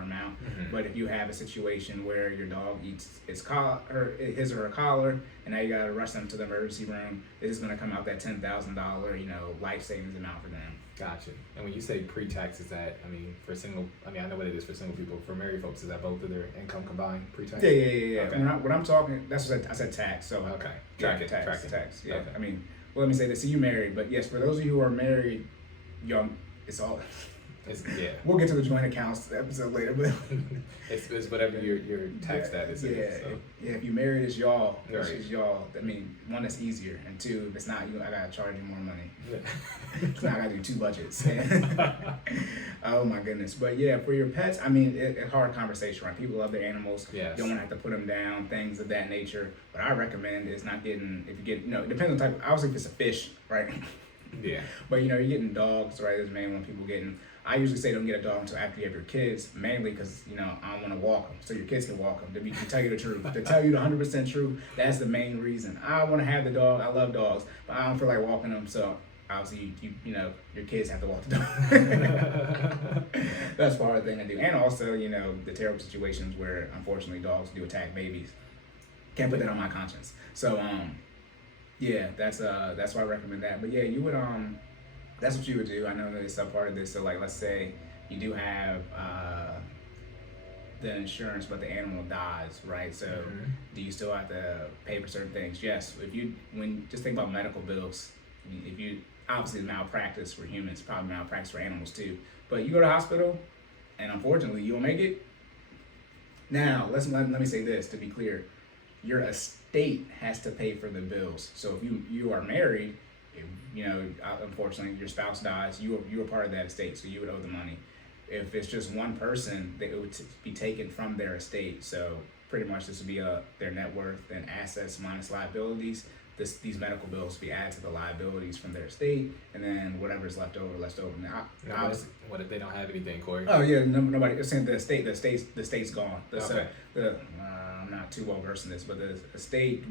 amount. Mm-hmm. But if you have a situation where your dog eats his or her collar, and now you gotta rush them to the emergency room, this is gonna come out that $10,000 life savings amount for them. Gotcha. And when you say pre-tax, is that, for single, I know what it is for single people. For married folks, is that both of their income combined pre-tax? Yeah. Okay. When I'm talking, that's what I said tax. So okay. Tax. Yeah. Okay. Let me say this. So you married, but yes, for those of you who are married, it's all. We'll get to the joint accounts episode later, but it's whatever your tax status is. So. If you married, it's y'all. Right. It's y'all. One, that's easier, and two, if it's not you, I gotta charge you more money. So now I gotta do two budgets. Oh my goodness! But yeah, for your pets, it's a hard conversation, right? People love their animals. Yes. You don't want to have to put them down, things of that nature. What I recommend is not getting. If you get, it depends on the type. Obviously, if it's a fish, right? Yeah. But you're getting dogs, right? There's mainly when people getting. I usually say don't get a dog until after you have your kids, mainly because I don't want to walk them, so your kids can walk them. To tell you the truth, to tell you the 100% truth, that's the main reason. I want to have the dog. I love dogs, but I don't feel like walking them. So obviously, your kids have to walk the dog. That's the hard thing to do, and also the terrible situations where unfortunately dogs do attack babies. Can't put that on my conscience. So yeah, that's why I recommend that. But yeah, you would that's what you would do. I know that it's a part of this. So like, let's say you do have the insurance, but the animal dies, right? So do you still have to pay for certain things? Yes. Just think about medical bills. If you obviously malpractice for humans, probably malpractice for animals too. But you go to the hospital, and unfortunately you don't make it. Now let me say this to be clear: your estate has to pay for the bills. So if you are married. Unfortunately, your spouse dies. You are part of that estate, so you would owe the money. If it's just one person, it would be taken from their estate. So pretty much this would be their net worth and assets minus liabilities. These medical bills would be added to the liabilities from their estate, and then whatever's left over. Now, what if they don't have anything, Corey? Oh yeah, nobody. It's saying the estate's gone. Okay. I'm not too well versed in this, but the estate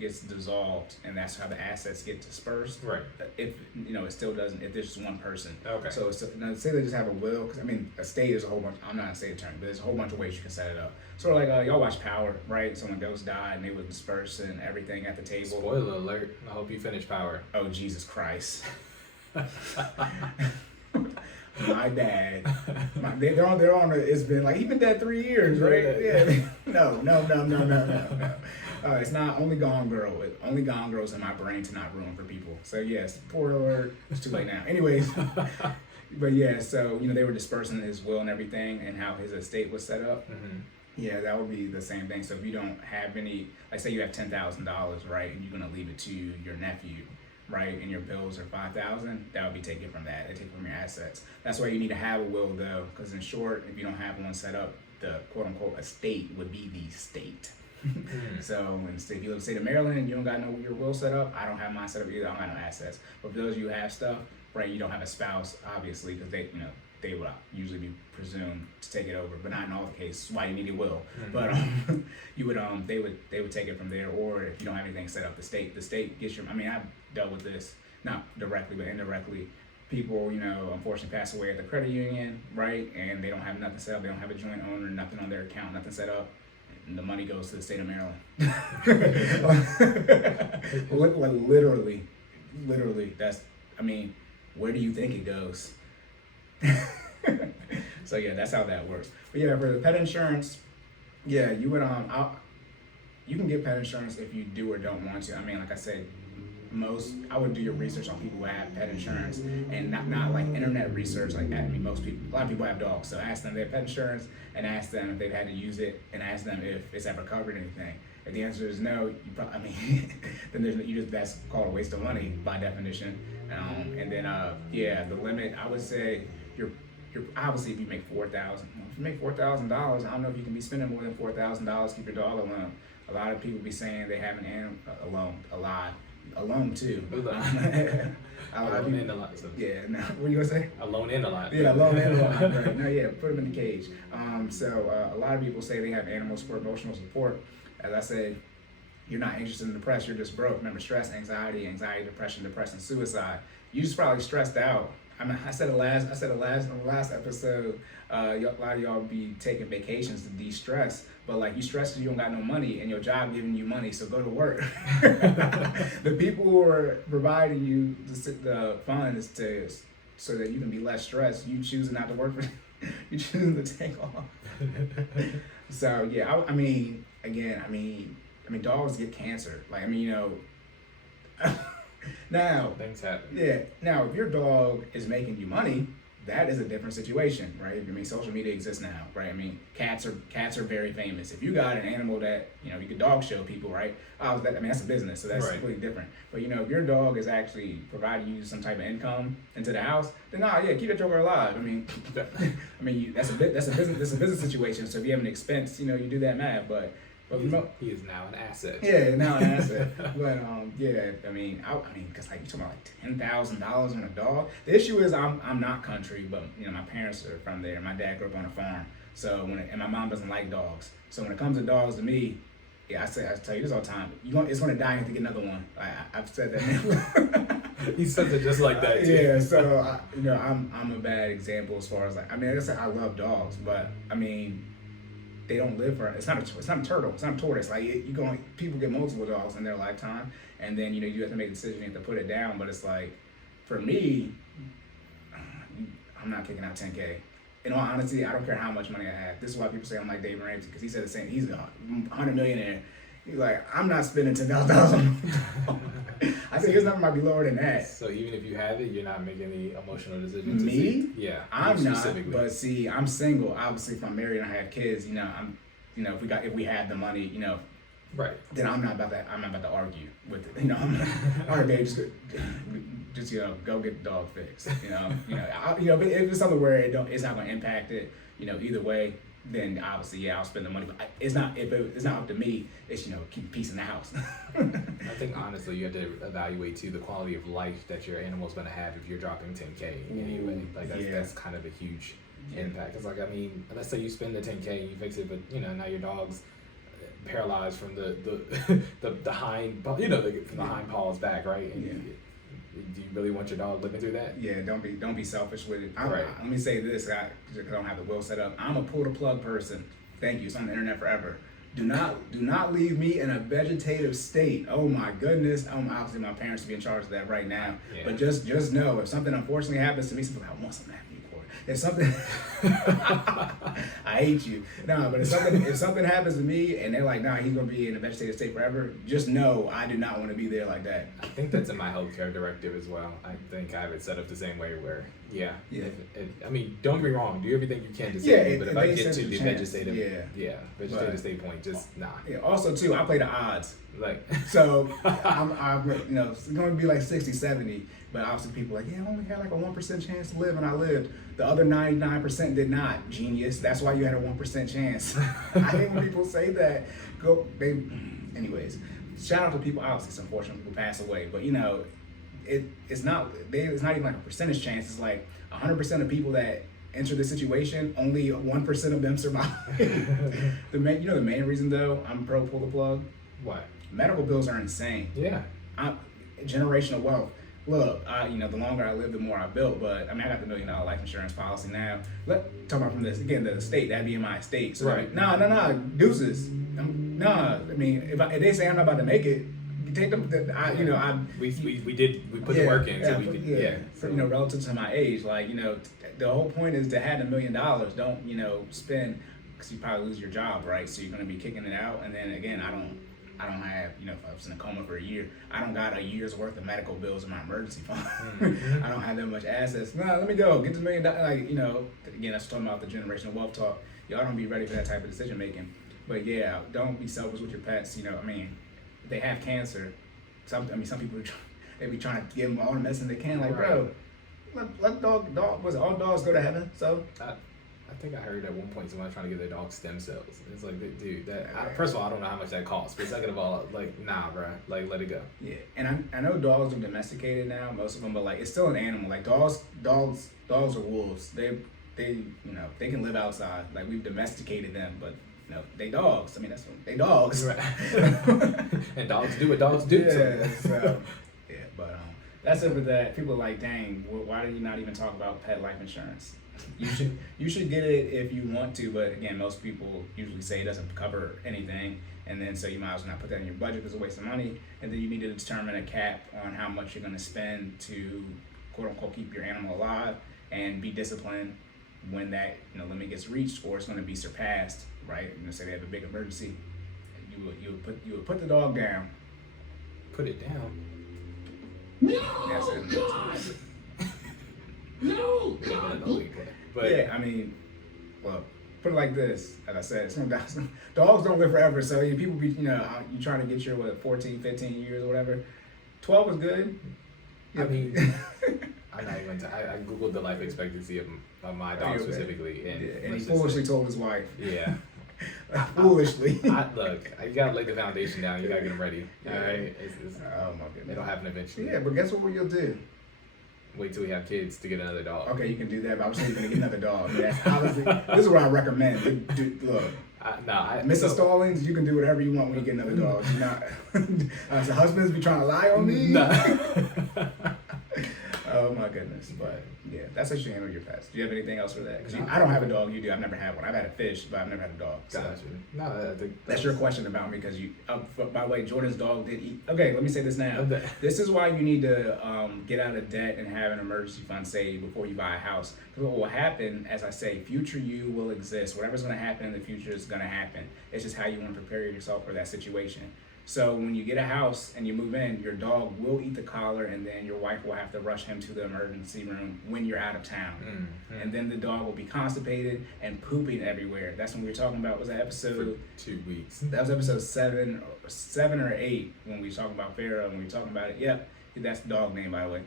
gets dissolved, and that's how the assets get dispersed. Right. If it still doesn't. If there's just one person. Okay. So say they just have a will, because estate is a whole bunch. I'm not an estate attorney, but there's a whole bunch of ways you can set it up. Sort of like y'all watch Power, right? Someone goes died, and they would disperse and everything at the table. Spoiler alert! I hope you finish Power. Oh Jesus Christ. My dad, they're on. It's been like he's been dead 3 years, right? Yeah. No. It's not only Gone Girl. Only Gone Girl's in my brain to not ruin for people. So yes, spoiler alert. It's too late now. Anyways, but yeah. So they were dispersing his will and everything, and how his estate was set up. Mm-hmm. Yeah, that would be the same thing. So if you don't have any, like say you have $10,000, right, and you're gonna leave it to your nephew. Right, and your bills are $5,000, that would be taken from that. They take from your assets. That's why you need to have a will, though, because in short, if you don't have one set up, the quote unquote estate would be the state. So, if you live in the state of Maryland and you don't got your will set up, I don't have mine set up either. I don't got no assets. But for those of you who have stuff, right, you don't have a spouse, obviously, because they would usually be presumed to take it over, but not in all the cases. Why you need a will, but you would they would take it from there. Or if you don't have anything set up, the state gets your. I've dealt with this not directly but indirectly. people, unfortunately pass away at the credit union, right? And they don't have nothing set up. They don't have a joint owner, nothing on their account, nothing set up. And the money goes to the state of Maryland. Literally, where do you think it goes? So yeah, that's how that works. But yeah, for the pet insurance, yeah, you would you can get pet insurance if you do or don't want to. I mean, like I said, I would do your research on people who have pet insurance, and not like internet research. Like, most people, a lot of people have dogs, so ask them if they have pet insurance, and ask them if they've had to use it, and ask them if it's ever covered anything. If the answer is no, then that's called a waste of money by definition. And then the limit, I would say you're obviously, if you make $4,000, I don't know if you can be spending more than $4,000 to keep your dog alone. A lot of people be saying they have an animal alone too. Alone in a lot. So. Yeah. No, what are you gonna say? Alone in a lot. Yeah, alone in a lot. Right. No, yeah. Put them in the cage. So a lot of people say they have animals for emotional support. As I said, you're not anxious and depressed. You're just broke. Remember, stress, anxiety, depression, suicide. You just probably stressed out. I mean, I said the last episode. A lot of y'all be taking vacations to de-stress, but like you stress because you don't got no money and your job giving you money, so go to work. The people who are providing you the funds so that you can be less stressed, you choosing not to work for, you choosing to take off. So yeah, I mean, dogs get cancer. Like, now, things happen. Yeah. Now, if your dog is making you money, that is a different situation, right? Social media exists now, right? Cats are very famous. If you got an animal that, you could dog show people, right? That's a business, so that's completely different. But, if your dog is actually providing you some type of income into the house, then keep that joker alive. That's a business situation. So if you have an expense, you do that math, but he is now an asset. Yeah, now an asset. But because you're talking about like $10,000 on a dog. The issue is I'm not country, but my parents are from there. My dad grew up on a farm, so and my mom doesn't like dogs. So when it comes to dogs, to me, yeah, I tell you this all the time. It's gonna die if you get another one. I've said that. He says it just like that too. Yeah, so I'm a bad example as far as I love dogs, but they don't live for it's not a turtle, it's not a tortoise. People get multiple dogs in their lifetime, and then you have to make a decision, you have to put it down. But it's like, for me, I'm not kicking out $10K. In all honesty, I don't care how much money I have. This is why people say I'm like David Ramsey, because he said the same. He's a 100 millionaire. He's like, I'm not spending $10,000. I think his number might be lower than that. So even if you have it, you're not making any emotional decisions. Me? Yeah. I'm not. But see, I'm single. Obviously, if I'm married and I have kids, if we had the money, right. Then I'm not about to argue with it. All right, babe, just go get the dog fixed. But if it's something where it's not going to impact it, either way, then obviously, I'll spend the money. But it's not up to me. It's keep peace in the house. I think honestly, you have to evaluate too the quality of life that your animal's going to have if you're dropping $10K anyway. That's kind of a huge impact. It's let's say you spend the $10K, you fix it, but now your dog's paralyzed from the hind, from the hind paws back, right? And do you really want your dog living through that? Yeah, don't be selfish with it. Let me say this, I don't have the will set up. I'm a pull the plug person. Thank you. It's on the internet forever. Do not leave me in a vegetative state. Oh my goodness. Obviously my parents will be in charge of that right now. Yeah. But just know, if something unfortunately happens to me, I want something to happen to you, Corey. If something I hate you. No, but if something happens to me and they're like, nah, he's gonna be in a vegetative state forever, just know I do not want to be there like that. I think that's in my healthcare directive as well. I think I have it set up the same way where, don't get me wrong, do everything you can to save me, but if I get to the vegetative state point, just nah. Yeah. Also too, I play the odds. So I'm it's going to be like 60, 70, but obviously people are like, I only had like a 1% chance to live, and I lived. The other 99% did not. Genius. That's why you had a 1% chance. I hate when people say that. Anyways, shout out to people. Obviously, it's unfortunate people pass away, but it's not even like a percentage chance. It's like 100% of people that enter the situation, only 1% of them survive. The main reason though I'm pro pull the plug. What? Medical bills are insane. Yeah. Generational wealth. look, the longer I live, the more I built. But I mean, I got the $1 million life insurance policy now. Talking about from this again, the estate, that'd be in my estate. So Right. no, deuces. I mean, if they say I'm not about to make it, take them. We put the work in, so we could, So, relative to my age, the whole point is to have $1 million. Don't spend, because you probably lose your job, right? So you're gonna be kicking it out, and then again, I don't have, if I was in a coma for a year, I don't got a year's worth of medical bills in my emergency fund. Mm-hmm. I don't have that much assets. No, let me go get this $1 million. Again, that's talking about the generational wealth talk. Y'all don't be ready for that type of decision making. But yeah, don't be selfish with your pets. If they have cancer, some people they be trying to give them all the medicine they can. Like, bro, let all dogs go to heaven. So I think I heard at one point somebody trying to give their dog stem cells. It's like, dude, first of all, I don't know how much that costs. But second of all, nah, bro, let it go. Yeah, and I know dogs are domesticated now, most of them, but it's still an animal. Like dogs are wolves. They can live outside. Like, we've domesticated them, but they dogs. I mean, that's what they dogs. Right. And dogs do what dogs do. Yeah. So, but that's it for that. People are like, dang, why did you not even talk about pet life insurance? You should get it if you want to, but again, most people usually say it doesn't cover anything, and then so you might as well not put that in your budget because it's a waste of money. And then you need to determine a cap on how much you're going to spend to quote unquote keep your animal alive, and be disciplined when that limit gets reached or it's going to be surpassed. Right? Say they have a big emergency, you would put the dog down. Put it down. That's it. No! But yeah, I mean, well, put it like this. As I said, dogs don't live forever. So people be, you trying to get your 14, 15 years or whatever. 12 is good. I mean, I'm not even. I googled the life expectancy of my dog specifically, and he foolishly told his wife. Yeah. Foolishly. Look, you gotta lay the foundation down. You gotta get them ready. All right. Oh my goodness. It'll happen eventually. Yeah, but guess what you'll do? Wait till we have kids to get another dog. Okay, you can do that, but I'm saying you're gonna get another dog. This is what I recommend. Look. Mrs. Stallings, you can do whatever you want when you get another dog. You're not. The husbands be trying to lie on me. Nah. Oh my goodness, but yeah, that's how you handle your pets. Do you have anything else for that? Because I don't have a dog. You do. I've never had one. I've had a fish, but I've never had a dog. So. Gotcha. No, that's your question about me, because you. By the way, Jordan's dog did eat. Okay, let me say this now. This is why you need to get out of debt and have an emergency fund saved before you buy a house. Because what will happen, as I say, future you will exist. Whatever's going to happen in the future is going to happen. It's just how you want to prepare yourself for that situation. So when you get a house and you move in, your dog will eat the collar, and then your wife will have to rush him to the emergency room when you're out of town. Mm-hmm. And then the dog will be constipated and pooping everywhere. That's when we were talking about, was that episode? For 2 weeks. That was episode 7 or 8 when we were talking about Pharaoh, when we were talking about it. Yep, that's the dog name, by the way.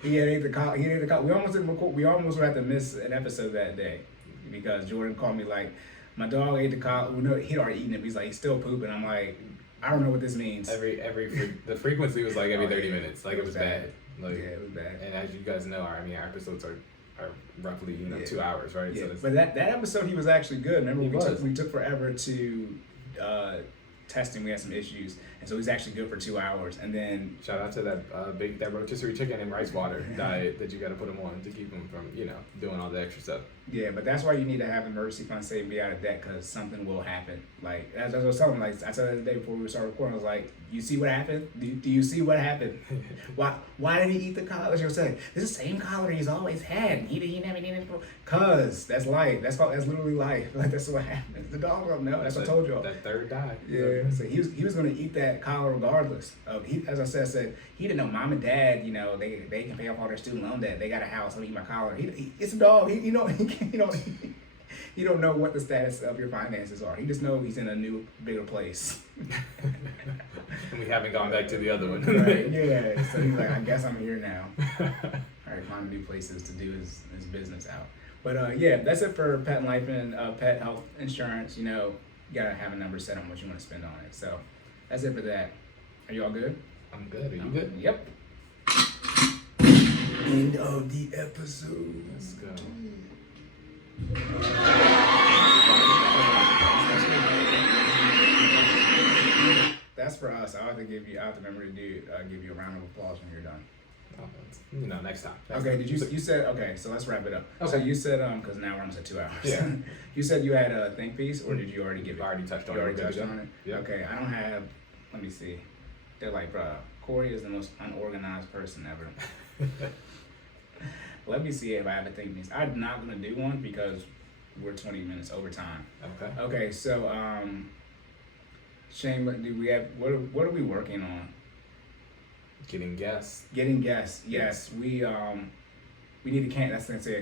He had ate the collar. We almost would have to miss an episode that day because Jordan called me like, my dog ate the collar. He'd already eaten it, but he's like, he's still pooping. I'm like, I don't know what this means. The frequency was like every 30 minutes. Like, it was bad. Like, yeah, it was bad. And as you guys know, our episodes are roughly 2 hours, right? Yeah. So but that episode, he was actually good. Remember, we took forever to testing. We had some issues, and so he's actually good for 2 hours. And then shout out to that rotisserie chicken and rice water diet that you got to put him on to keep him from doing all the extra stuff. Yeah, but that's why you need to have an emergency fund saved and be out of debt, because something will happen. Like, as I was telling him, like I said the day before we started recording, I was like, you see what happened? Do you see what happened? Why did he eat the collar? You'll say, this is the same collar he's always had. He never did it before. Cause that's life. That's literally life. Like, that's what happens. The dog don't know. That's what I told y'all. That third die. Yeah. So he was gonna eat that collar regardless. As I said he didn't know mom and dad, they can pay off all their student loan debt. They got a house. Let me eat my collar. It's a dog. He don't know what the status of your finances are. He just knows he's in a new, bigger place. And we haven't gone back to the other one. Right, yeah. So he's like, I guess I'm here now. All right, find new places to do his business out. But yeah, that's it for pet life and pet health insurance. You gotta have a number set on what you want to spend on it. So that's it for that. Are you all good? I'm good. Are you good? Yep. End of the episode. Let's go. that's for us. I have to remember to give you a round of applause when you're done. Next time. Okay, you said, okay, so let's wrap it up. Okay. So you said, because now we're almost at 2 hours. Yeah. You said you had a think piece, or did you already give it? I already touched on it. You already touched on it? Yeah. Okay, I don't have, let me see. They're like, bruh, Cory is the most unorganized person ever. Let me see if I have a think piece. I'm not going to do one because we're 20 minutes over time. Okay. Okay, so, Shane, do we have, what are we working on? Getting guests. Getting guests, yes. We need a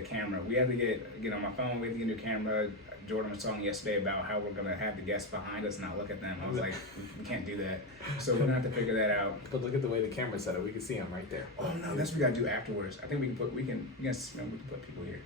camera. We have to get on my phone. We have to get a new camera. Jordan was talking yesterday about how we're gonna have the guests behind us, not look at them. I was like, we can't do that. So we're gonna have to figure that out. But look at the way the camera's set up. We can see them right there. Oh no, that's what we gotta do afterwards. I think we can put people here.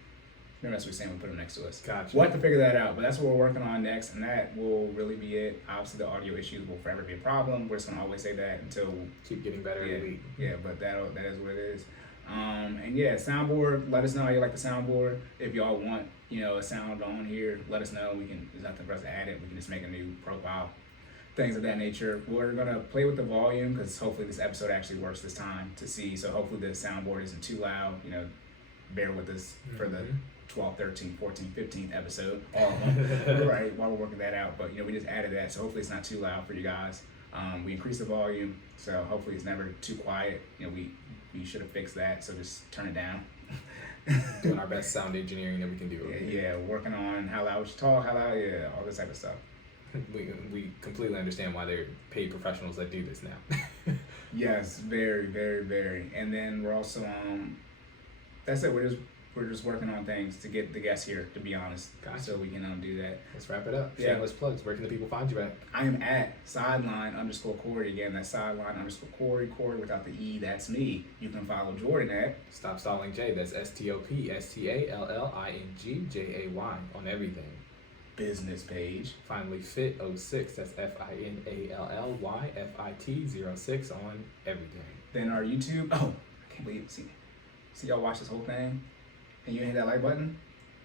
Remember that's what we're saying. We put them next to us. Gotcha. We'll have to figure that out. But that's what we're working on next, and that will really be it. Obviously, the audio issues will forever be a problem. We're just gonna always say that until Keep getting better every week. Yeah, but that is what it is. And yeah, soundboard. Let us know how you like the soundboard. If y'all want, a sound on here, let us know. There's nothing for us to add it. We can just make a new profile, things of that nature. We're gonna play with the volume because hopefully this episode actually works this time to see. So hopefully the soundboard isn't too loud. Bear with us for the 12th, 13th, 14th, 15th episode, all of them, right, while we're working that out. But, we just added that, so hopefully it's not too loud for you guys. We increased the volume, so hopefully it's never too quiet. We should have fixed that, so just turn it down. Doing our best sound engineering that we can do. Yeah, working on how loud we should talk, how loud, all this type of stuff. We completely understand why they're paid professionals that do this now. Yes, very, very, very. And then we're also, that's it, we're just working on things to get the guests here, to be honest. Gotcha. So we can do that. Let's wrap it up. Yeah. Shameless plugs. Where can the people find you at? I am at sideline_Cory. Again, that's sideline_Cory. Cory without the E, that's me. You can follow Jordan at Stop Stalling J. That's StopStallingjay on everything. business page. FinallyFit 06. That's FinallyFit 06 on everything. Then our YouTube. Oh, I can't believe see y'all watch this whole thing, and you ain't hit that like button.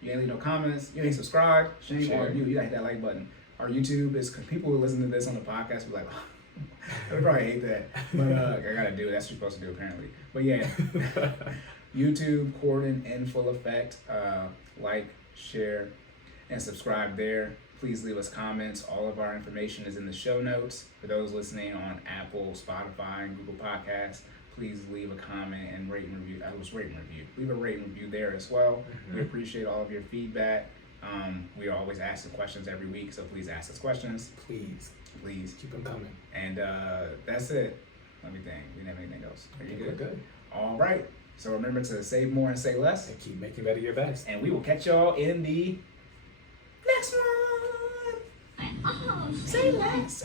You ain't leave no comments. You ain't subscribed. Shame on you. You gotta hit that like button. Our YouTube is because people who listen to this on the podcast be like, they probably hate that, but I gotta do it. That's what you're supposed to do apparently. But yeah, YouTube, Cordan in full effect. Like, share, and subscribe there. Please leave us comments. All of our information is in the show notes. For those listening on Apple, Spotify, and Google Podcasts, please leave a comment and rate and review. Leave a rate and review there as well. We appreciate all of your feedback. We are always asking questions every week, so please ask us questions. Please keep them coming. And that's it. Let me think. We didn't have anything else. Are you good? We're good. All right. So remember to save more and say less. And keep making better your best. And we will catch y'all in the next one. Oh, say less.